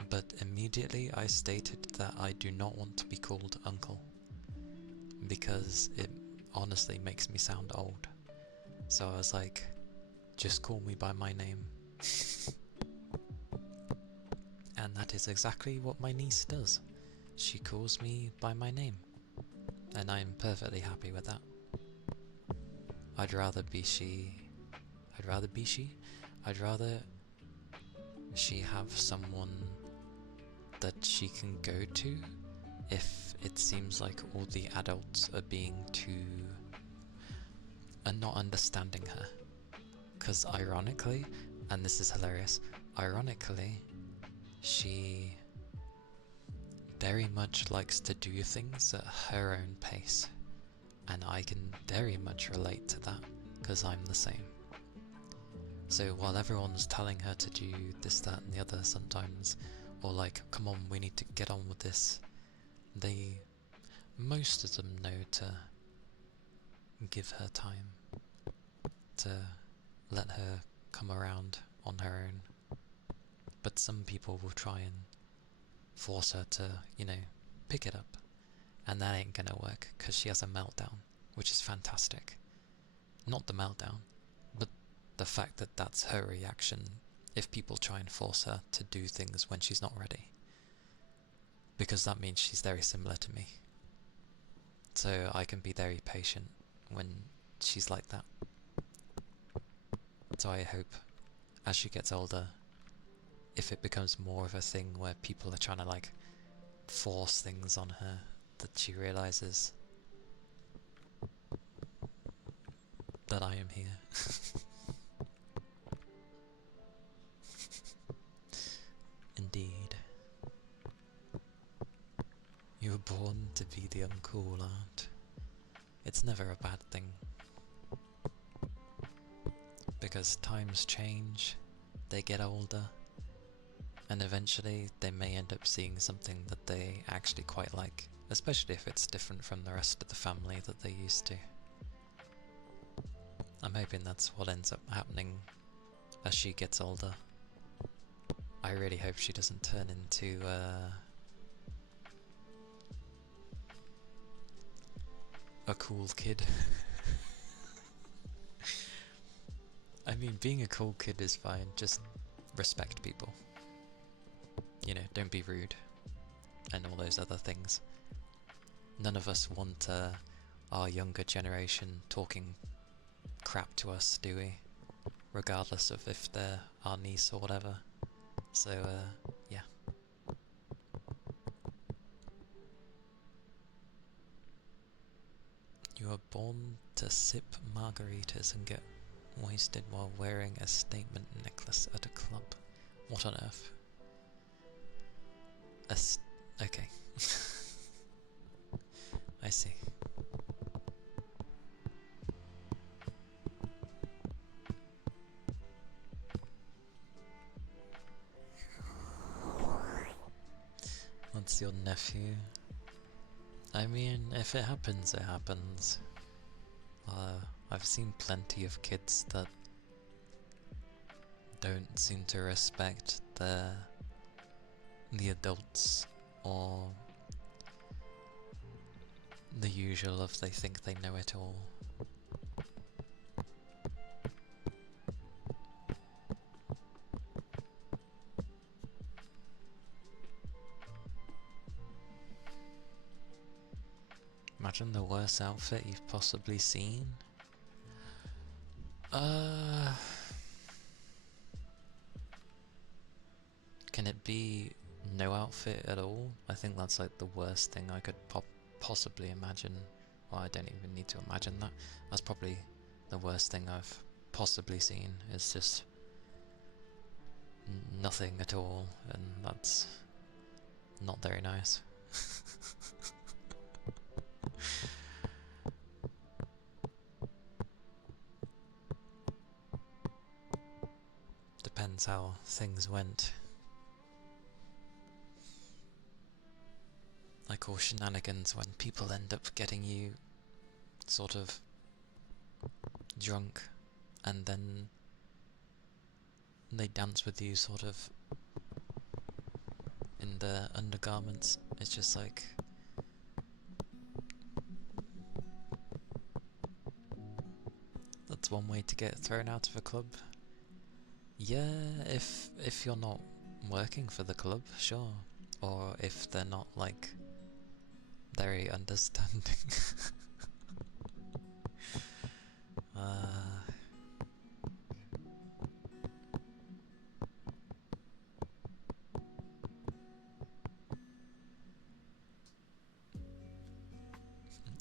but immediately I stated that I do not want to be called uncle, because it honestly makes me sound old. So I was like, just call me by my name. And that is exactly what my niece does. She calls me by my name, and I'm perfectly happy with that. I'd rather she have someone that she can go to if it seems like all the adults are not understanding her. Because ironically, and this is hilarious, ironically, she very much likes to do things at her own pace, and I can very much relate to that, because I'm the same. So while everyone's telling her to do this, that and the other sometimes, or like, come on, we need to get on with this, most of them know to give her time, to let her come around on her own. But some people will try and force her to, you know, pick it up, and that ain't gonna work, because she has a meltdown, which is fantastic. Not the meltdown, but the fact that that's her reaction if people try and force her to do things when she's not ready. Because that means she's very similar to me. So I can be very patient when she's like that. So I hope, as she gets older, if it becomes more of a thing where people are trying to like force things on her, that she realizes that I am here. Indeed. You were born to be the uncool aunt. It's never a bad thing. Because times change, they get older, and eventually they may end up seeing something that they actually quite like, especially if it's different from the rest of the family that they used to. I'm hoping that's what ends up happening as she gets older. I really hope she doesn't turn into a cool kid. I mean, being a cool kid is fine, just respect people. You know, don't be rude, and all those other things. None of us want our younger generation talking crap to us, do we? Regardless of if they're our niece or whatever. So, yeah. You were born to sip margaritas and get wasted while wearing a statement necklace at a club. What on earth? Okay. I see. What's your nephew? I mean, if it happens, it happens. I've seen plenty of kids that don't seem to respect the adults, or the usual of they think they know it all. Imagine the worst outfit you've possibly seen. Can it be no outfit at all? I think that's like the worst thing I could possibly imagine. Well, I don't even need to imagine that. That's probably the worst thing I've possibly seen. Is just nothing at all, and that's not very nice. Depends how things went. I call shenanigans when people end up getting you sort of drunk and then they dance with you sort of in the undergarments. It's just like, that's one way to get thrown out of a club. Yeah, if you're not working for the club, sure. Or if they're not like very understanding.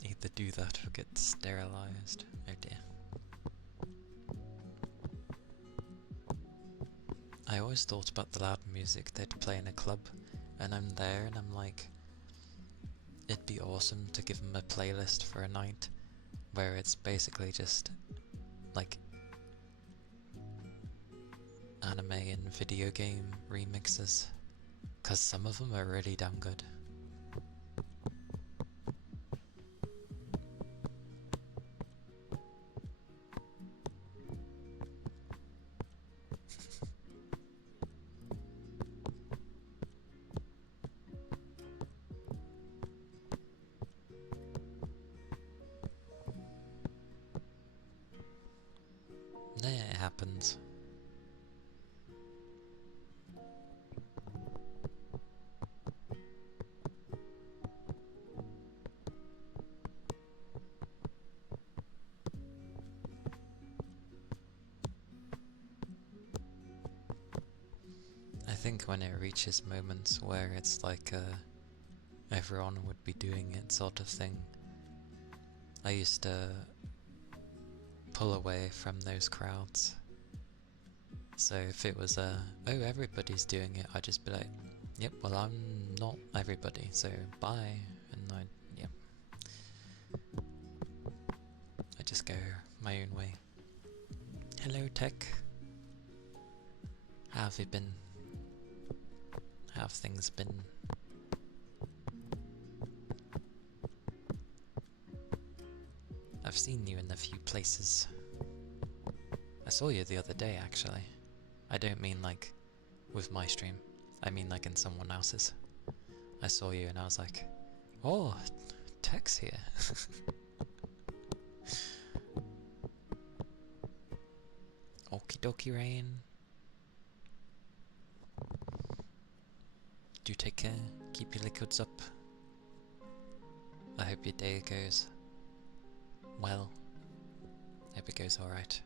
Either do that or get sterilized. Oh dear. I always thought about the loud music they'd play in a club, and I'm there and I'm like, it'd be awesome to give them a playlist for a night where it's basically just like anime and video game remixes, because some of them are really damn good. It happens. I think when it reaches moments where it's like everyone would be doing it sort of thing, I used to pull away from those crowds. So if it was oh, everybody's doing it, I'd just be like, yep, well I'm not everybody, so bye, and yep. I just go my own way. Hello Tech. How have you been? How have things been? I've seen you in a few places. I saw you the other day, actually. I don't mean like with my stream. I mean like in someone else's. I saw you and I was like, oh, Tech's here. Okie dokie, Rain. Do take care. Keep your liquids up. I hope your day goes well. Hope it goes alright.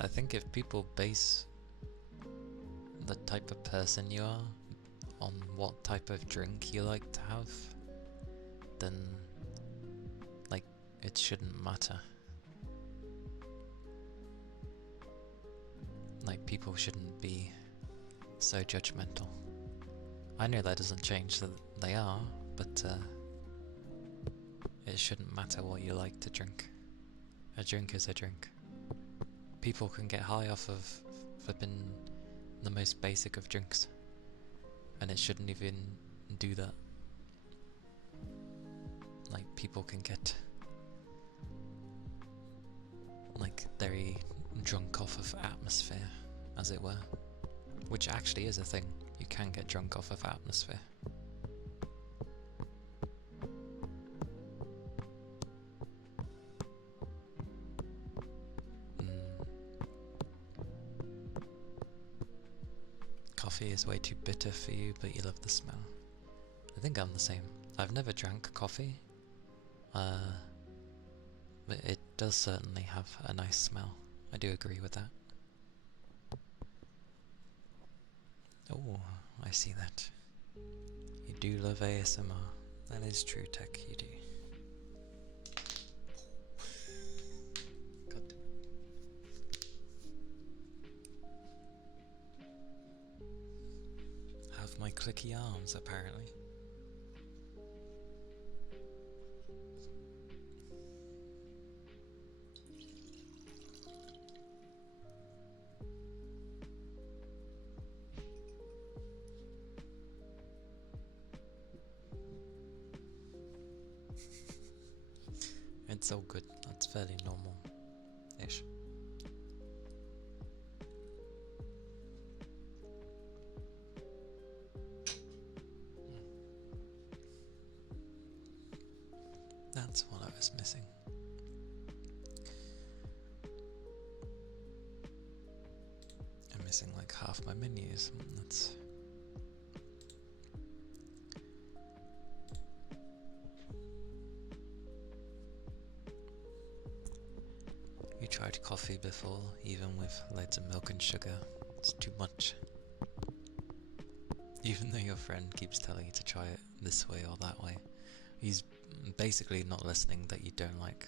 I think if people base the type of person you are on what type of drink you like to have, then like it shouldn't matter. Like people shouldn't be so judgmental. I know that doesn't change that they are, but it shouldn't matter what you like to drink. A drink is a drink. People can get high off of flipping the most basic of drinks, and it shouldn't even do that. Like, people can get like very drunk off of atmosphere, as it were, which actually is a thing. You can get drunk off of atmosphere. Coffee is way too bitter for you, but you love the smell. I think I'm the same. I've never drank coffee, but it does certainly have a nice smell. I do agree with that. Oh, I see that. You do love ASMR. That is true, Tech, you do. God. Have my clicky arms, apparently. It's all good. That's fairly normal-ish. That's what I was missing. I'm missing like half my menus. That's... You tried coffee before, even with loads of milk and sugar. It's too much. Even though your friend keeps telling you to try it this way or that way, he's basically not listening that you don't like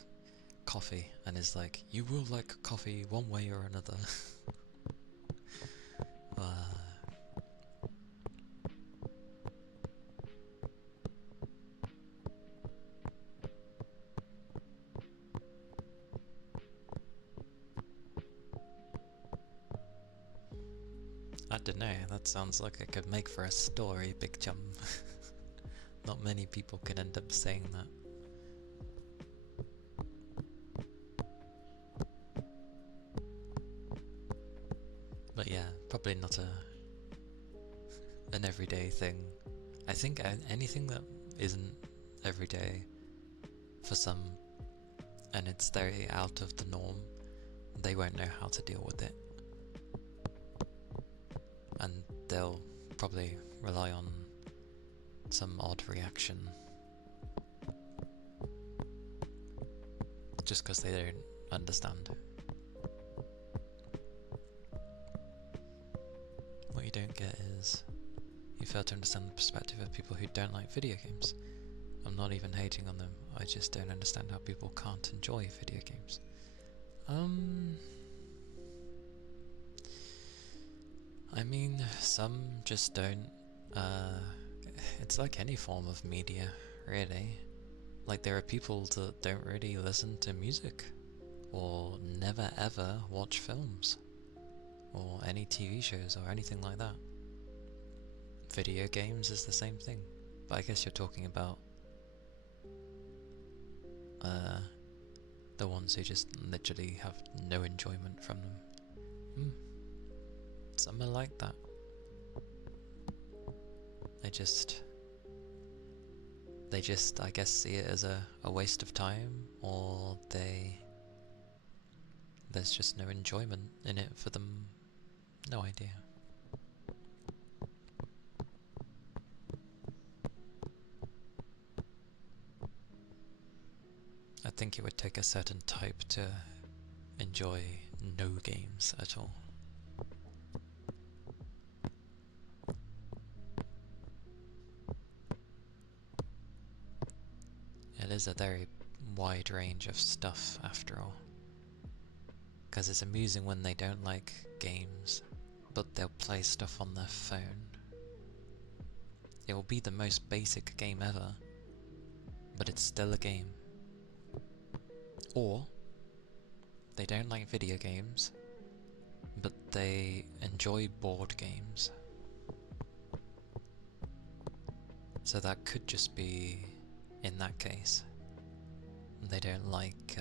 coffee, and is like, you will like coffee one way or another. I don't know, that sounds like it could make for a story, Big Chum. Not many people can end up saying that. But yeah, probably not an everyday thing. I think anything that isn't everyday for some, and it's very out of the norm, they won't know how to deal with it. And they'll probably rely on some odd reaction just because they don't understand. What you don't get is you fail to understand the perspective of people who don't like video games. I'm not even hating on them, I just don't understand how people can't enjoy video games. I mean, some just don't. It's like any form of media, really. Like, there are people that don't really listen to music, or never ever watch films, or any TV shows, or anything like that. Video games is the same thing, but I guess you're talking about the ones who just literally have no enjoyment from them. Some are like that. They just, I guess, see it as a waste of time, or there's just no enjoyment in it for them. No idea. I think it would take a certain type to enjoy no games at all. It is a very wide range of stuff after all. Because it's amusing when they don't like games, but they'll play stuff on their phone. It will be the most basic game ever, but it's still a game. Or they don't like video games, but they enjoy board games. So that could just be, in that case, they don't like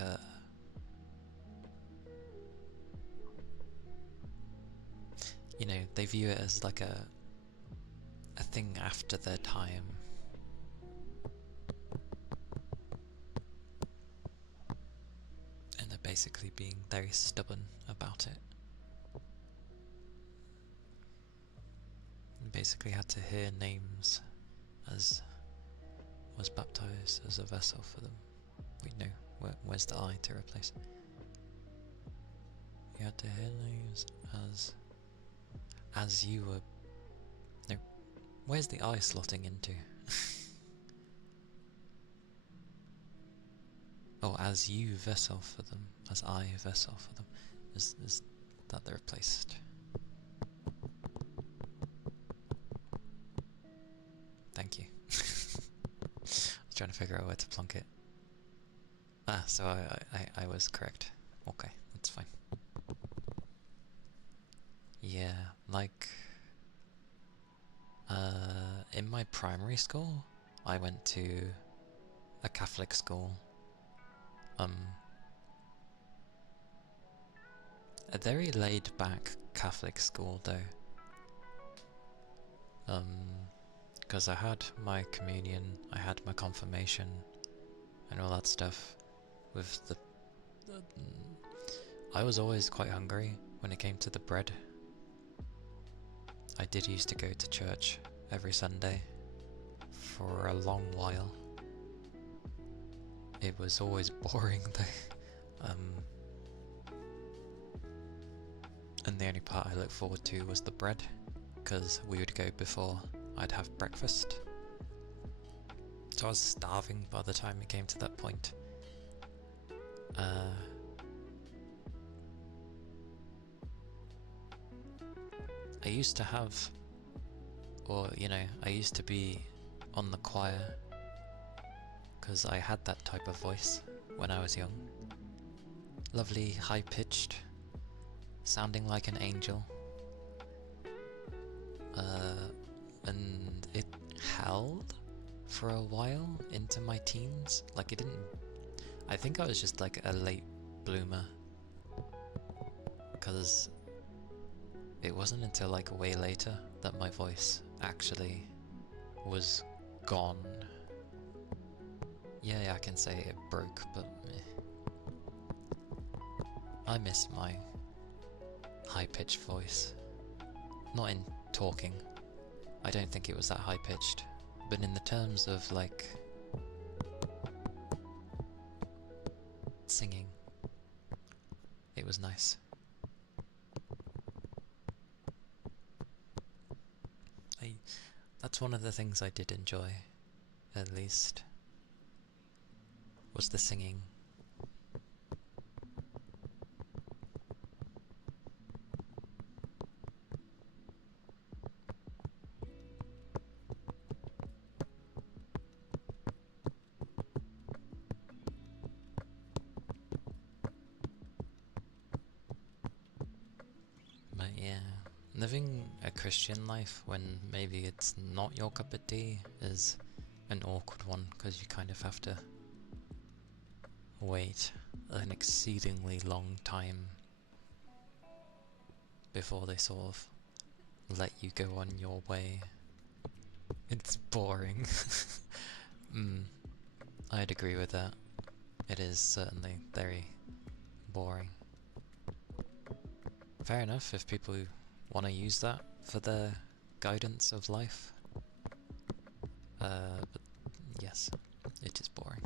you know, they view it as like a thing after their time. And they're basically being very stubborn about it. And basically had to hear names as was baptized as a vessel for them. Wait, no, where's the I to replace? You had to hear names as you were. No, where's the I slotting into? Oh, as you vessel for them, as I vessel for them. Is that the replaced? Thank you. I was trying to figure out where to plonk it. Ah, so I was correct. Okay, that's fine. Yeah, like in my primary school, I went to a Catholic school. A very laid back Catholic school though. Because I had my communion, I had my confirmation, and all that stuff. With the I was always quite hungry when it came to the bread. I did used to go to church every Sunday for a long while. It was always boring though. And the only part I looked forward to was the bread, because we would go before I'd have breakfast. So I was starving by the time it came to that point. I used to have, or you know, I used to be on the choir because I had that type of voice when I was young. Lovely, high-pitched, sounding like an angel. And it held for a while into my teens. Like it didn't, I think I was just like a late bloomer, because it wasn't until like way later that my voice actually was gone. Yeah, I can say it broke, but I miss my high-pitched voice. Not in talking, I don't think it was that high-pitched, but in the terms of like singing, it was nice. That's one of the things I did enjoy, at least, was the singing. But yeah, living a Christian life when maybe it's not your cup of tea is an awkward one, because you kind of have to wait an exceedingly long time before they sort of let you go on your way. It's boring. I'd agree with that. It is certainly very boring. Fair enough if people want to use that for their guidance of life. But yes, it is boring.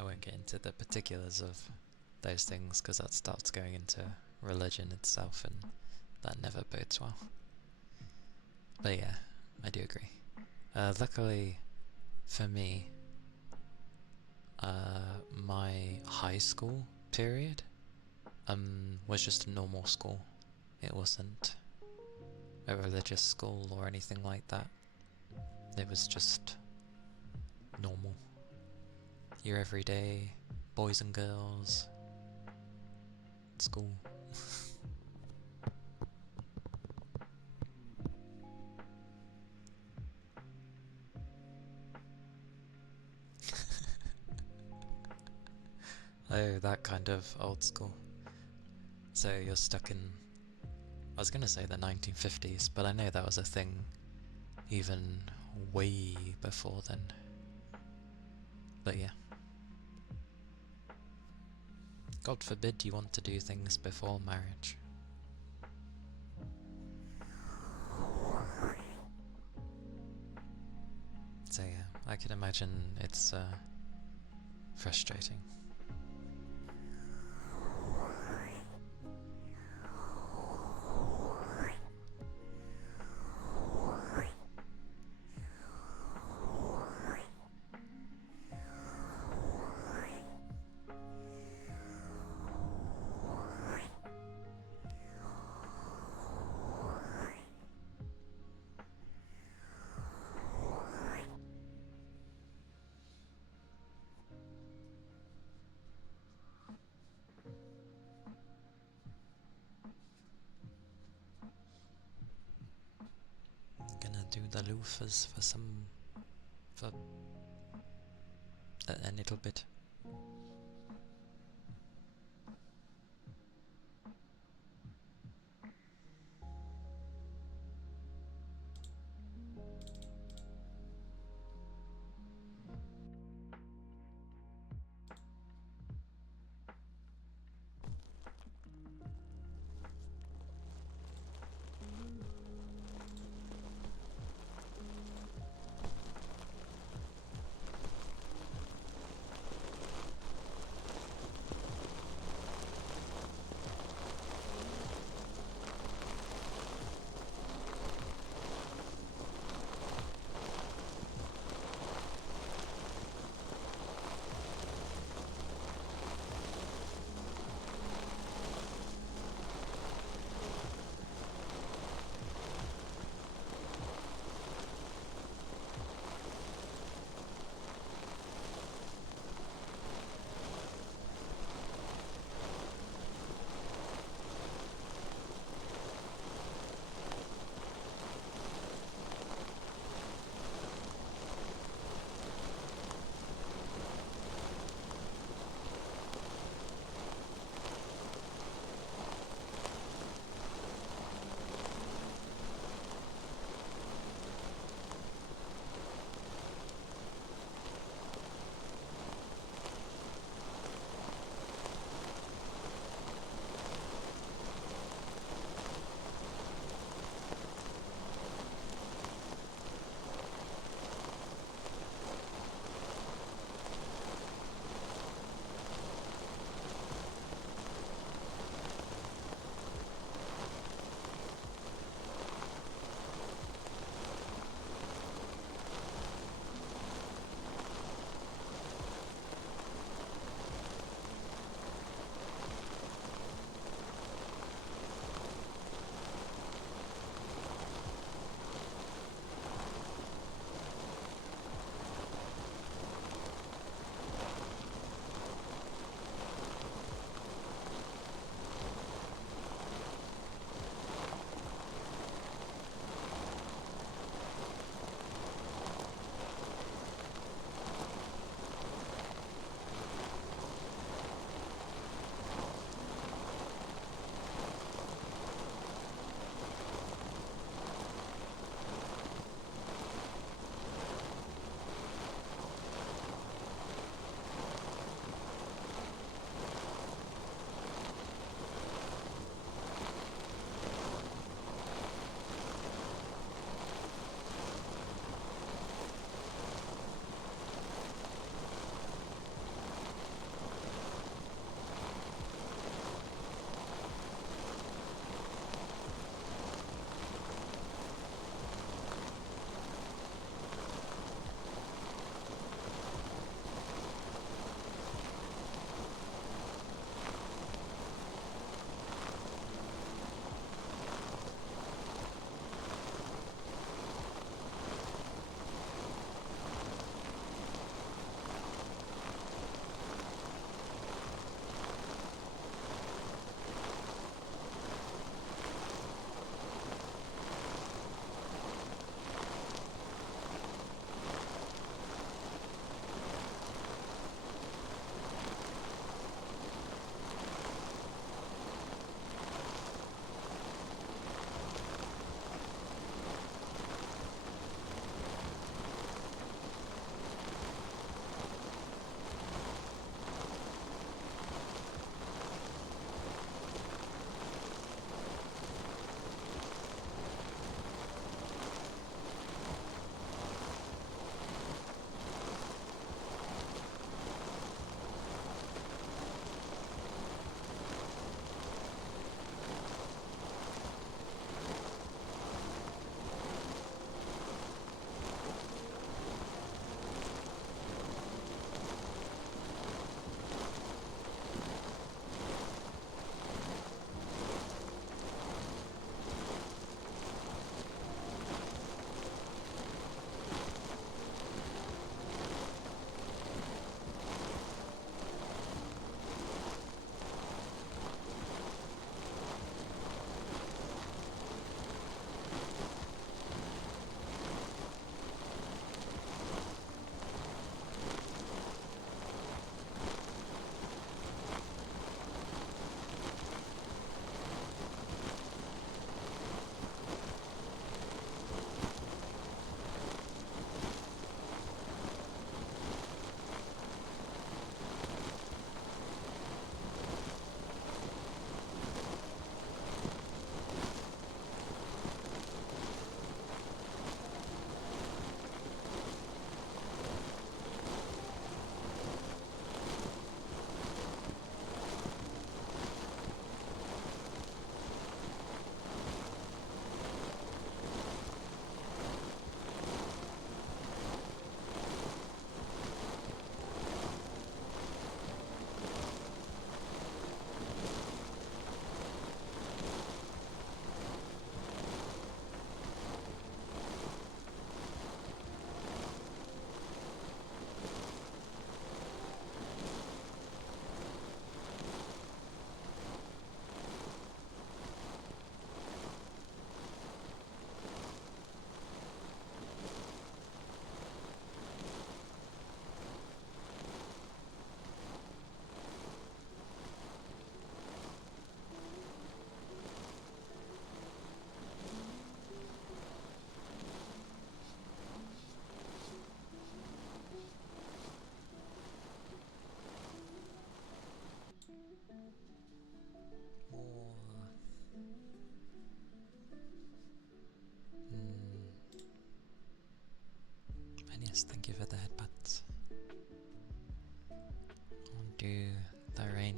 I won't get into the particulars of those things, because that starts going into religion itself, and that never bodes well. But yeah, I do agree. Luckily for me, my high school period was just a normal school. It wasn't a religious school or anything like that. It was just normal. Your everyday boys and girls school. Oh, that kind of old school. So you're stuck in, I was gonna say the 1950s, but I know that was a thing even way before then. But yeah. God forbid you want to do things before marriage. So yeah, I can imagine it's frustrating. Gonna do the loofahs for a little bit.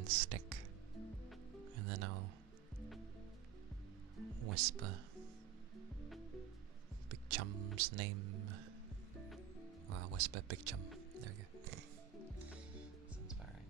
stick, and then I'll whisper Big Chum's name. Well, I'll whisper Big Chum. There we go. Sounds about right.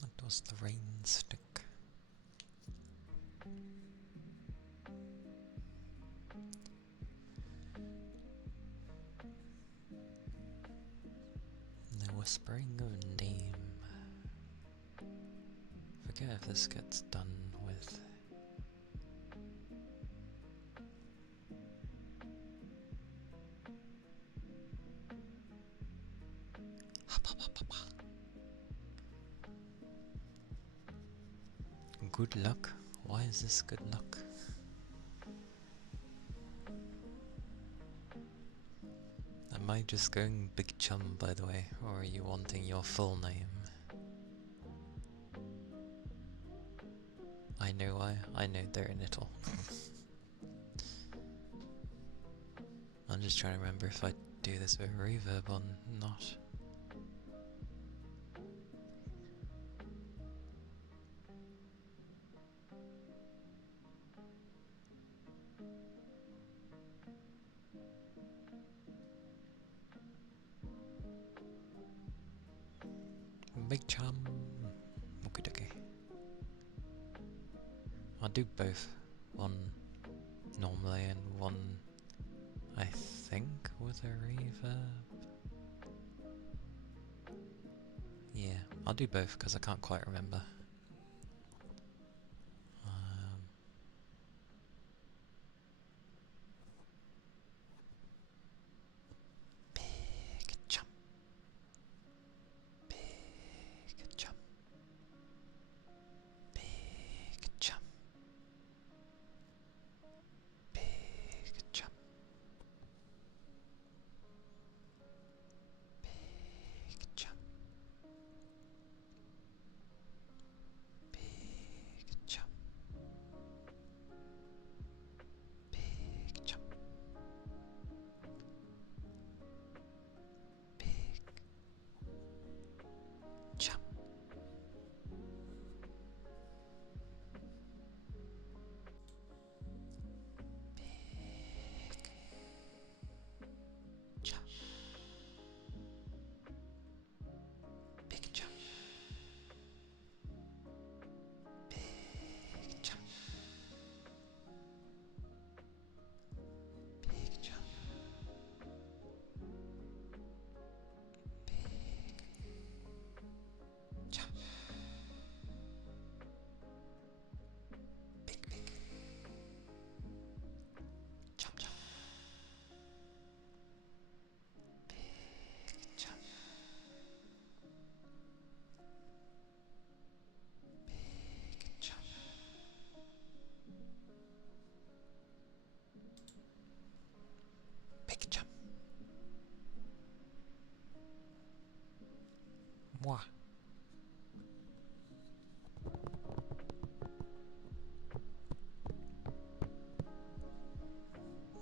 That was the rain stick. The whispering of name. Forget if this gets done with. Good luck? Why is this good luck? Am I just going Big Chum, by the way, or are you wanting your full name? I know why. I know they're little. I'm just trying to remember if I do this with reverb or not. Big Chum. Okie dokie. I'll do both. One normally and one, I think, with a reverb. Yeah, I'll do both because I can't quite remember. Big Chum. Big Chum. Big Chum. Big Chum. Big Chum. moi.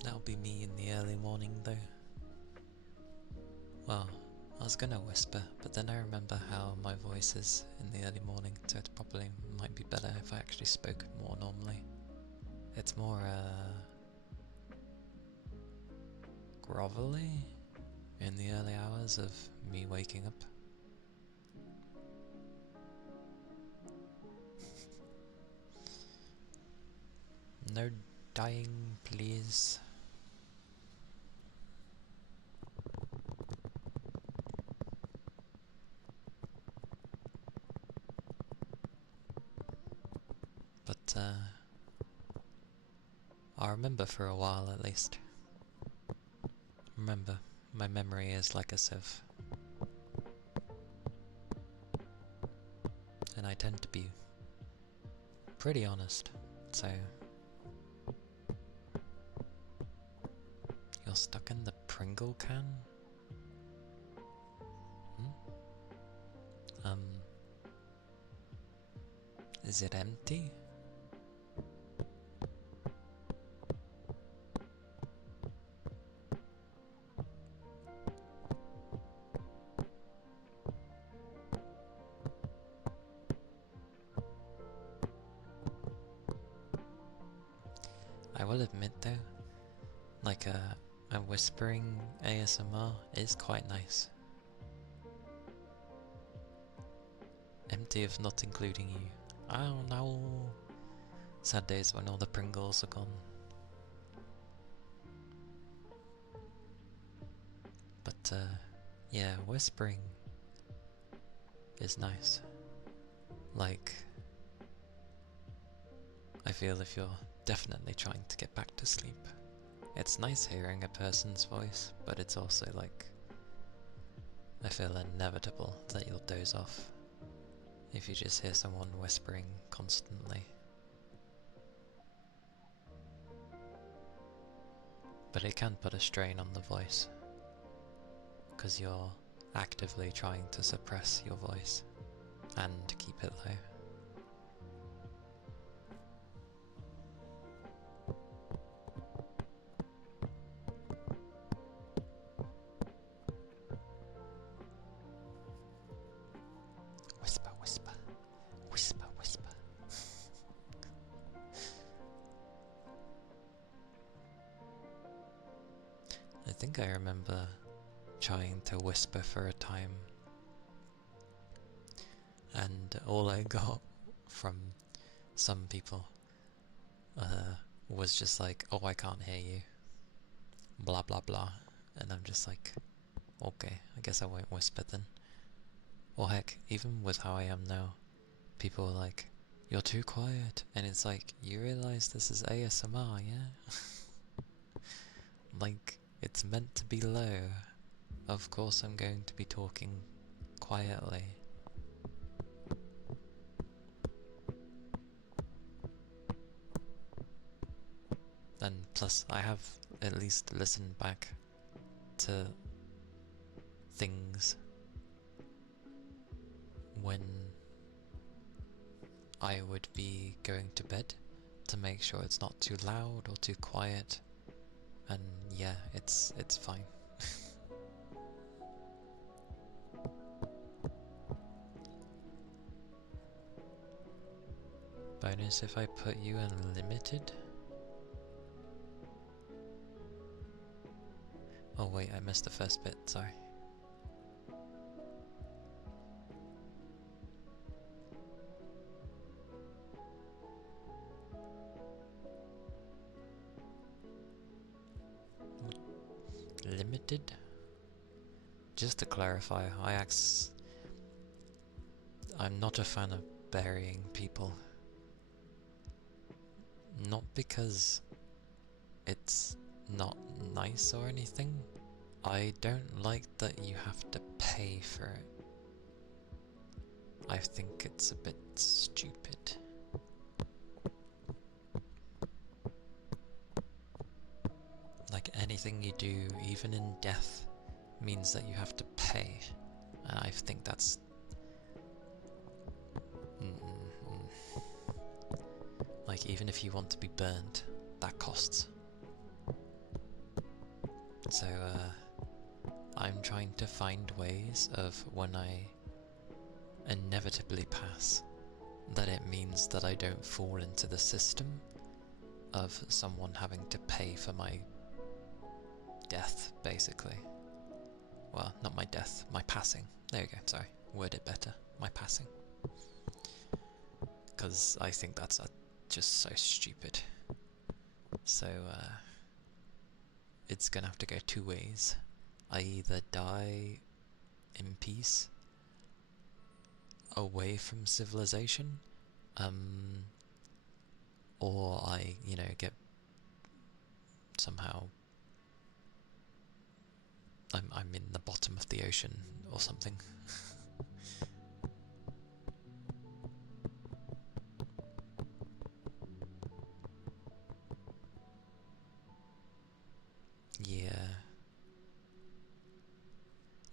That'll be me in the early morning though. Well, I was gonna whisper, but then I remember how my voice is in the early morning, so it probably might be better if I actually spoke more normally. It's more, grovelly in the early hours of me waking up. No dying, please. But, I'll remember for a while at least. Remember, my memory is like a sieve. And I tend to be pretty honest, so... You're stuck in the Pringle can? Is it empty? I will admit though, like a whispering ASMR is quite nice. Empty if not including you. Oh no! Sad days when all the Pringles are gone. But yeah, whispering is nice. Like, I feel if you're definitely trying to get back to sleep, it's nice hearing a person's voice, but it's also like, I feel inevitable that you'll doze off if you just hear someone whispering constantly. But it can put a strain on the voice, because you're actively trying to suppress your voice and keep it low. Whisper, whisper, whisper, whisper. I think I remember trying to whisper for a time, and all I got from some people was just like, oh, I can't hear you, blah blah blah, and I'm just like, okay, I guess I won't whisper then. Or heck, even with how I am now, people are like, you're too quiet, and it's like, you realize this is ASMR, yeah? Like, it's meant to be low. Of course I'm going to be talking quietly. And plus, I have at least listened back to things when I would be going to bed to make sure it's not too loud or too quiet, and yeah, it's fine. Bonus if I put you in limited? Oh wait, I missed the first bit, sorry. Limited? Just to clarify, I'm not a fan of burying people. Not because it's not nice or anything. I don't like that you have to pay for it. I think it's a bit stupid. Like anything you do, even in death, means that you have to pay. And I think that's Like, even if you want to be burned, that costs. So, I'm trying to find ways of when I inevitably pass, that it means that I don't fall into the system of someone having to pay for my death, basically. Well, not my death, my passing. There you go, sorry, word it better. My passing. Because I think that's just so stupid. So, it's gonna have to go two ways. I either die in peace, away from civilization, or I, get somehow I'm in the bottom of the ocean or something.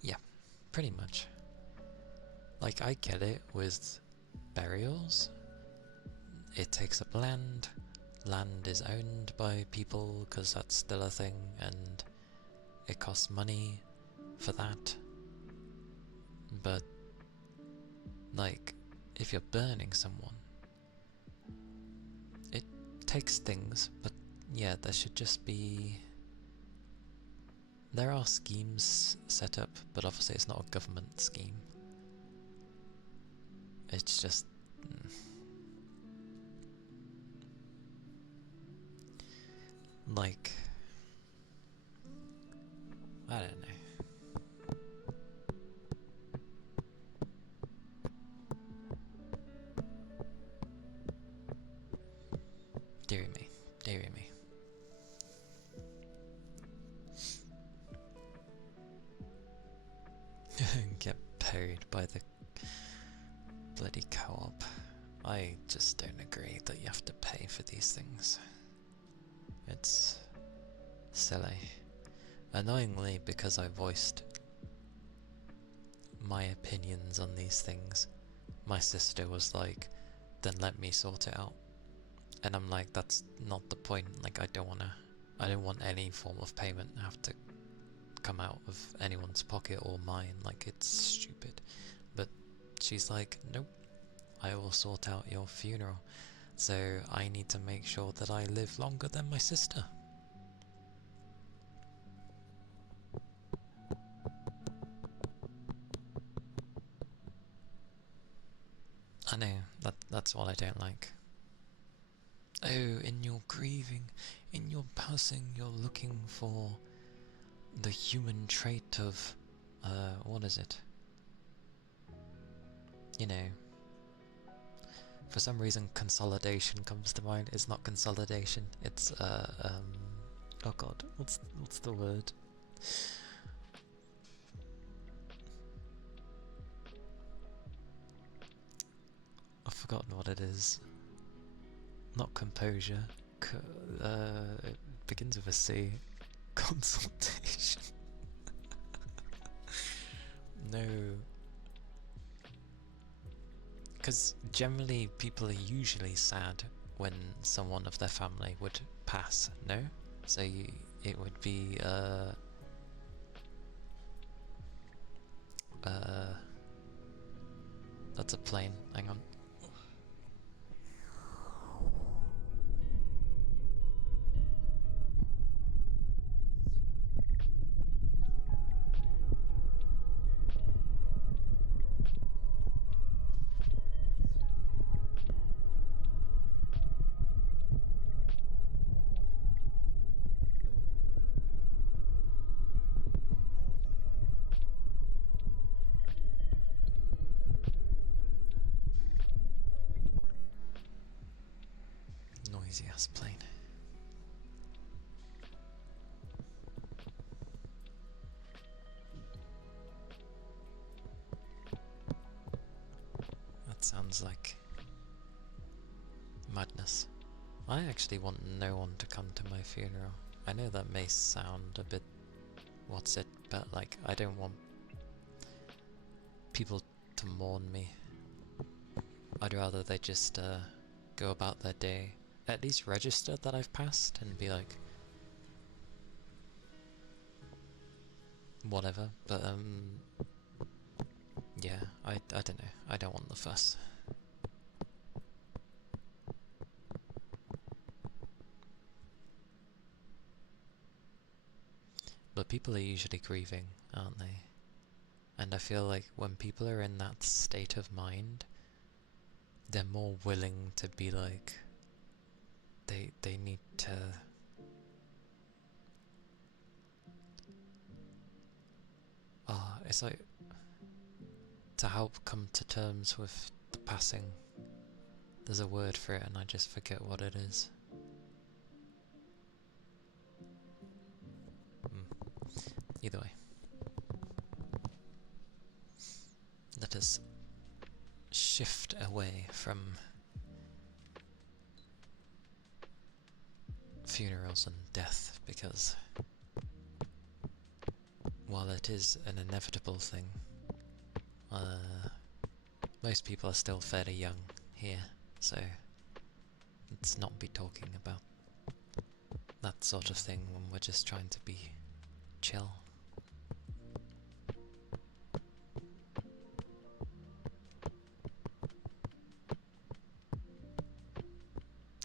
Yeah, pretty much. Like, I get it with burials. It takes up land. Land is owned by people because that's still a thing, and it costs money for that. But, like, if you're burning someone, it takes things, but yeah, there should just be... There are schemes set up, but obviously it's not a government scheme. It's just... like... I don't know. Deary me, deary me. Get paid by the bloody co-op. I just don't agree that you have to pay for these things. It's silly. Annoyingly, because I voiced my opinions on these things, my sister was like, then let me sort it out. And I'm like, that's not the point. Like, I don't want any form of payment to have to come out of anyone's pocket or mine. Like, it's stupid. But she's like, nope, I will sort out your funeral. So I need to make sure that I live longer than my sister. I know, that's what I don't like. Oh, in your grieving, in your passing, you're looking for the human trait of, what is it? You know, for some reason consolidation comes to mind. It's not consolidation, it's, oh god, what's the word? I've forgotten what it is. Not composure. It begins with a C. Consultation. No. Because generally people are usually sad when someone of their family would pass, no? So it would be, that's a plane, hang on. Noisy ass plane. That sounds like madness. I actually want no one to come to my funeral. I know that may sound a bit what's it, but like, I don't want people to mourn me. I'd rather they just go about their day, at least register that I've passed and be like, whatever. But yeah, I don't know. I don't want the fuss. But people are usually grieving, aren't they? And I feel like when people are in that state of mind, they're more willing to be like, they need to it's like to help come to terms with the passing. There's a word for it and I just forget what it is. Either way, let us shift away from funerals and death, because while it is an inevitable thing, most people are still fairly young here, so let's not be talking about that sort of thing when we're just trying to be chill.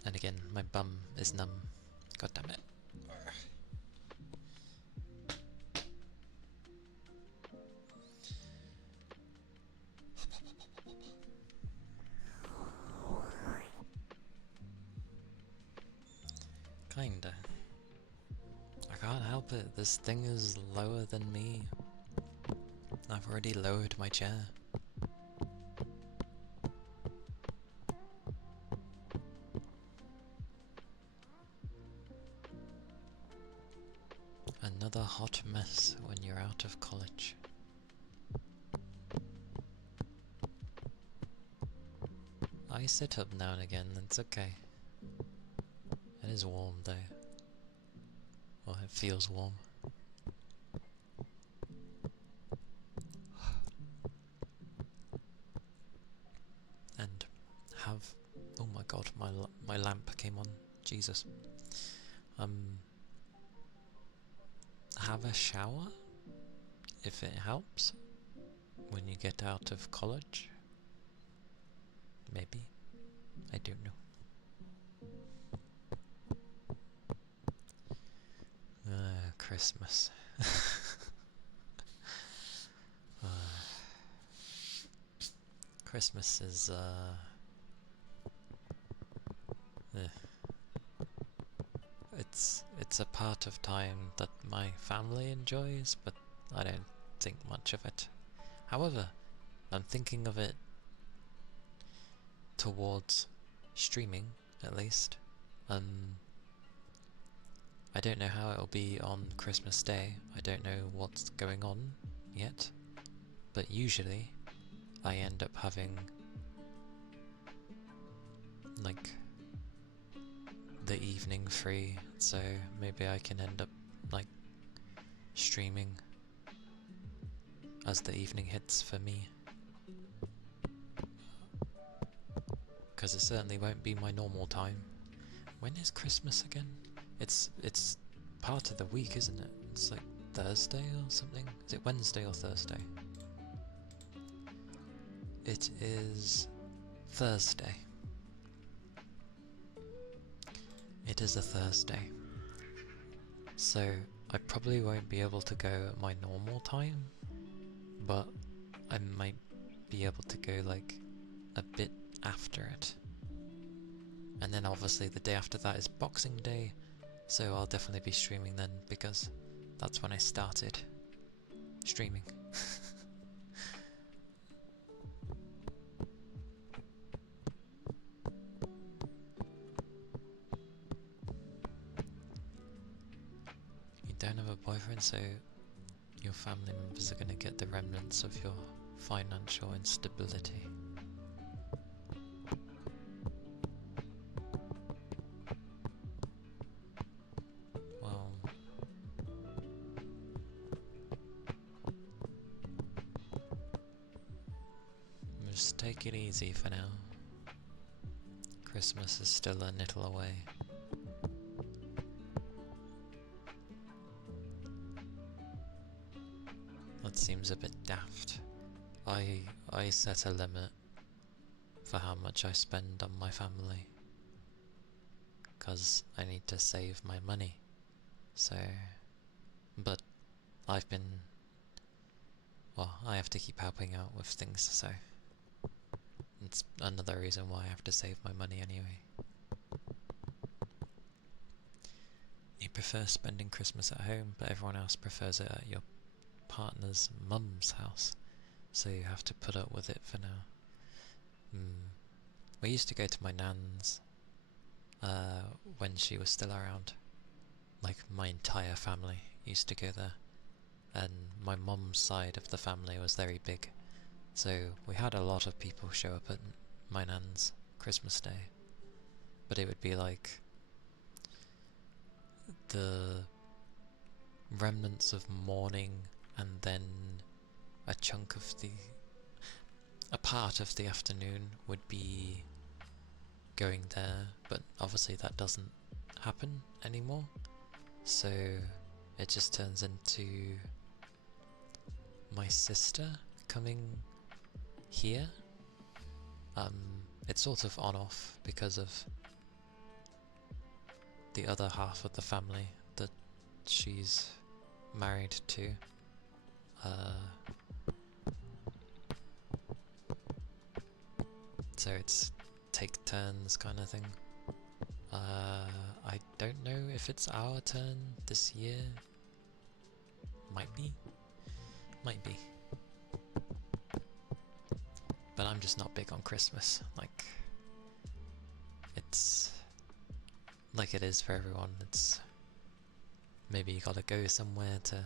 And again, my bum is numb. God damn it. Kinda. I can't help it, this thing is lower than me. I've already lowered my chair. Another hot mess when you're out of college. I sit up now and again, it's okay. It is warm though. Well, it feels warm. And have... oh my god, my lamp came on. Jesus. Have a shower, if it helps, when you get out of college. Maybe. I don't know. Christmas. Christmas is, it's a part of time that my family enjoys, but I don't think much of it. However, I'm thinking of it towards streaming, at least. I don't know how it'll be on Christmas Day. I don't know what's going on yet, but usually I end up having like the evening free, so maybe I can end up like streaming as the evening hits for me, because it certainly won't be my normal time. When is Christmas again? It's part of the week, isn't it? It's like Thursday or something? Is it Wednesday or Thursday? It is Thursday. It is a Thursday. So I probably won't be able to go at my normal time, but I might be able to go like a bit after it. And then obviously the day after that is Boxing Day, so I'll definitely be streaming then, because that's when I started streaming. You don't have a boyfriend, so your family members are going to get the remnants of your financial instability. Just take it easy for now. Christmas is still a little away. That seems a bit daft. I set a limit for how much I spend on my family, because I need to save my money. So, but I've been, well, I have to keep helping out with things, so it's another reason why I have to save my money anyway. You prefer spending Christmas at home, but everyone else prefers it at your partner's mum's house, so you have to put up with it for now. We used to go to my nan's when she was still around. Like, my entire family used to go there, and my mum's side of the family was very big, so we had a lot of people show up at my nan's Christmas Day. But it would be like the remnants of morning, and then a part of the afternoon would be going there, but obviously that doesn't happen anymore, so it just turns into my sister coming here. It's sort of on-off because of the other half of the family that she's married to. So it's take turns kind of thing. I don't know if it's our turn this year. Might be. Might be. But I'm just not big on Christmas. Like, it's like it is for everyone. It's maybe you gotta go somewhere to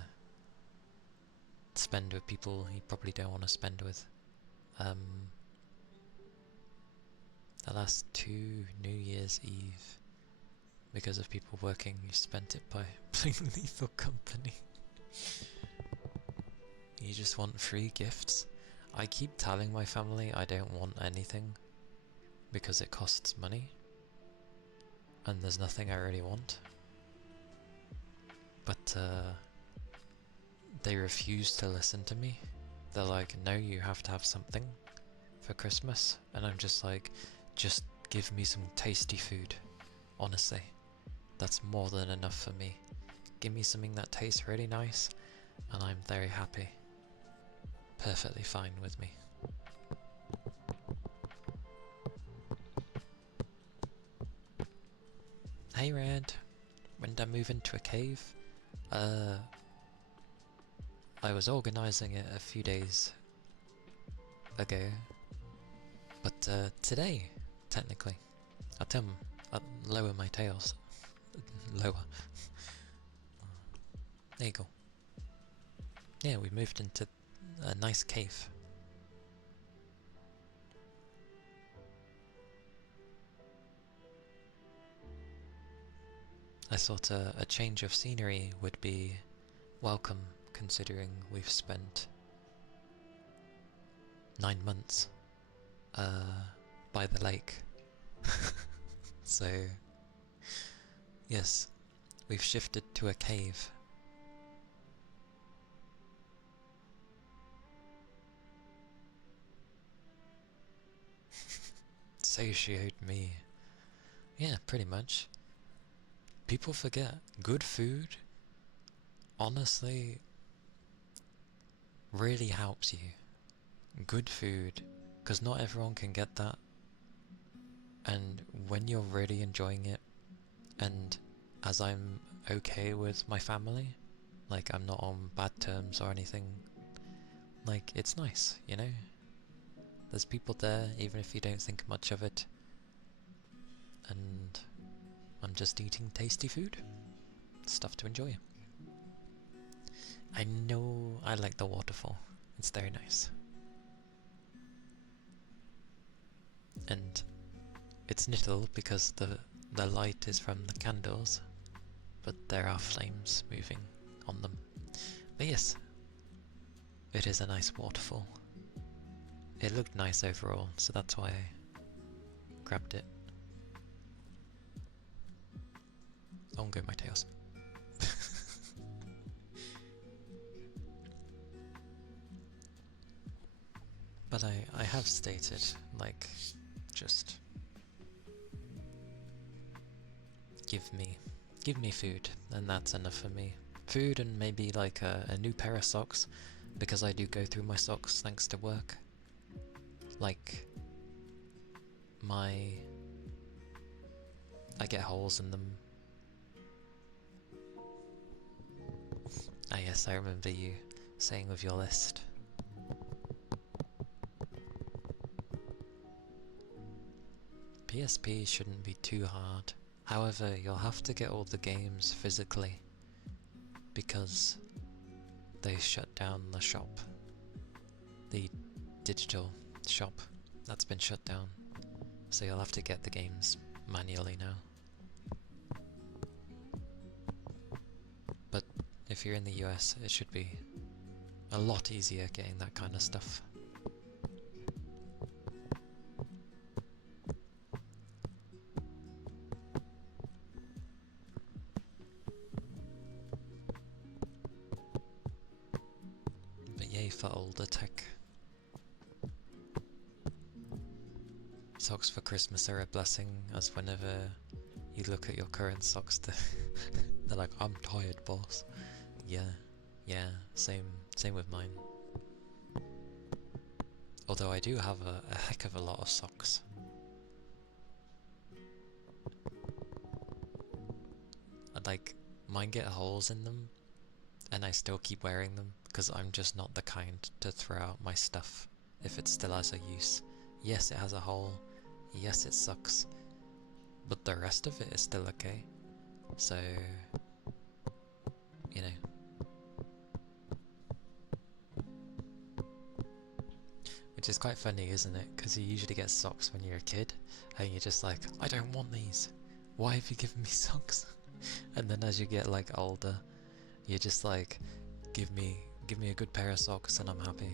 spend with people you probably don't want to spend with. The last 2 New Year's Eve, because of people working, you spent it by playing Lethal Company. You just want free gifts. I keep telling my family I don't want anything because it costs money and there's nothing I really want. But they refuse to listen to me. They're like, no, you have to have something for Christmas. And I'm just like, just give me some tasty food. Honestly, that's more than enough for me. Give me something that tastes really nice and I'm very happy. Perfectly fine with me. Hey Red, when did I move into a cave? I was organising it a few days ago, but today, technically. I'll lower my tails. Lower. There you go. Yeah, we moved into a nice cave. I thought a change of scenery would be welcome, considering we've spent 9 months by the lake. So, yes, we've shifted to a cave. So she owed me. Yeah, pretty much. People forget, good food, honestly, really helps you. Good food, because not everyone can get that. And when you're really enjoying it, and as I'm okay with my family, like I'm not on bad terms or anything, like it's nice, you know? There's people there, even if you don't think much of it. And I'm just eating tasty food. Stuff to enjoy. I know I like the waterfall. It's very nice. And it's little because the light is from the candles, but there are flames moving on them. But yes, it is a nice waterfall. It looked nice overall, so that's why I grabbed it. On go my tails. But I have stated, like, just give me food, and that's enough for me. Food and maybe like a new pair of socks, because I do go through my socks thanks to work. Like, I get holes in them. Ah yes, I remember you saying with your list. PSP shouldn't be too hard. However, you'll have to get all the games physically, because they shut down the shop. The digital shop, that's been shut down. So you'll have to get the games manually now. But if you're in the US, it should be a lot easier getting that kind of stuff. But yay for older tech. Socks for Christmas are a blessing, as whenever you look at your current socks, they're like, I'm tired, boss. Yeah, same with mine. Although I do have a heck of a lot of socks. Like, mine get holes in them, and I still keep wearing them, because I'm just not the kind to throw out my stuff if it still has a use. Yes, it has a hole. Yes, it sucks. But the rest of it is still okay. So, you know. Which is quite funny, isn't it? Because you usually get socks when you're a kid, and you're just like, I don't want these. Why have you given me socks? And then as you get like older, you're just like, give me a good pair of socks and I'm happy.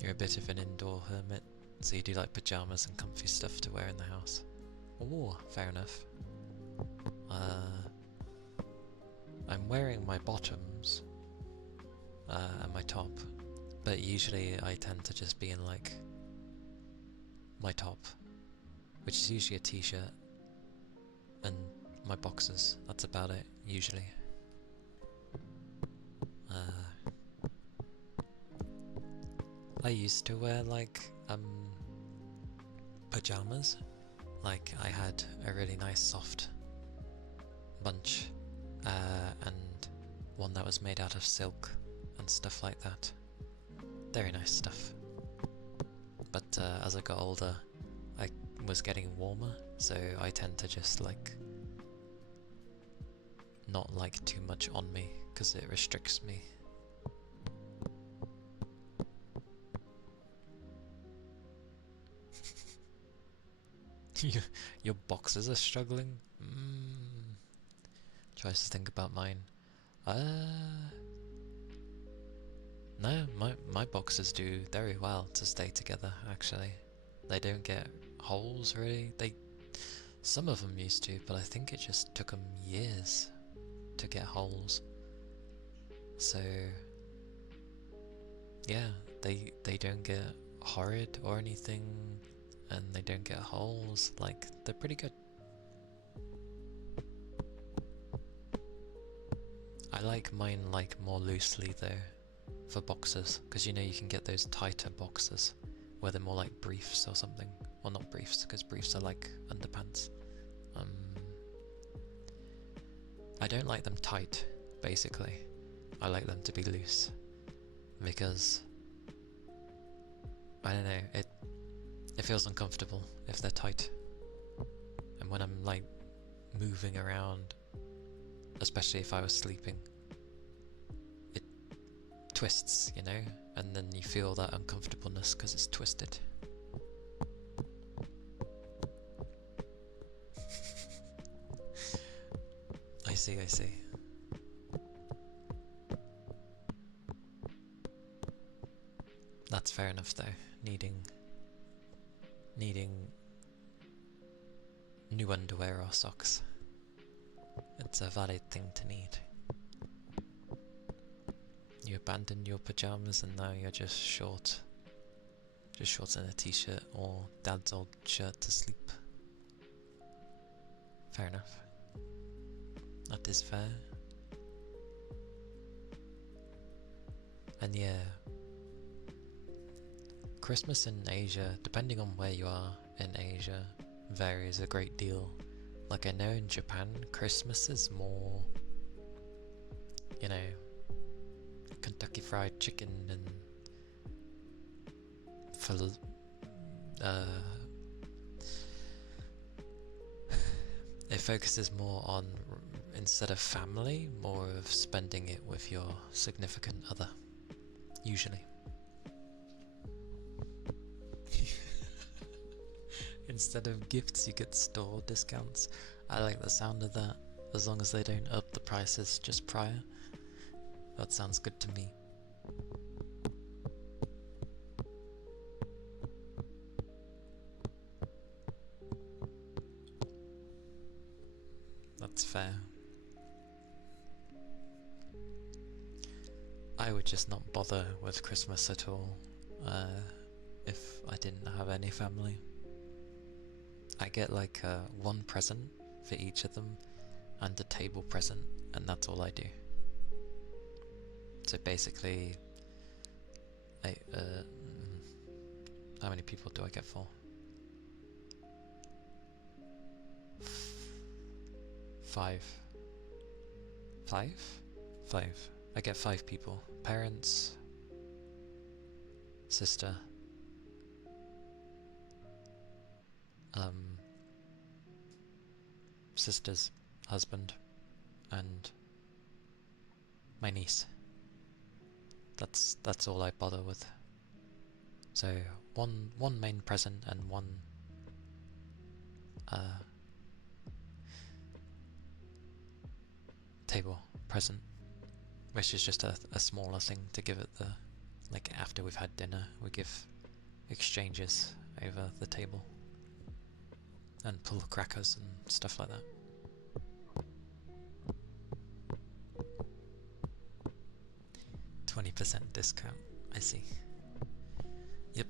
You're a bit of an indoor hermit, so you do like pajamas and comfy stuff to wear in the house. Oh, fair enough. I'm wearing my bottoms and my top, but usually I tend to just be in like my top, which is usually a t-shirt, and my boxers. That's about it, usually. I used to wear like pajamas. Like, I had a really nice soft bunch, and one that was made out of silk and stuff like that. Very nice stuff. But as I got older, I was getting warmer, so I tend to just like not like too much on me, because it restricts me. Your boxers are struggling? Tries to think about mine. No, my boxers do very well to stay together, actually. They don't get holes, really. Some of them used to, but I think it just took them years to get holes. So, yeah, they don't get horrid or anything, and they don't get holes. Like, they're pretty good. I like mine like more loosely though, for boxers, because you know you can get those tighter boxers where they're more like briefs or something. Well, not briefs, because briefs are like underpants. I don't like them tight, basically. I like them to be loose, because I don't know, it feels uncomfortable if they're tight. And when I'm like moving around, especially if I was sleeping, it twists, you know, and then you feel that uncomfortableness because it's twisted. I see. That's fair enough though, needing needing new underwear or socks. It's a valid thing to need. You abandoned your pajamas and now you're just shorts and a t-shirt or dad's old shirt to sleep. Fair enough. That is fair. And yeah, Christmas in Asia, depending on where you are in Asia, varies a great deal. Like I know in Japan, Christmas is more, you know, Kentucky Fried Chicken and it focuses more on, instead of family, more of spending it with your significant other, usually. Instead of gifts, you get store discounts. I like the sound of that, as long as they don't up the prices just prior. That sounds good to me. That's fair. I would just not bother with Christmas at all if I didn't have any family. I get like one present for each of them and a table present, and that's all I do. So basically, how many people do I get for? Five. I get 5 people. Parents, sister, sister's husband, and my niece. That's all I bother with. So one main present and one table present, which is just a smaller thing to give at the, like after we've had dinner, we give exchanges over the table and pull crackers and stuff like that. %20 discount, I see. Yep.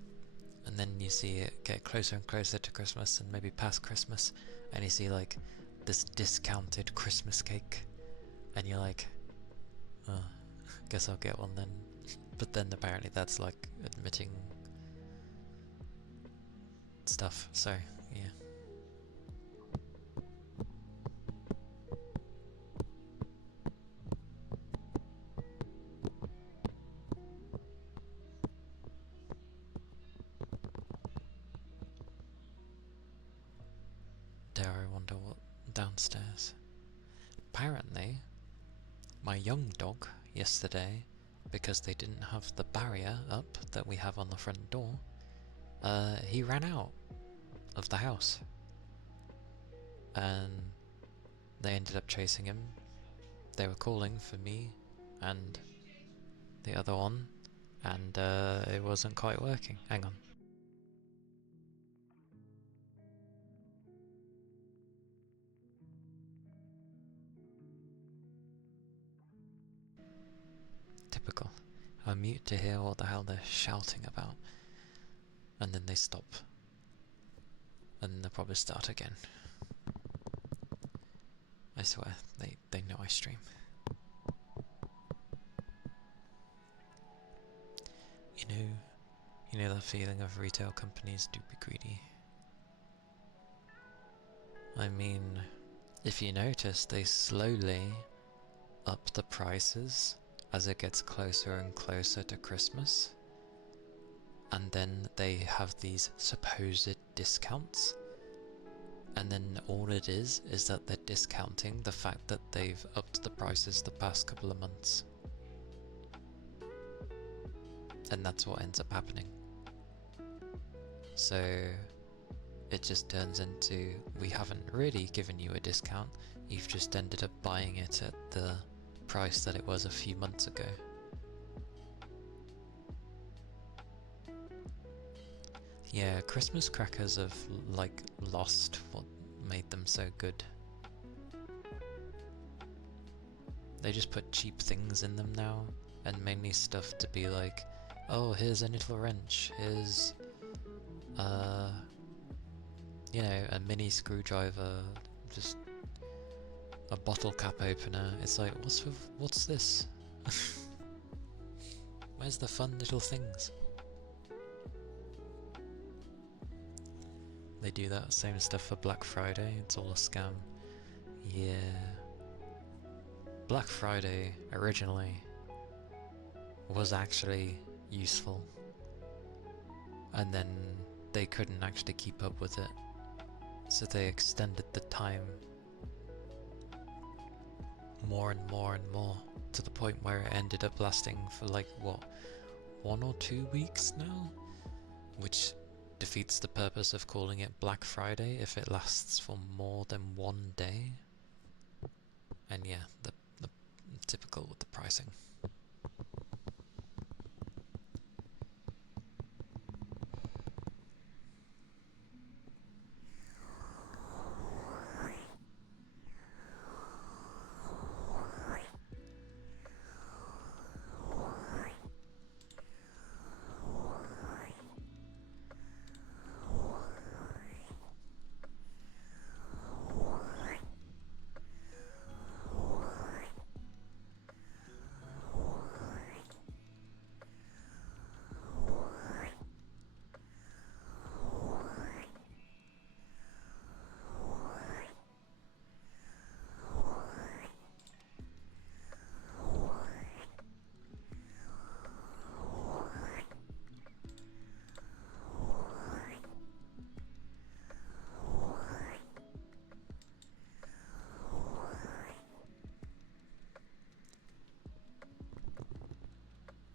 And then you see it get closer and closer to Christmas and maybe past Christmas, and you see like this discounted Christmas cake, and you're like, oh, guess I'll get one then. But then apparently that's like admitting stuff, so yeah. Dare I wonder what downstairs? Apparently, my young dog yesterday, because they didn't have the barrier up that we have on the front door, he ran out of the house. And they ended up chasing him. They were calling for me and the other one, and it wasn't quite working. Hang on. Typical. I mute to hear what the hell they're shouting about, and then they stop, and they'll probably start again. I swear, they know I stream. You know that feeling of retail companies do be greedy. I mean, if you notice, they slowly up the prices as it gets closer and closer to Christmas, and then they have these supposed discounts, and then all it is that they're discounting the fact that they've upped the prices the past couple of months. And that's what ends up happening. So it just turns into, we haven't really given you a discount, you've just ended up buying it at the price that it was a few months ago. Yeah, Christmas crackers have like lost what made them so good. They just put cheap things in them now, and mainly stuff to be like, oh, here's a little wrench, here's you know, a mini screwdriver, just a bottle cap opener. It's like, what's this? Where's the fun little things? They do that same stuff for Black Friday, it's all a scam. Yeah. Black Friday originally was actually useful, and then they couldn't actually keep up with it, so they extended the time more and more and more, to the point where it ended up lasting for like, what, 1 or 2 weeks now? Which defeats the purpose of calling it Black Friday if it lasts for more than 1 day. And yeah, the typical with the pricing.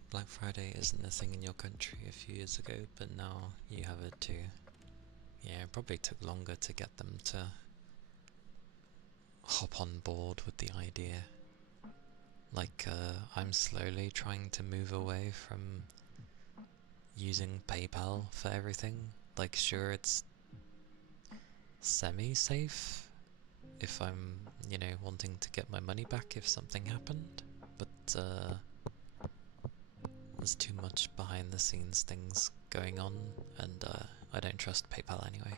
Black Friday isn't a thing in your country a few years ago, but now you have it too. Yeah, it probably took longer to get them to hop on board with the idea. Like, I'm slowly trying to move away from using PayPal for everything. Like, sure, it's semi-safe if I'm, you know, wanting to get my money back if something happened, but there's too much behind the scenes things going on, and I don't trust PayPal anyway.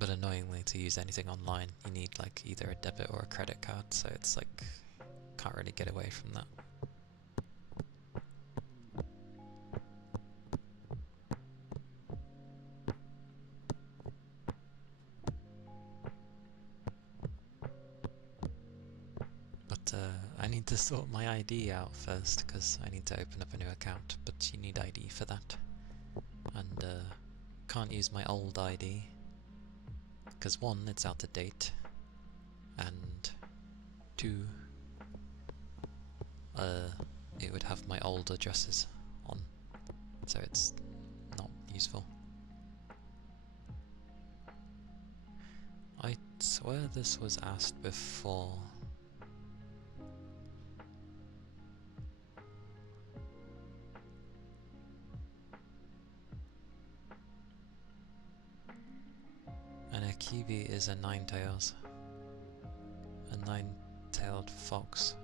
But annoyingly, to use anything online, you need like either a debit or a credit card, so it's like, can't really get away from that. But I need to sort my ID out first, because I need to open up a new account, but you need ID for that. And can't use my old ID, because 1, it's out of date, and 2, it would have my old addresses on, so it's not useful. I swear this was asked before. And a kiwi is a nine-tails. A nine-tailed fox.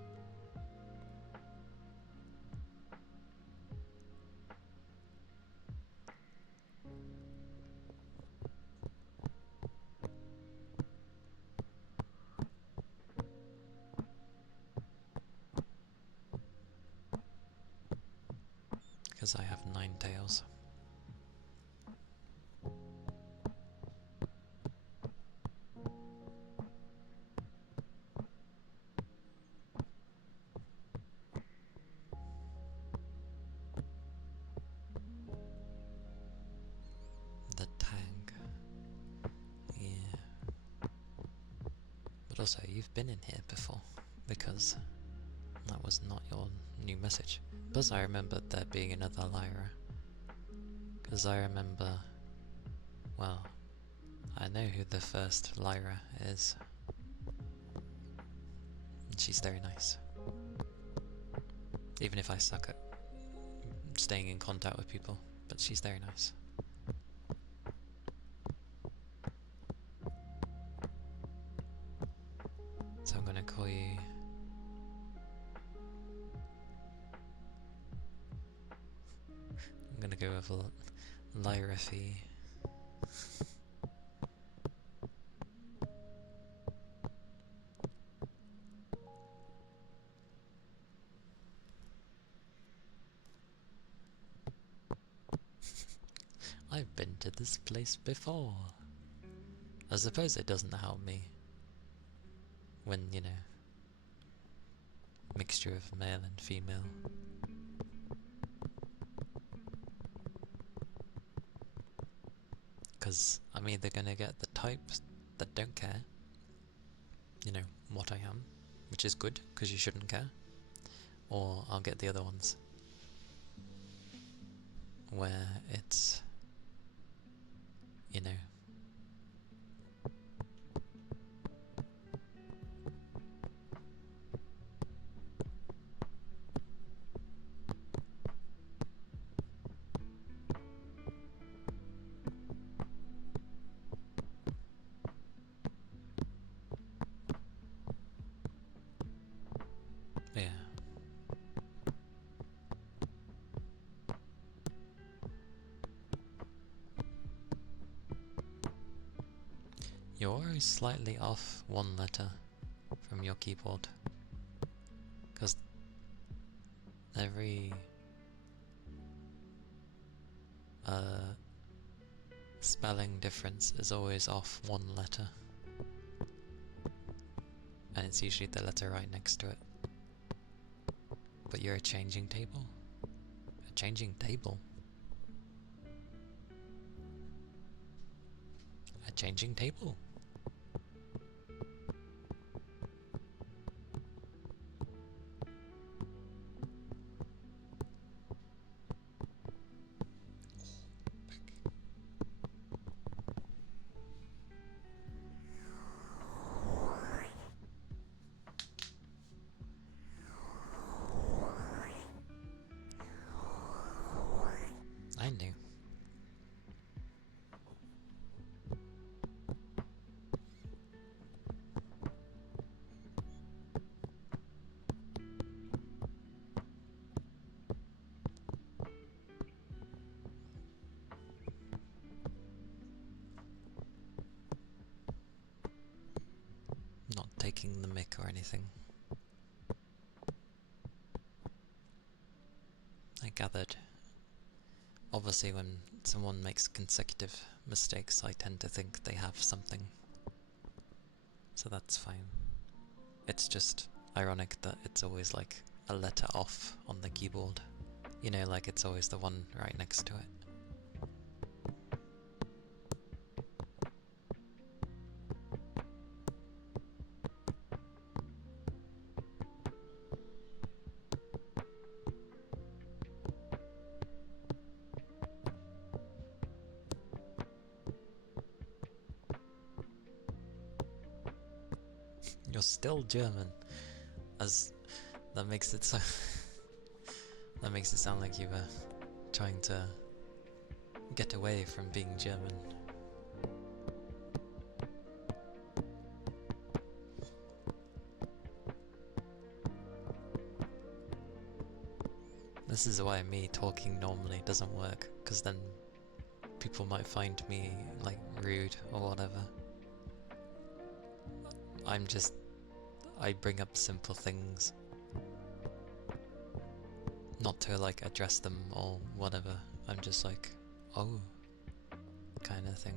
Because I have 9 tails. The tag. Yeah. But also, you've been in here before, because that was not your new message. Plus I remember there being another Lyra. Because I remember, well, I know who the first Lyra is. And she's very nice. Even if I suck at staying in contact with people, but she's very nice. So I'm gonna call you... I'm gonna go with Lyrafi. I've been to this place before. I suppose it doesn't help me when, you know, mixture of male and female. Because I'm either gonna get the types that don't care, you know, what I am, which is good, because you shouldn't care, or I'll get the other ones, where it's, you know, yeah. You're slightly off one letter from your keyboard, because every spelling difference is always off one letter, and it's usually the letter right next to it. But you're a changing table? A changing table? A changing table? I knew. Not taking the mick or anything. I gathered. Obviously when someone makes consecutive mistakes, I tend to think they have something. So that's fine. It's just ironic that it's always like a letter off on the keyboard. You know, like it's always the one right next to it. You're still German, as that makes it so that makes it sound like you were trying to get away from being German. This is why me talking normally doesn't work, because then people might find me like rude or whatever. I bring up simple things, not to like address them or whatever. I'm just like, oh, kind of thing.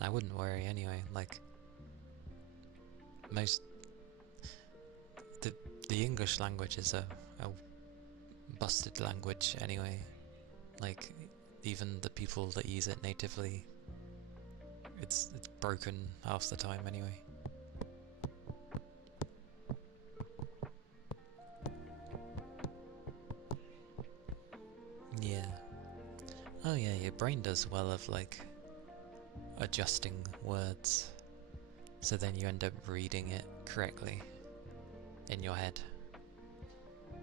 I wouldn't worry anyway, like, the English language is a busted language anyway. Like, even the people that use it natively, it's broken half the time anyway. Yeah. Oh yeah, your brain does well of like adjusting words, so then you end up reading it correctly. in your head,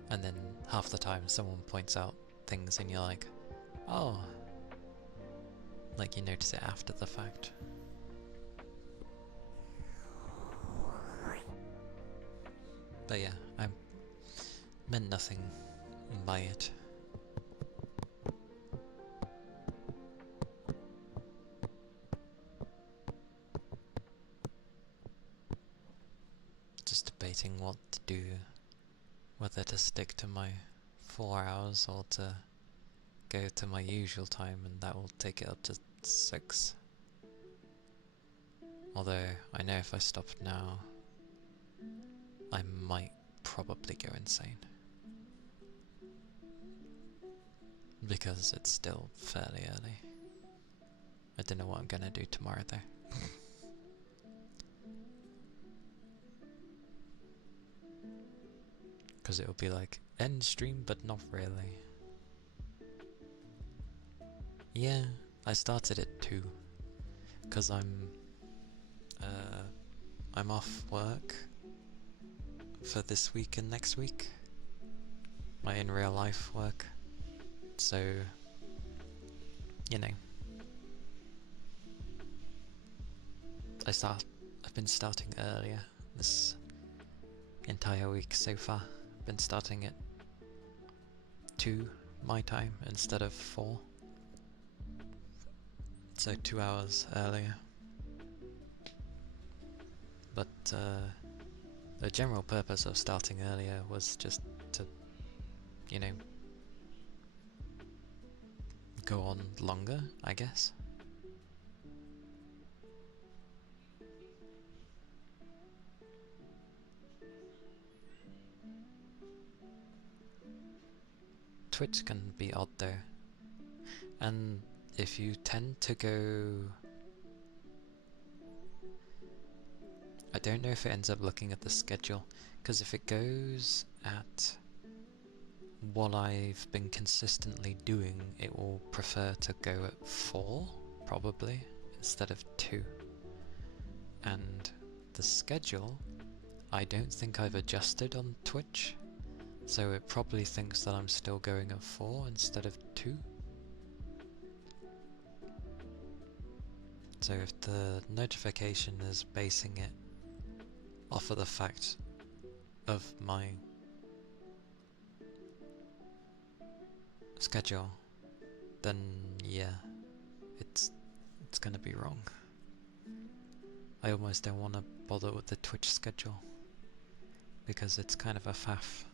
and then half the time someone points out things and you're like, oh, like you notice it after the fact. But yeah, I meant nothing by it. Just debating what to do, whether to stick to my 4 hours or to go to my usual time, and that will take it up to 6. Although I know if I stopped now, I might probably go insane. Because it's still fairly early. I don't know what I'm gonna do tomorrow though. Because it'll be like, end stream but not really. Yeah, I started at 2. Because I'm off work for this week and next week. My in real life work. So, you know, I've been starting earlier this entire week so far. I've been starting at 2 my time instead of 4. So 2 hours earlier. But the general purpose of starting earlier was just to, you know, go on longer, I guess. Twitch can be odd though. And if you tend to go... I don't know if it ends up looking at the schedule, because if it goes at what I've been consistently doing, it will prefer to go at 4, probably, instead of 2. And the schedule, I don't think I've adjusted on Twitch, so it probably thinks that I'm still going at 4 instead of 2. So if the notification is basing it off of the fact of my schedule, then yeah, it's gonna be wrong. I almost don't want to bother with the Twitch schedule, because it's kind of a faff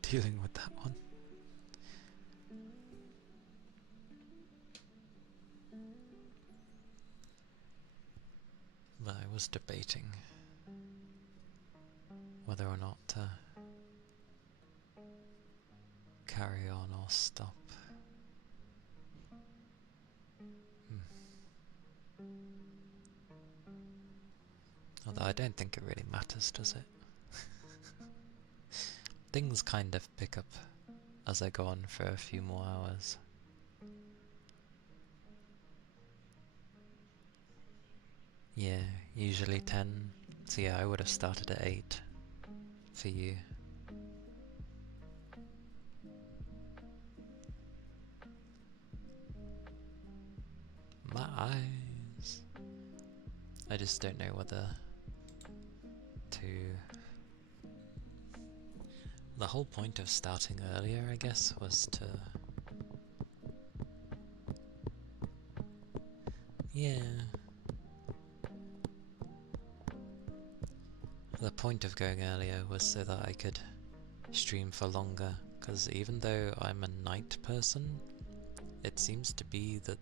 dealing with that one. But I was debating whether or not to carry on or stop. Although I don't think it really matters, does it? Things kind of pick up as I go on for a few more hours. Yeah, usually 10. So yeah, I would have started at 8 for you. My eyes. I just don't know whether to... The whole point of starting earlier, I guess, was to... Yeah. The point of going earlier was so that I could stream for longer, because even though I'm a night person, it seems to be that,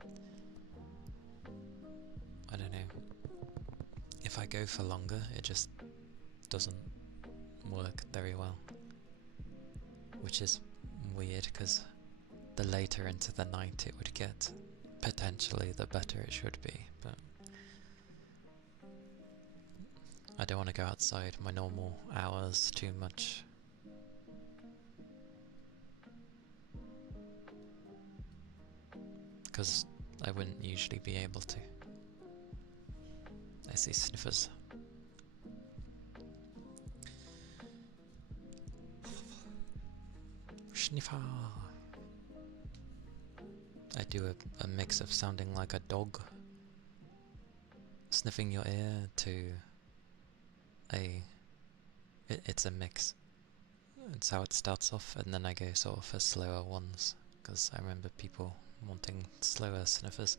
I don't know, if I go for longer, it just doesn't work very well. Which is weird, because the later into the night it would get, potentially the better it should be, but I don't want to go outside my normal hours too much. Because I wouldn't usually be able to. I see sniffers. Sniffer. I do a mix of sounding like a dog sniffing your ear to it's a mix. It's how it starts off, and then I go sort of for slower ones, because I remember people wanting slower sniffers.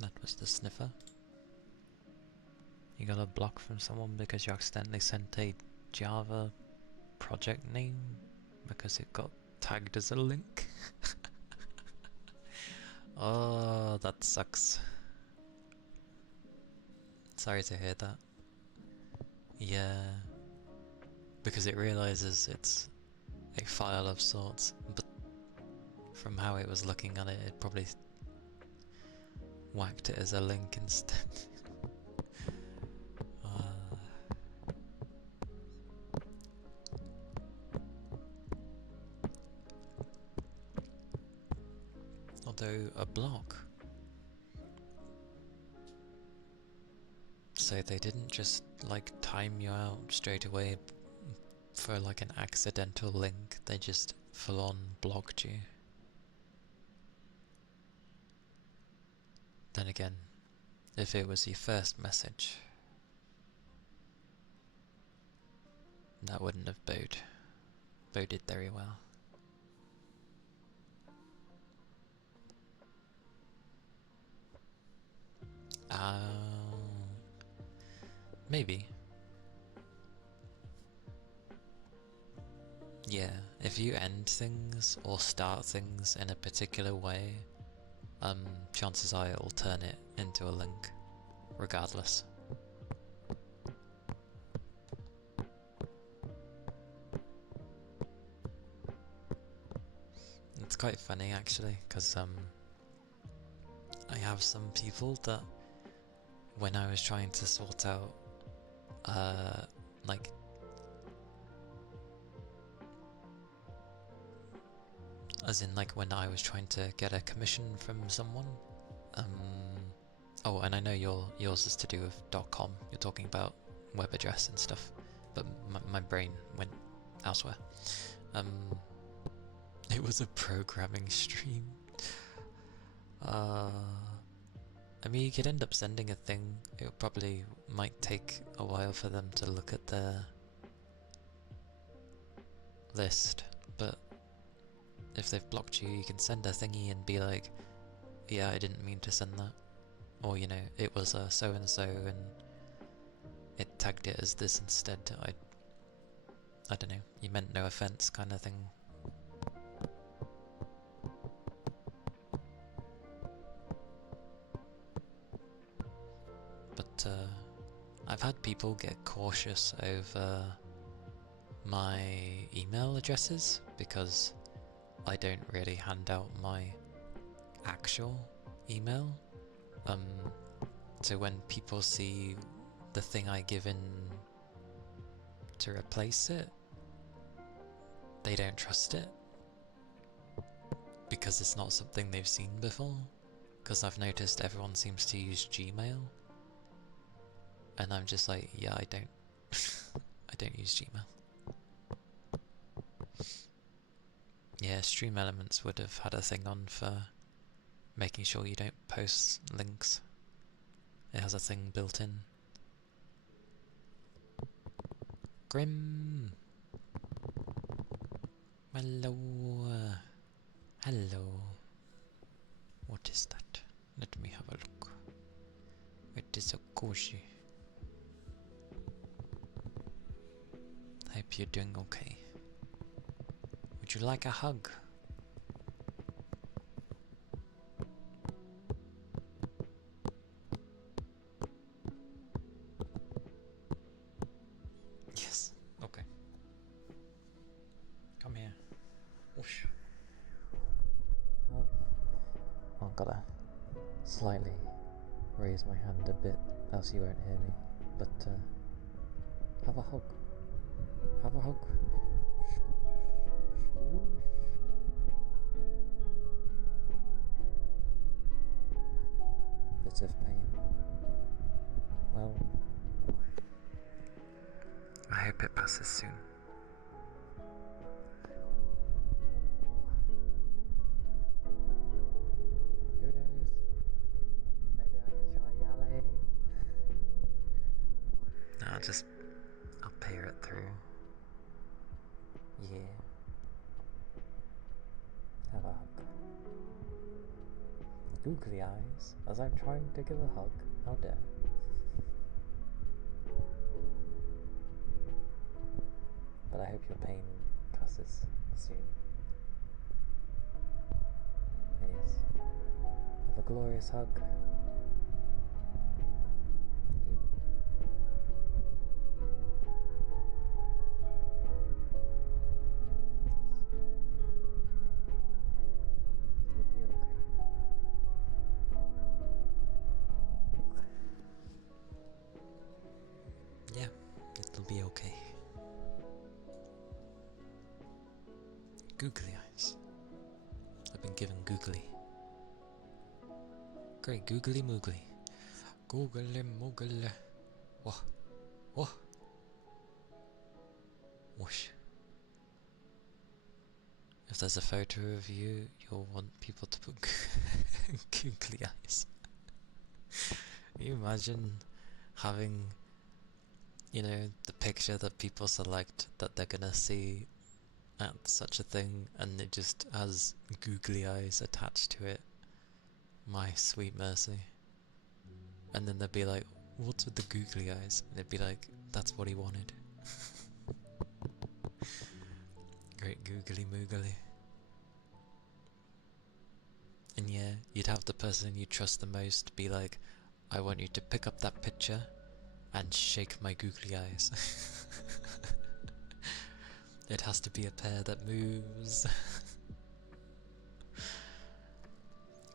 That was the sniffer. You got a block from someone because you accidentally sent a Java project name because it got tagged as a link. Oh, that sucks. Sorry to hear that. Yeah, because it realizes it's a file of sorts, but from how it was looking at it, it probably whacked it as a link instead. Although a block, so they didn't just like time you out straight away for like an accidental link, they just full on blocked you. Then again, if it was your first message, that wouldn't have boded very well. Maybe. Yeah, if you end things or start things in a particular way, chances are it'll turn it into a link, regardless. It's quite funny actually, because I have some people that when I was trying to sort out like as in like when I was trying to get a commission from someone, oh, and I know yours is to do with .com, you're talking about web address and stuff, but my brain went elsewhere. It was a programming stream. I mean, you could end up sending a thing. It probably might take a while for them to look at their list, but if they've blocked you, you can send a thingy and be like, yeah, I didn't mean to send that. Or, you know, it was so-and-so and it tagged it as this instead. I don't know, you meant no offense kind of thing. But I've had people get cautious over my email addresses because I don't really hand out my actual email. So when people see the thing I give in to replace it, they don't trust it because it's not something they've seen before. Because I've noticed everyone seems to use Gmail, and I'm just like, yeah, I don't I don't use Gmail. Yeah, Stream Elements would have had a thing on for making sure you don't post links. It has a thing built in. Grim! Hello! Hello! What is that? Let me have a look. It is so cozy. Hope you're doing okay. Would you like a hug? Yes. Okay. Come here. Whoosh. Oh, I've gotta slightly raise my hand a bit, else you won't hear me. But have a hug. Have a hug. Bit of pain. Well, I hope it passes soon. Who knows? Maybe I can try yelling. No, I'll peer it through. Yeah. Have a hug. Googly eyes, as I'm trying to give a hug. How dare. But I hope your pain passes soon. And yes, have a glorious hug. It'll be okay. Yeah, it'll be okay. Googly eyes. I've been given googly. Great, googly moogly. Googly moogly. Whoa. Whoa. Whoosh. If there's a photo of you, you'll want people to put googly eyes. Can you imagine having, you know, the picture that people select that they're gonna see at such a thing, and it just has googly eyes attached to it? My sweet mercy. And then they'd be like, what's with the googly eyes? And they'd be like, that's what he wanted. Great googly moogly. And yeah, you'd have the person you trust the most be like, I want you to pick up that picture and shake my googly eyes. It has to be a pair that moves.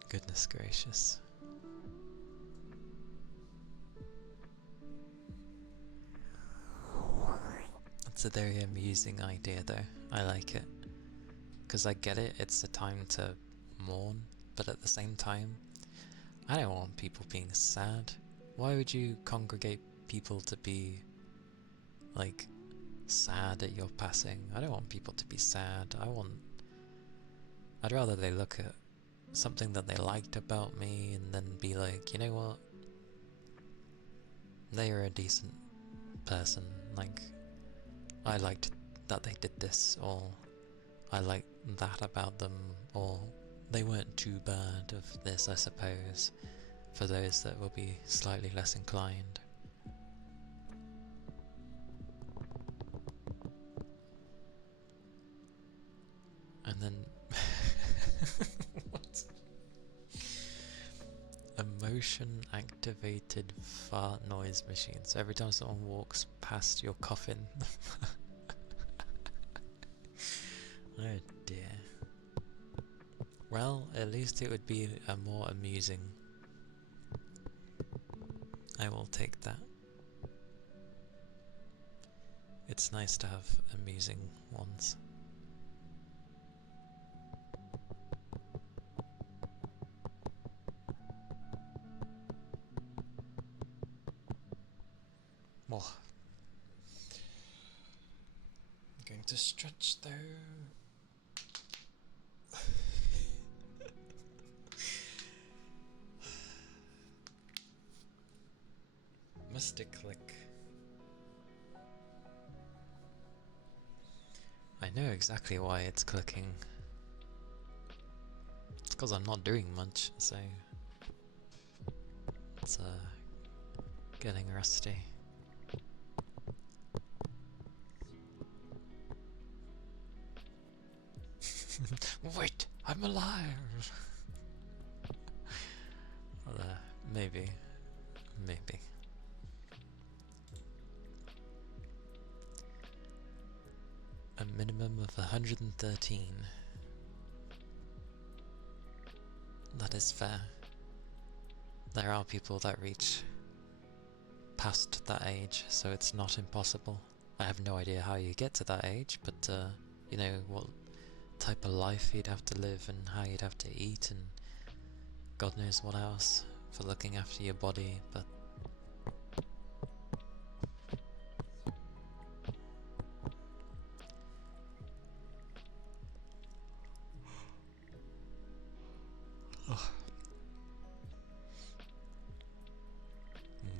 Goodness gracious. That's a very amusing idea though. I like it. Because I get it, it's a time to mourn, but at the same time, I don't want people being sad. Why would you congregate people to be, like, sad at your passing? I don't want people to be sad. I'd rather they look at something that they liked about me and then be like, you know what? They are a decent person. Like, I liked that they did this, or I liked that about them, or they weren't too bad of this, I suppose, for those that will be slightly less inclined. And then what? A motion activated fart noise machine. So every time someone walks past your coffin. Oh dear. Well, at least it would be a more amusing. I will take that. It's nice to have amusing ones. Oh. I'm going to stretch though. Must it click? I know exactly why it's clicking. It's because I'm not doing much, so it's getting rusty. Wait, I'm alive! Well, maybe. Maybe. A minimum of 113. That is fair. There are people that reach past that age, so it's not impossible. I have no idea how you get to that age, but you know, what type of life you'd have to live and how you'd have to eat and God knows what else for looking after your body, but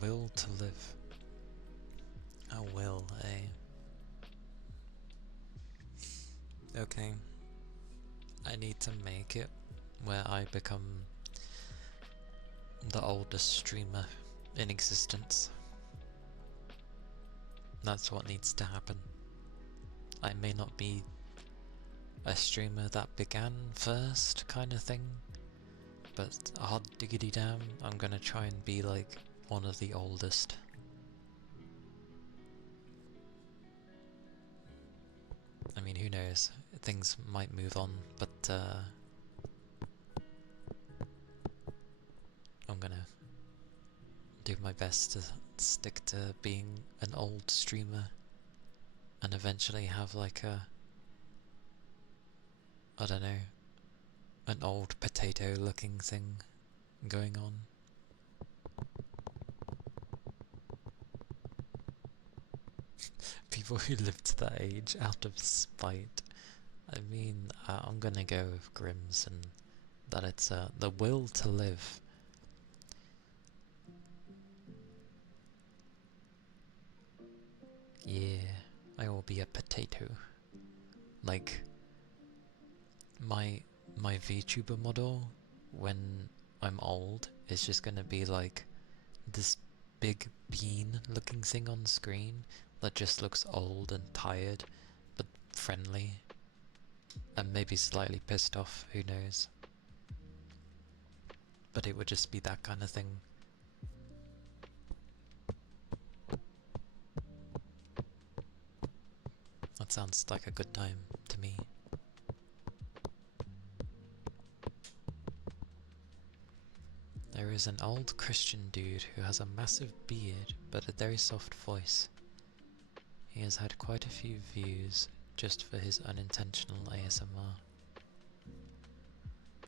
will to live. A will, eh? Okay. I need to make it where I become the oldest streamer in existence. That's what needs to happen. I may not be a streamer that began first kind of thing, but hot diggity damn, I'm gonna try and be like one of the oldest. I mean, who knows? Things might move on, but I'm gonna do my best to stick to being an old streamer and eventually have like I don't know, an old potato looking thing going on. People who live to that age out of spite. I mean, I'm gonna go with Grimm's and that it's the will to live. Yeah, I will be a potato. Like my VTuber model when I'm old is just gonna be like this big bean looking thing on screen that just looks old and tired but friendly and maybe slightly pissed off, who knows. But it would just be that kind of thing. That sounds like a good time to me. There is an old Christian dude who has a massive beard but a very soft voice. He has had quite a few views just for his unintentional ASMR.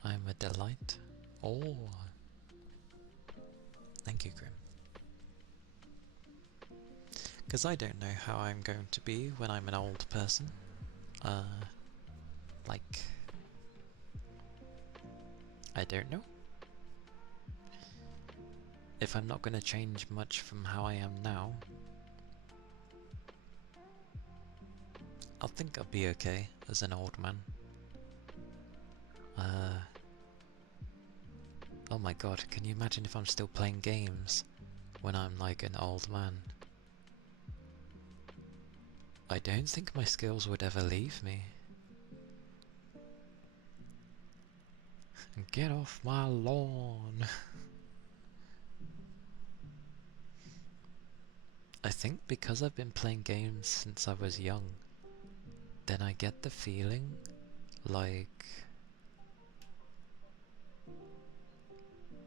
I am a delight. Oh, thank you, Grim. Because I don't know how I'm going to be when I'm an old person. Like, I don't know. If I'm not going to change much from how I am now, I think I'll be okay as an old man. Oh my god, can you imagine if I'm still playing games when I'm like an old man? I don't think my skills would ever leave me. Get off my lawn! I think because I've been playing games since I was young, then I get the feeling like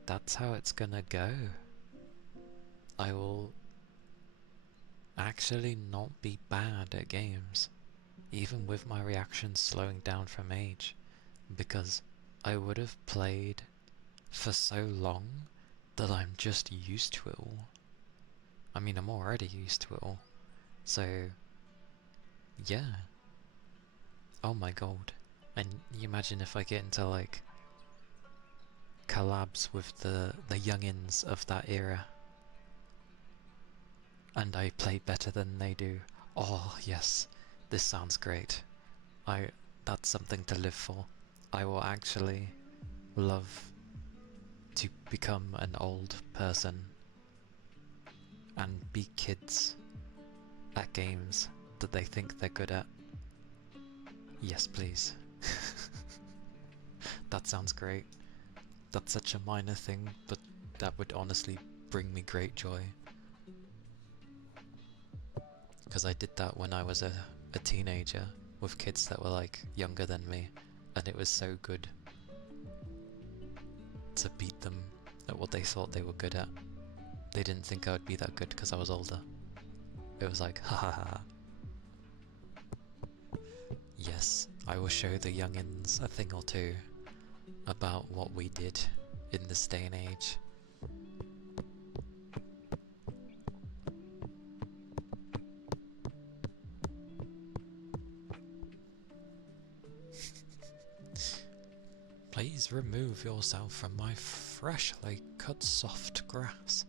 that's how it's gonna go. I will actually not be bad at games, even with my reactions slowing down from age, because I would have played for so long that I'm just used to it all. I mean, I'm already used to it all, so yeah. Oh my god. And you imagine if I get into like collabs with the youngins of that era. and I play better than they do. Oh, yes, this sounds great. That's something to live for. I will actually love to become an old person and beat kids at games that they think they're good at. Yes, please. That sounds great. That's such a minor thing, but that would honestly bring me great joy. Because I did that when I was a teenager with kids that were like younger than me, and it was so good to beat them at what they thought they were good at. They didn't think I would be that good because I was older. It was like, ha ha ha. Yes, I will show the youngins a thing or two about what we did in this day and age. Please remove yourself from my freshly cut soft grass.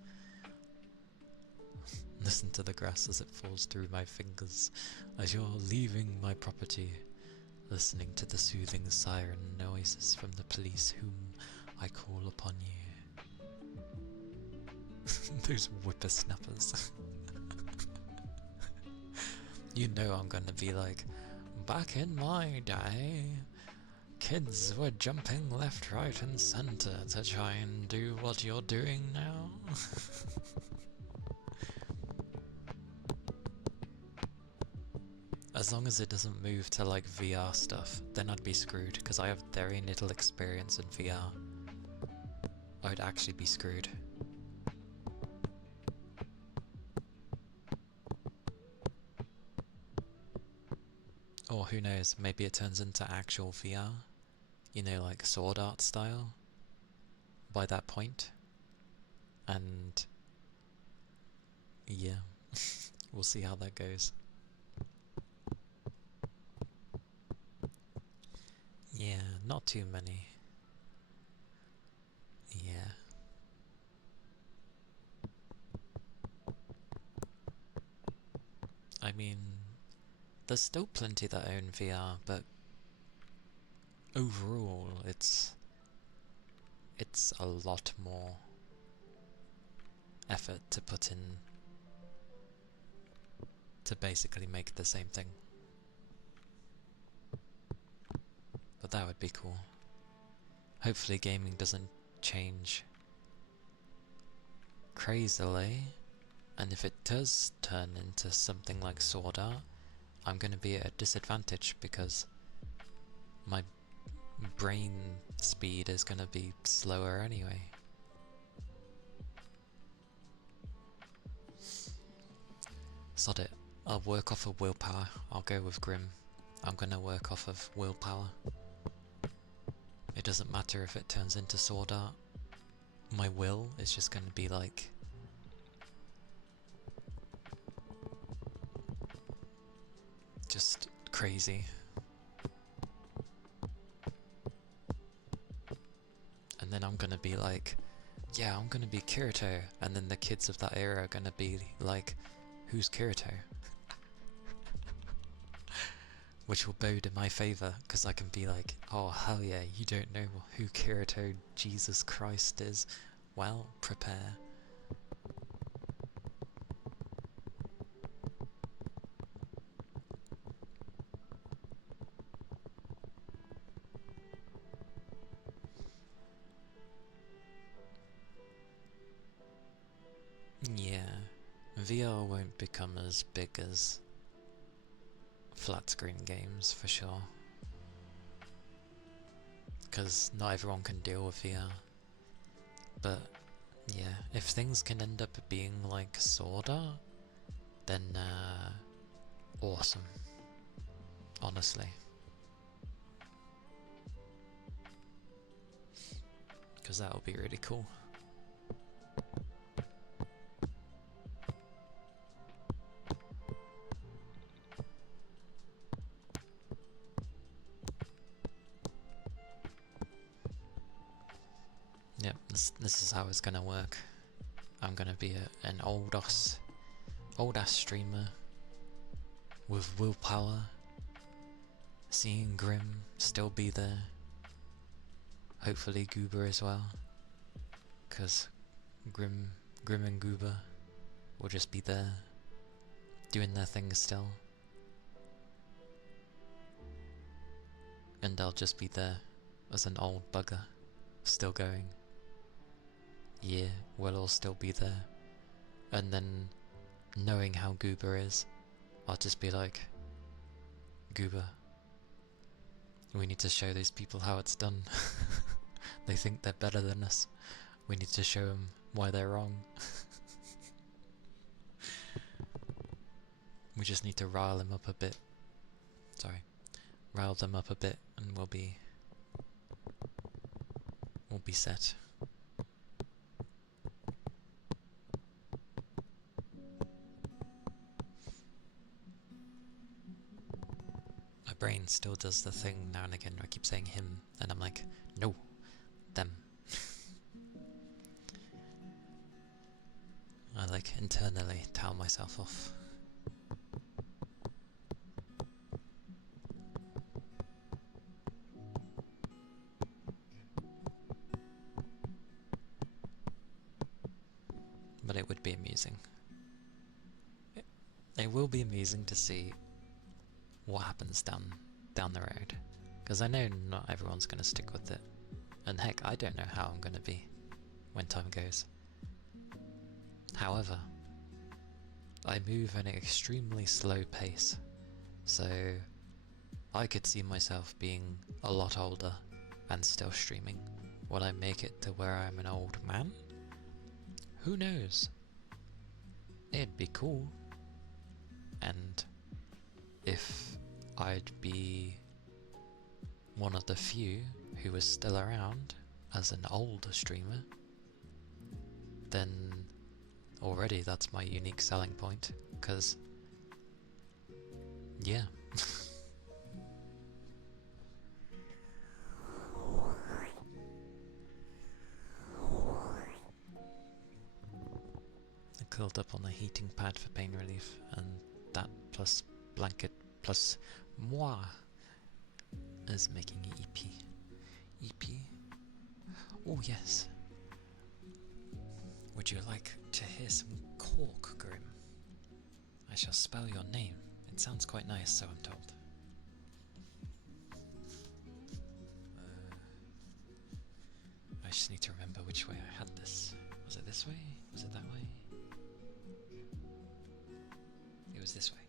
Listen to the grass as it falls through my fingers as you're leaving my property, listening to the soothing siren noises from the police whom I call upon you. Those whippersnappers. You know I'm gonna be like, back in my day, kids were jumping left, right and centre to try and do what you're doing now. As long as it doesn't move to like VR stuff, then I'd be screwed, because I have very little experience in VR. I'd actually be screwed. Or who knows, maybe it turns into actual VR, you know, like sword art style, by that point. And yeah, we'll see how that goes. Yeah, not too many. Yeah. I mean, there's still plenty that own VR, but overall, it's a lot more effort to put in to basically make the same thing. But that would be cool. Hopefully gaming doesn't change crazily, and if it does turn into something like Sword Art, I'm going to be at a disadvantage because my brain speed is going to be slower anyway. Sod it, I'll work off of willpower. I'll go with Grim. I'm going to work off of willpower. It doesn't matter if it turns into Sword Art. My will is just going to be like just crazy. And then I'm going to be like, yeah, I'm going to be Kirito. And then the kids of that era are going to be like, who's Kirito? Which will bode in my favour, because I can be like, oh hell yeah, you don't know who Kirito Jesus Christ is? Well, prepare. Yeah, VR won't become as big as flat screen games for sure, because not everyone can deal with VR. But yeah, if things can end up being like Sword Art, then awesome, honestly. Because that would be really cool. Yep, this is how it's gonna work. I'm gonna be an old old ass streamer with willpower, seeing Grim still be there, hopefully Goober as well, because Grim and Goober will just be there, doing their thing still, and I'll just be there as an old bugger, still going. Yeah, we'll all still be there, and then knowing how Goober is, I'll just be like, Goober, we need to show these people how it's done. They think they're better than us. We need to show them why they're wrong. We just need to rile them up a bit. Sorry. Rile them up a bit and we'll be set. My brain still does the thing now and again where I keep saying him and I'm like, no, them. I like internally tell myself off. But it would be amusing. It will be amusing to see what happens down the road. Because I know not everyone's going to stick with it. And heck, I don't know how I'm going to be when time goes. However, I move at an extremely slow pace, so I could see myself being a lot older and still streaming. Will I make it to where I'm an old man? Who knows? It'd be cool. And if I'd be one of the few who was still around as an older streamer, then already that's my unique selling point, because yeah. I curled up on a heating pad for pain relief, and that plus blanket plus moi is making an EP. EP? Oh yes. Would you like to hear some cork, Grim? I shall spell your name. It sounds quite nice, so I'm told. I just need to remember which way I had this. Was it this way? Was it that way? It was this way.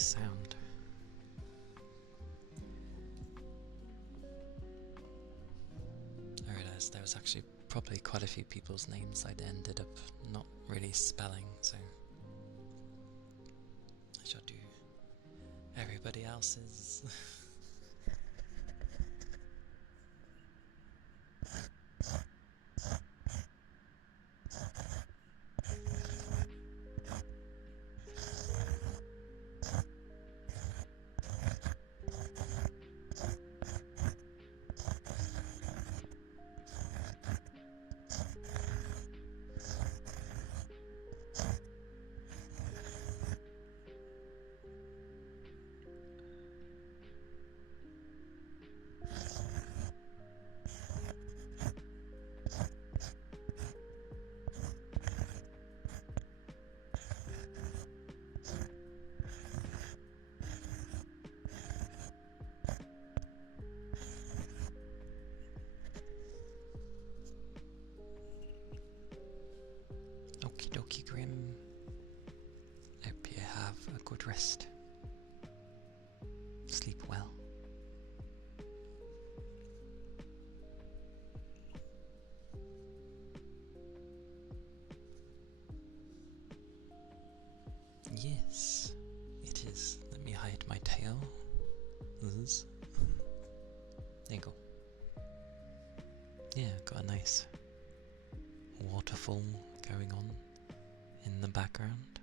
sound. I realised there was actually probably quite a few people's names I'd ended up not really spelling, so I shall do everybody else's. Okie dokie, Grim. Hope you have a good rest. Sleep well. Yes, it is. Let me hide my tail. There you go. Yeah, got a nice waterfall going on in the background,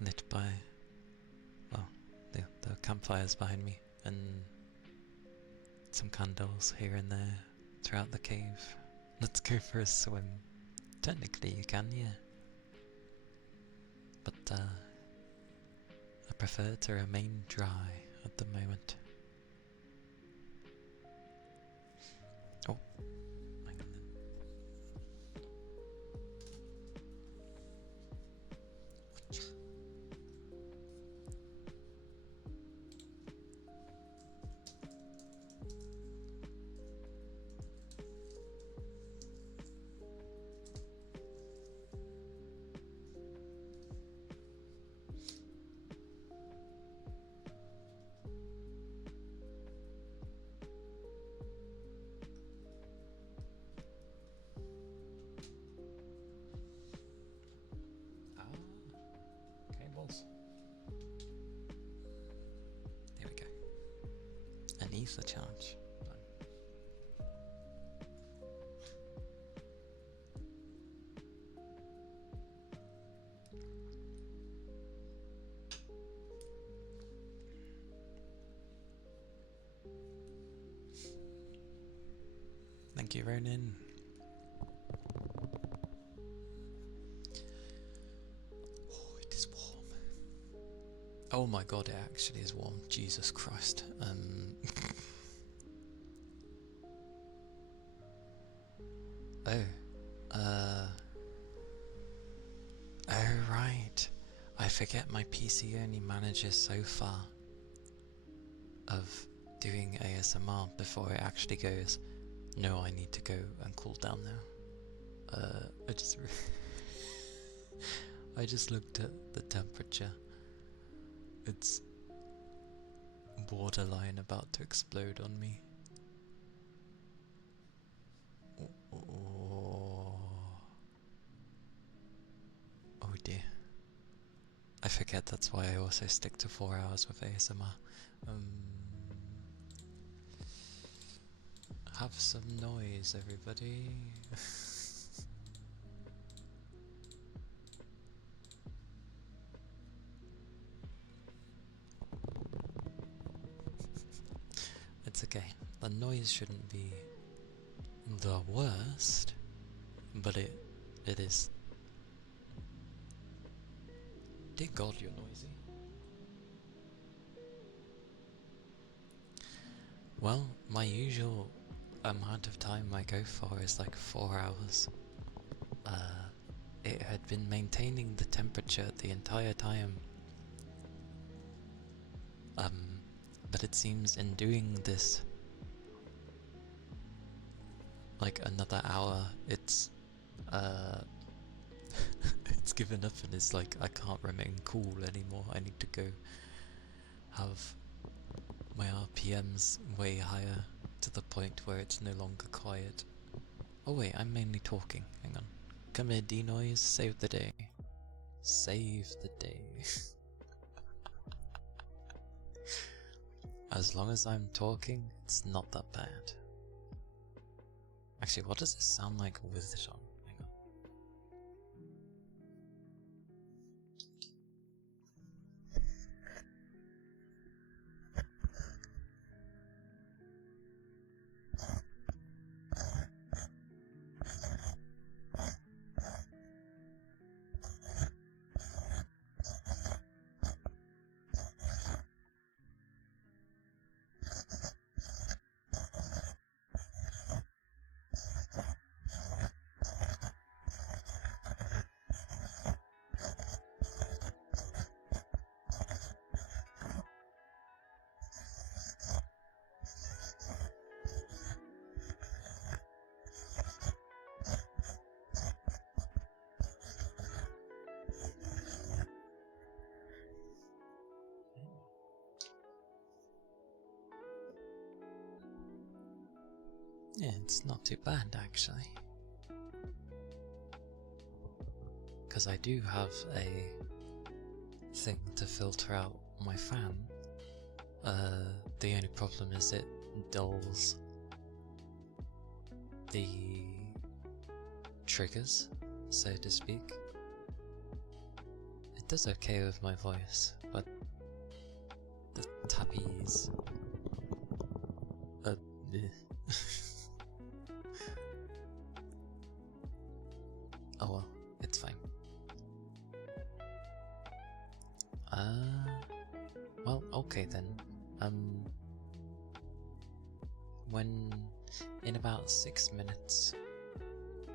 lit by, well, the campfires behind me, and some candles here and there throughout the cave. Let's go for a swim. Technically you can, yeah. But I prefer to remain dry at the moment. Oh, hang on then. Cables. There we go. An ether charge. Thank you, Ronin. Oh, it is warm. Oh my god, it actually is warm. Jesus Christ. Oh right. I forget my PC only manages so far of doing ASMR before it actually goes, no, I need to go and cool down now. I just looked at the temperature. It's borderline about to explode on me. Oh dear. I forget that's why I also stick to 4 hours with ASMR. Have some noise, everybody. It's okay. The noise shouldn't be the worst, but it is. Dear God, you're noisy. Well, my usual amount of time I go for is like 4 hours. It had been maintaining the temperature the entire time. But it seems in doing this, like another hour, it's just given up and is like, I can't remain cool anymore. I need to go have my RPMs way higher to the point where it's no longer quiet. Oh wait, I'm mainly talking. Hang on. Come here, D-Noise, save the day. Save the day. As long as I'm talking, it's not that bad. Actually, what does this sound like with it on? Hang on. Yeah, it's not too bad actually. Because I do have a thing to filter out my fan. The only problem is it dulls the triggers, so to speak. It does okay with my voice, but the tappies... oh well, it's fine. Well, okay then. When in about 6 minutes,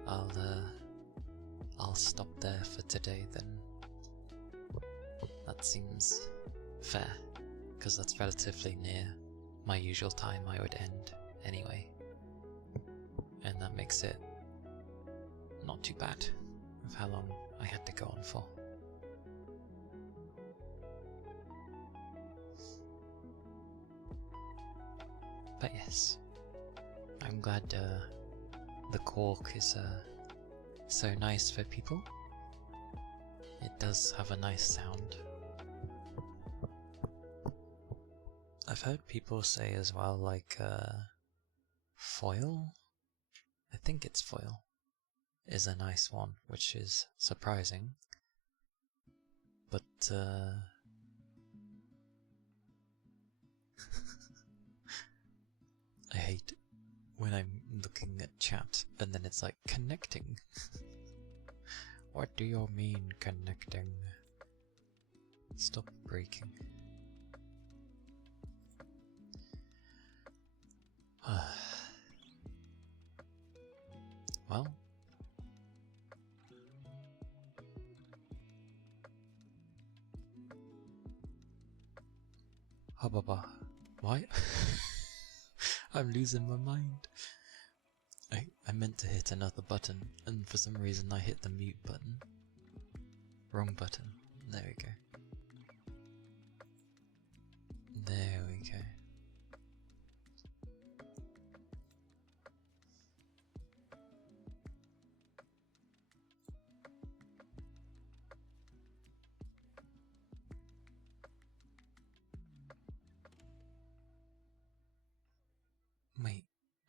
I'll stop there for today then. That seems fair, because that's relatively near my usual time I would end anyway. And that makes it not too bad of how long I had to go on for. But yes, I'm glad the cork is so nice for people. It does have a nice sound. I've heard people say as well, like, foil? I think it's foil, is a nice one, which is surprising. But, I hate when I'm looking at chat and then it's like, connecting. What do you mean, connecting? Stop breaking. Well, Hababa. Why? I'm losing my mind. I meant to hit another button, and for some reason I hit the mute button. Wrong button. There we go. There we go. Wait,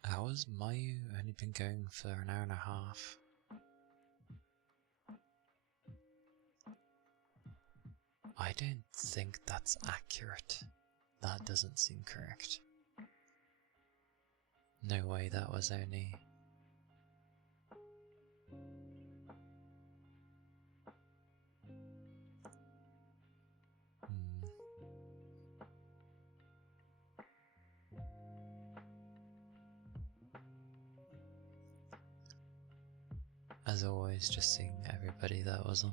how has Mayu only been going for an hour and a half? I don't think that's accurate. That doesn't seem correct. No way that was only... As always, just seeing everybody that was on.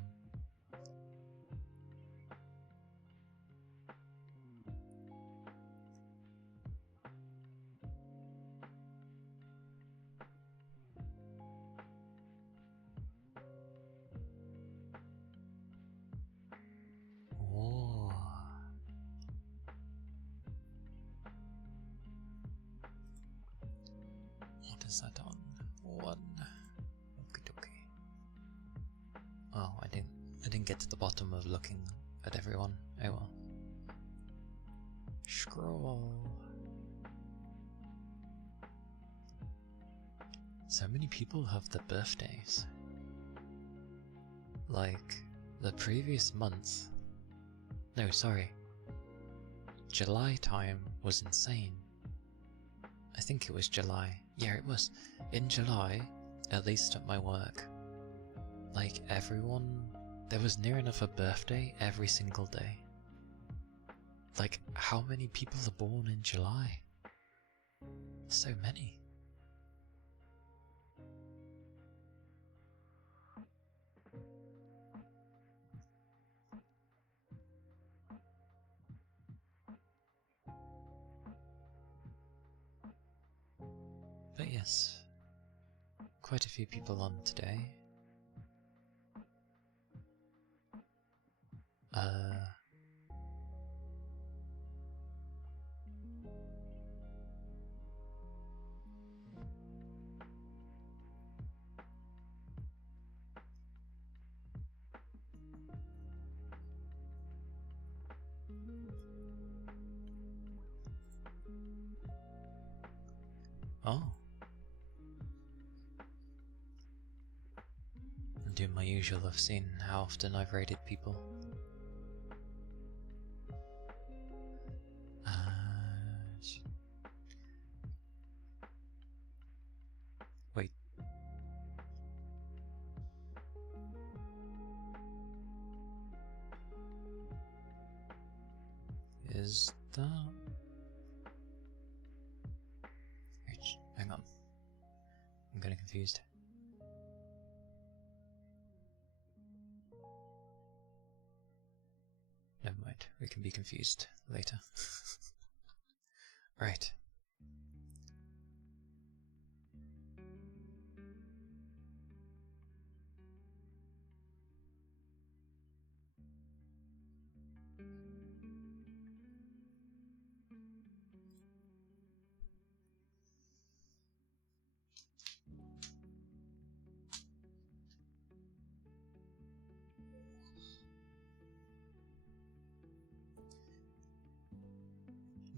is that on? 1. Okie-dokie. Oh, I didn't get to the bottom of looking at everyone. Oh well. Scroll. So many people have their birthdays. Like, the previous month... No, sorry. July time was insane. I think it was July. Yeah, it was. In July, at least at my work, like everyone, there was near enough a birthday every single day. Like, how many people are born in July? So many. But yes, quite a few people on today. Oh. I'm doing my usual of seeing how often I've raided people. Wait. Is that... Wait, hang on. I'm getting confused. Never mind, we can be confused later. Right.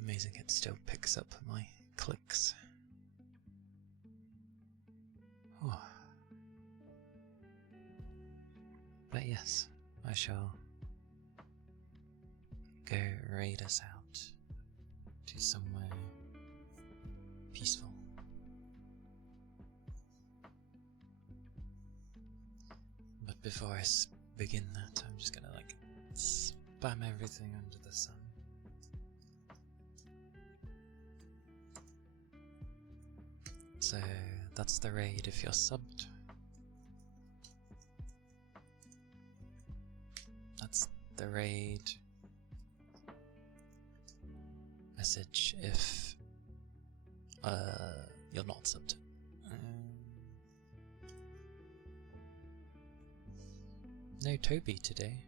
Amazing, it still picks up my clicks. Oh. But yes, I shall go raid us out to somewhere peaceful. But before I begin that, I'm just gonna like spam everything under the sun. So that's the raid if you're subbed. That's the raid message if you're not subbed. No Toby today.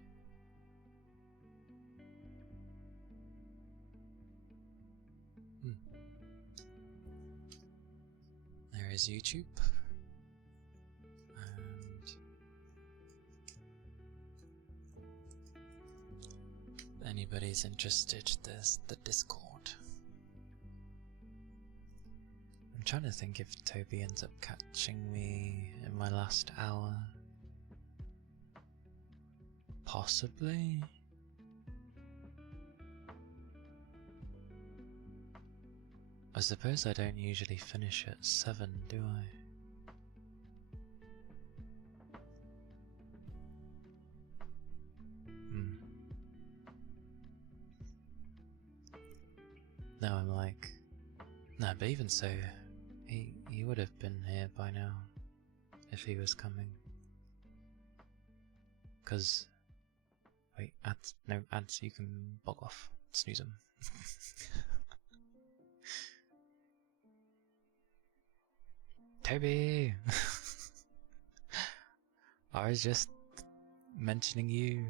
There is YouTube. And if anybody's interested, there's the Discord. I'm trying to think if Toby ends up catching me in my last hour. Possibly? I suppose I don't usually finish at 7, do I? No, I'm like... Nah, but even so, he would have been here by now, if he was coming. 'Cause... Wait, ads? No, ads, you can bog off. Snooze them. Toby! I was just mentioning you.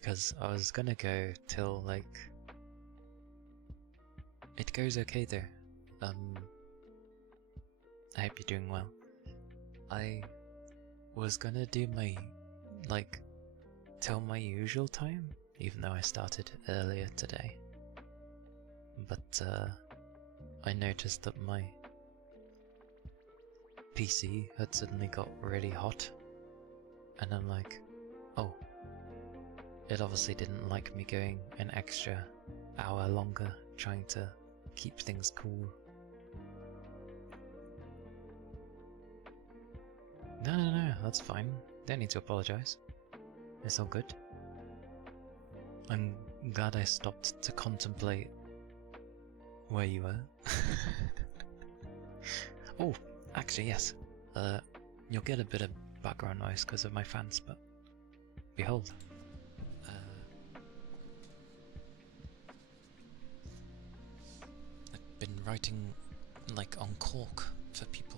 because I was gonna go till like... It goes okay there. I hope you're doing well. I was gonna do my, like, till my usual time, even though I started earlier today. But I noticed that my PC had suddenly got really hot, and I'm like, oh, it obviously didn't like me going an extra hour longer trying to keep things cool. No, that's fine. Don't need to apologize. It's all good. I'm glad I stopped to contemplate where you were. Oh, actually, yes. You'll get a bit of background noise because of my fans, but behold. I've been writing, like, on cork for people.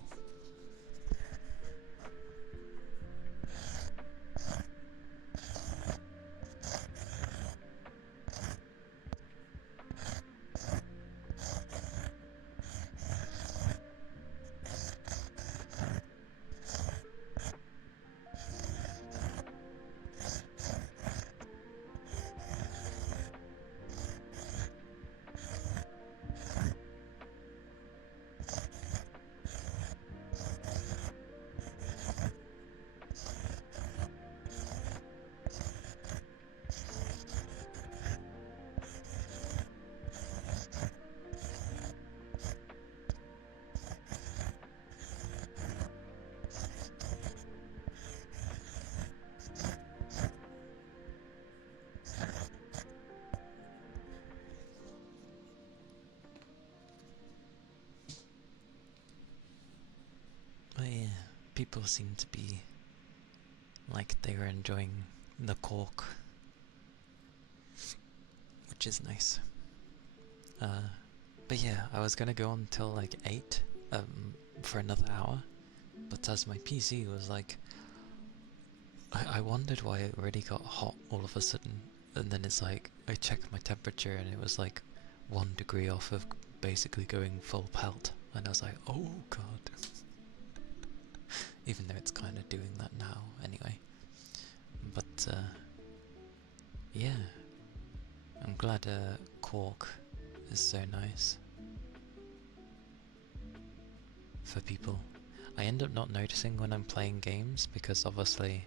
But yeah, people seem to be like they were enjoying the cork, which is nice. But yeah, I was gonna go on till like 8 for another hour, but as my PC was like, I wondered why it really got hot all of a sudden, and then it's like, I checked my temperature and it was like 1 degree off of basically going full pelt, and I was like, oh god. Even though it's kind of doing that now anyway. But yeah, I'm glad cork is so nice for people. I end up not noticing when I'm playing games because obviously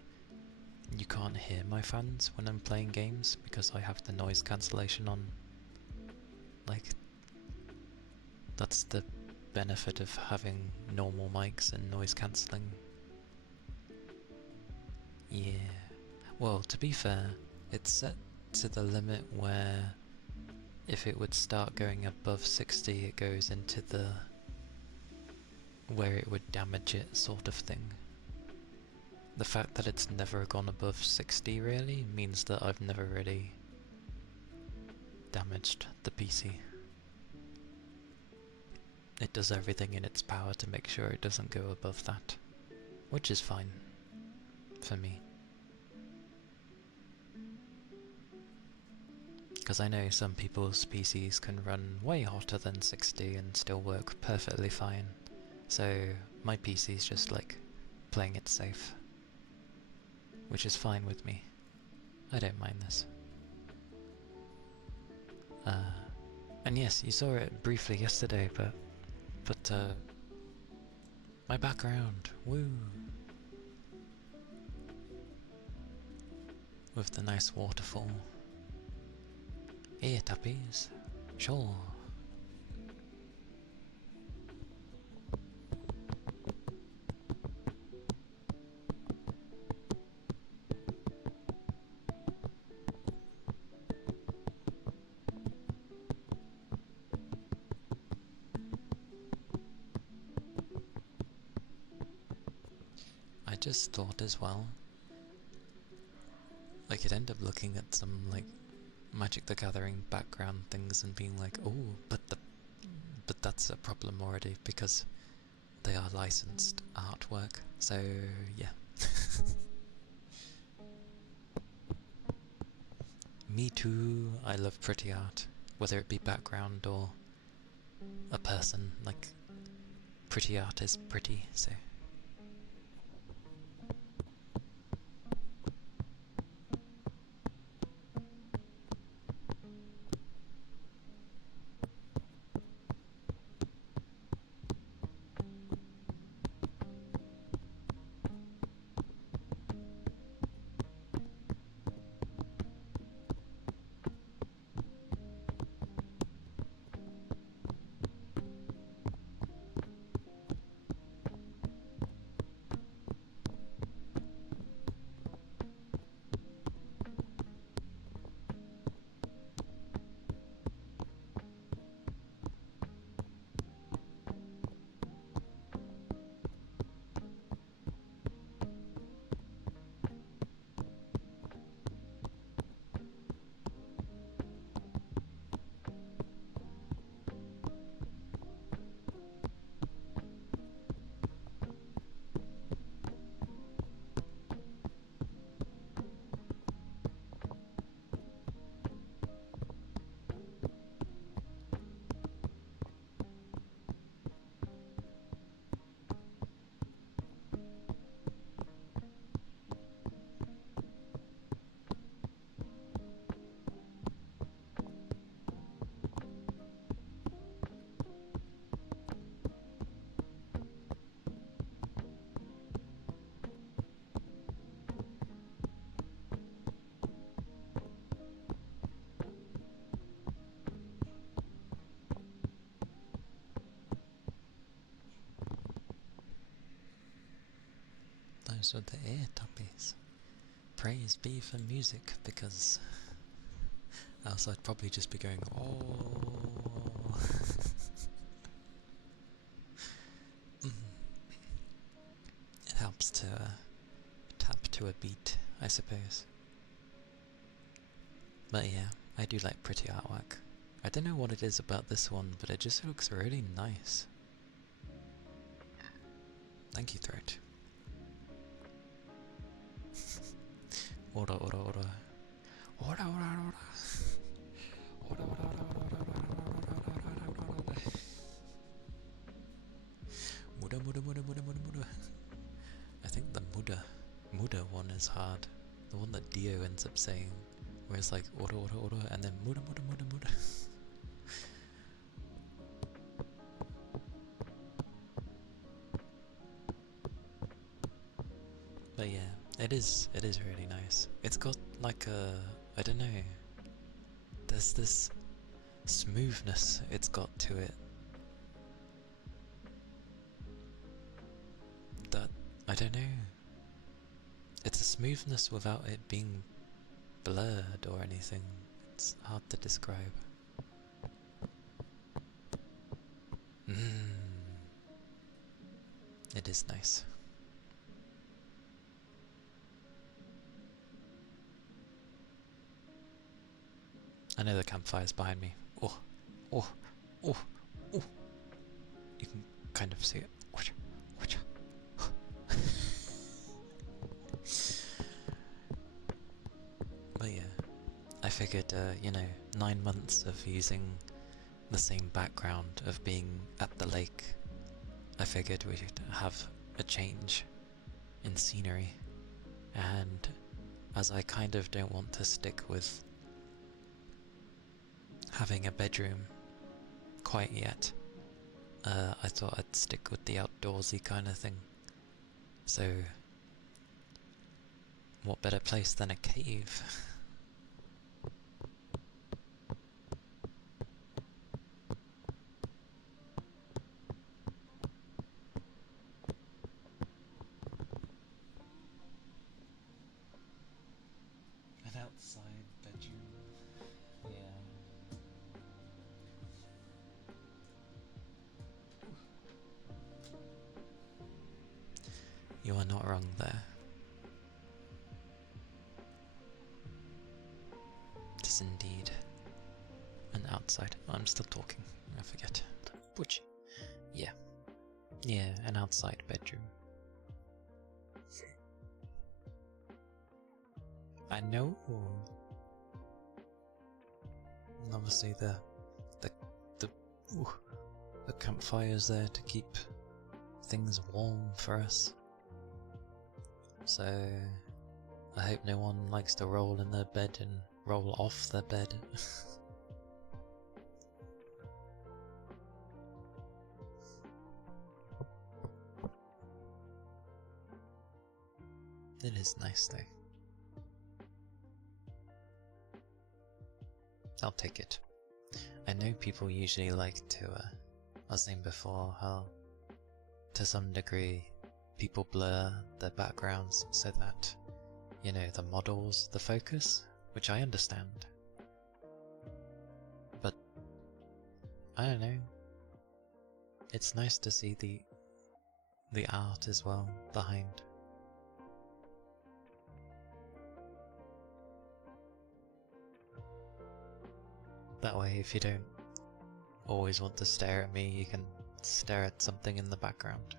you can't hear my fans when I'm playing games because I have the noise cancellation on. Like, that's the benefit of having normal mics and noise cancelling. Yeah. Well, to be fair, it's set to the limit where if it would start going above 60, it goes into the where it would damage it sort of thing. The fact that it's never gone above 60 really means that I've never really damaged the PC. It does everything in its power to make sure it doesn't go above that, which is fine for me. Because I know some people's PCs can run way hotter than 60 and still work perfectly fine. So my PC's just like playing it safe, which is fine with me. I don't mind this. And yes, you saw it briefly yesterday, but my background, woo! With the nice waterfall. Here, tappies. Sure. I just thought as well, I could end up looking at some like Magic the Gathering background things and being like, oh, but that's a problem already because they are licensed artwork. So yeah. Me too. I love pretty art, whether it be background or a person. Like, pretty art is pretty, so. Those are the ear tuppies. Praise be for music, because else I'd probably just be going, oh. It helps to tap to a beat, I suppose. But yeah, I do like pretty artwork. I don't know what it is about this one, but it just looks really nice. Thank you, Throat. Order, order, order. Order, order, order. Order, order, order, order, order, order. Muda, muda, muda, muda, muda, muda. I think the muda one is hard. The one that Dio ends up saying, where it's like order, order, order, and then muda, muda, muda, muda. But yeah, it is really nice. It's got like a, I don't know, there's this smoothness it's got to it that, I don't know, it's a smoothness without it being blurred or anything. It's hard to describe. It is nice. I know the campfire's behind me. Oh, oh, oh, oh. You can kind of see it. Watch, watch. But yeah, I figured, you know, 9 months of using the same background of being at the lake, I figured we should have a change in scenery. And as I kind of don't want to stick with having a bedroom quite yet, I thought I'd stick with the outdoorsy kind of thing. So, what better place than a cave? An outside bedroom. Yeah. You are not wrong there. It is indeed an outside. I'm still talking. I forget. Which? Yeah. Yeah, an outside bedroom. I know. obviously the the ooh, the campfire's there to keep things warm for us. So I hope no one likes to roll in their bed and roll off their bed. It is nice though. I'll take it. I know people usually like to, I was saying before how to some degree people blur their backgrounds so that, you know, the model's the focus, which I understand. But, I don't know, it's nice to see the art as well behind. That way, if you don't always want to stare at me, you can stare at something in the background.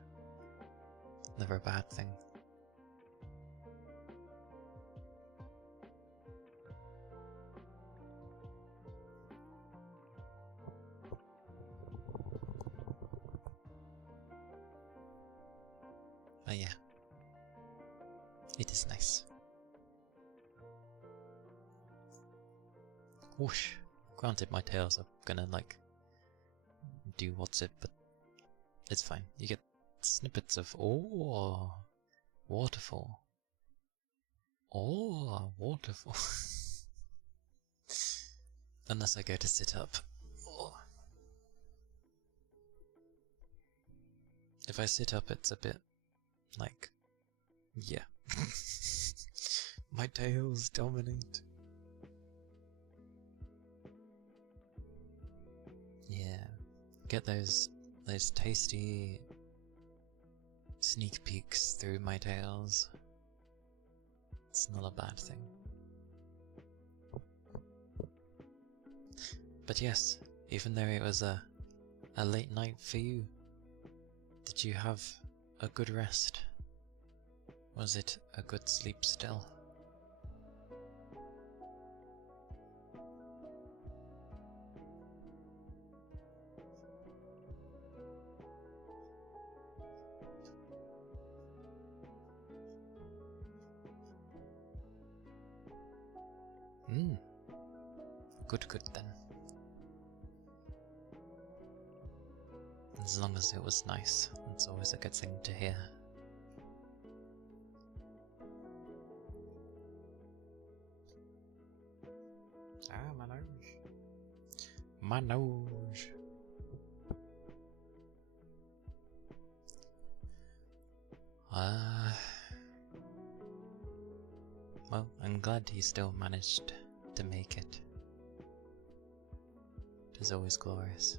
Never a bad thing. But yeah, it is nice. Whoosh. Granted, my tails are gonna, like, do what's it, but it's fine. You get snippets of, oh, waterfall. Oh, waterfall. Unless I go to sit up. Oh. If I sit up, it's a bit, like, yeah. My tails dominate. Yeah, get those tasty sneak peeks through my tails. It's not a bad thing. But yes, even though it was a late night for you, did you have a good rest? Was it a good sleep still? Good then. As long as it was nice, it's always a good thing to hear. Ah, my nose. My nose. Well, I'm glad he still managed to make it. It is always glorious.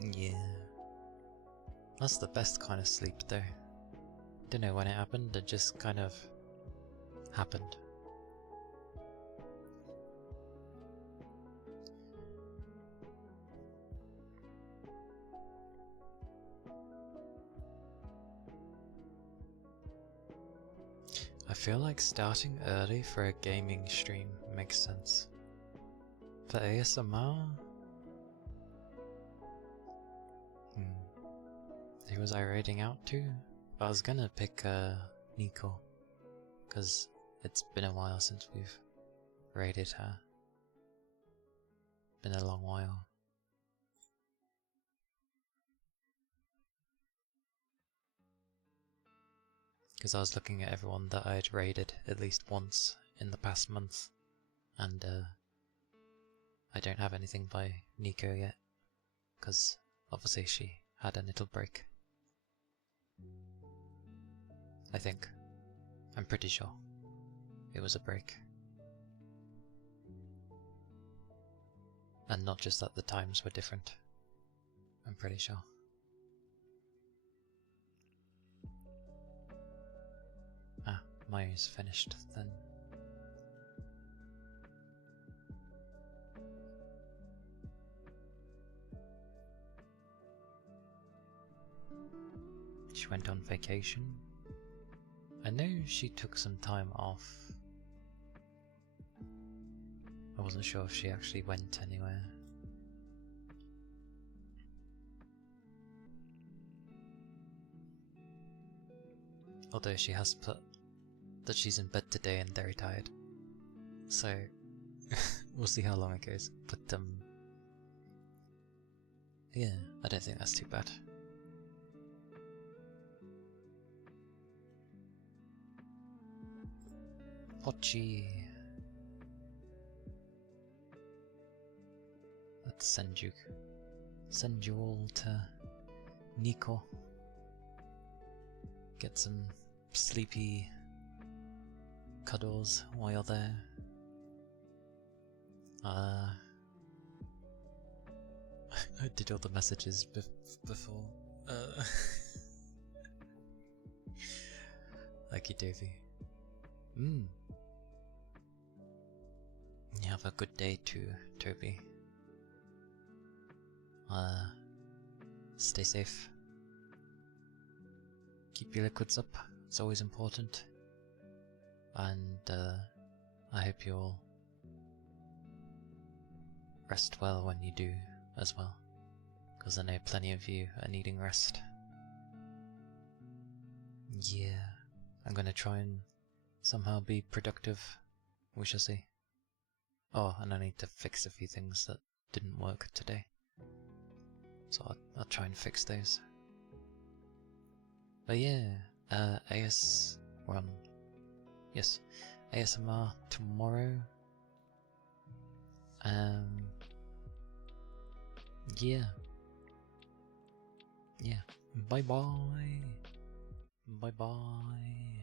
Yeah. That's the best kind of sleep though. Don't know when it happened, it just kind of happened. I feel like starting early for a gaming stream makes sense. For ASMR? Who was I raiding out to? I was gonna pick Nico, cause it's been a while since we've raided her. Been a long while. Because I was looking at everyone that I had raided at least once in the past month, and I don't have anything by Nico yet, because obviously she had a little break. I think. I'm pretty sure it was a break. And not just that the times were different. I'm pretty sure. Ah, mine's finished then. She went on vacation. I know she took some time off. I wasn't sure if she actually went anywhere. Although she has put that she's in bed today and very tired. So, we'll see how long it goes. But, yeah, I don't think that's too bad. Pochi. Let's send you all to Nico. Get some sleepy cuddles while you're there. I did all the messages before. Okie dokie. You have a good day too, Toby. Stay safe. Keep your liquids up, it's always important. And I hope you'll rest well when you do as well, because I know plenty of you are needing rest. Yeah, I'm gonna try and somehow be productive, we shall see. Oh, and I need to fix a few things that didn't work today, so I'll try and fix those. But yeah, ASMR tomorrow. Yeah. Bye bye. Bye bye.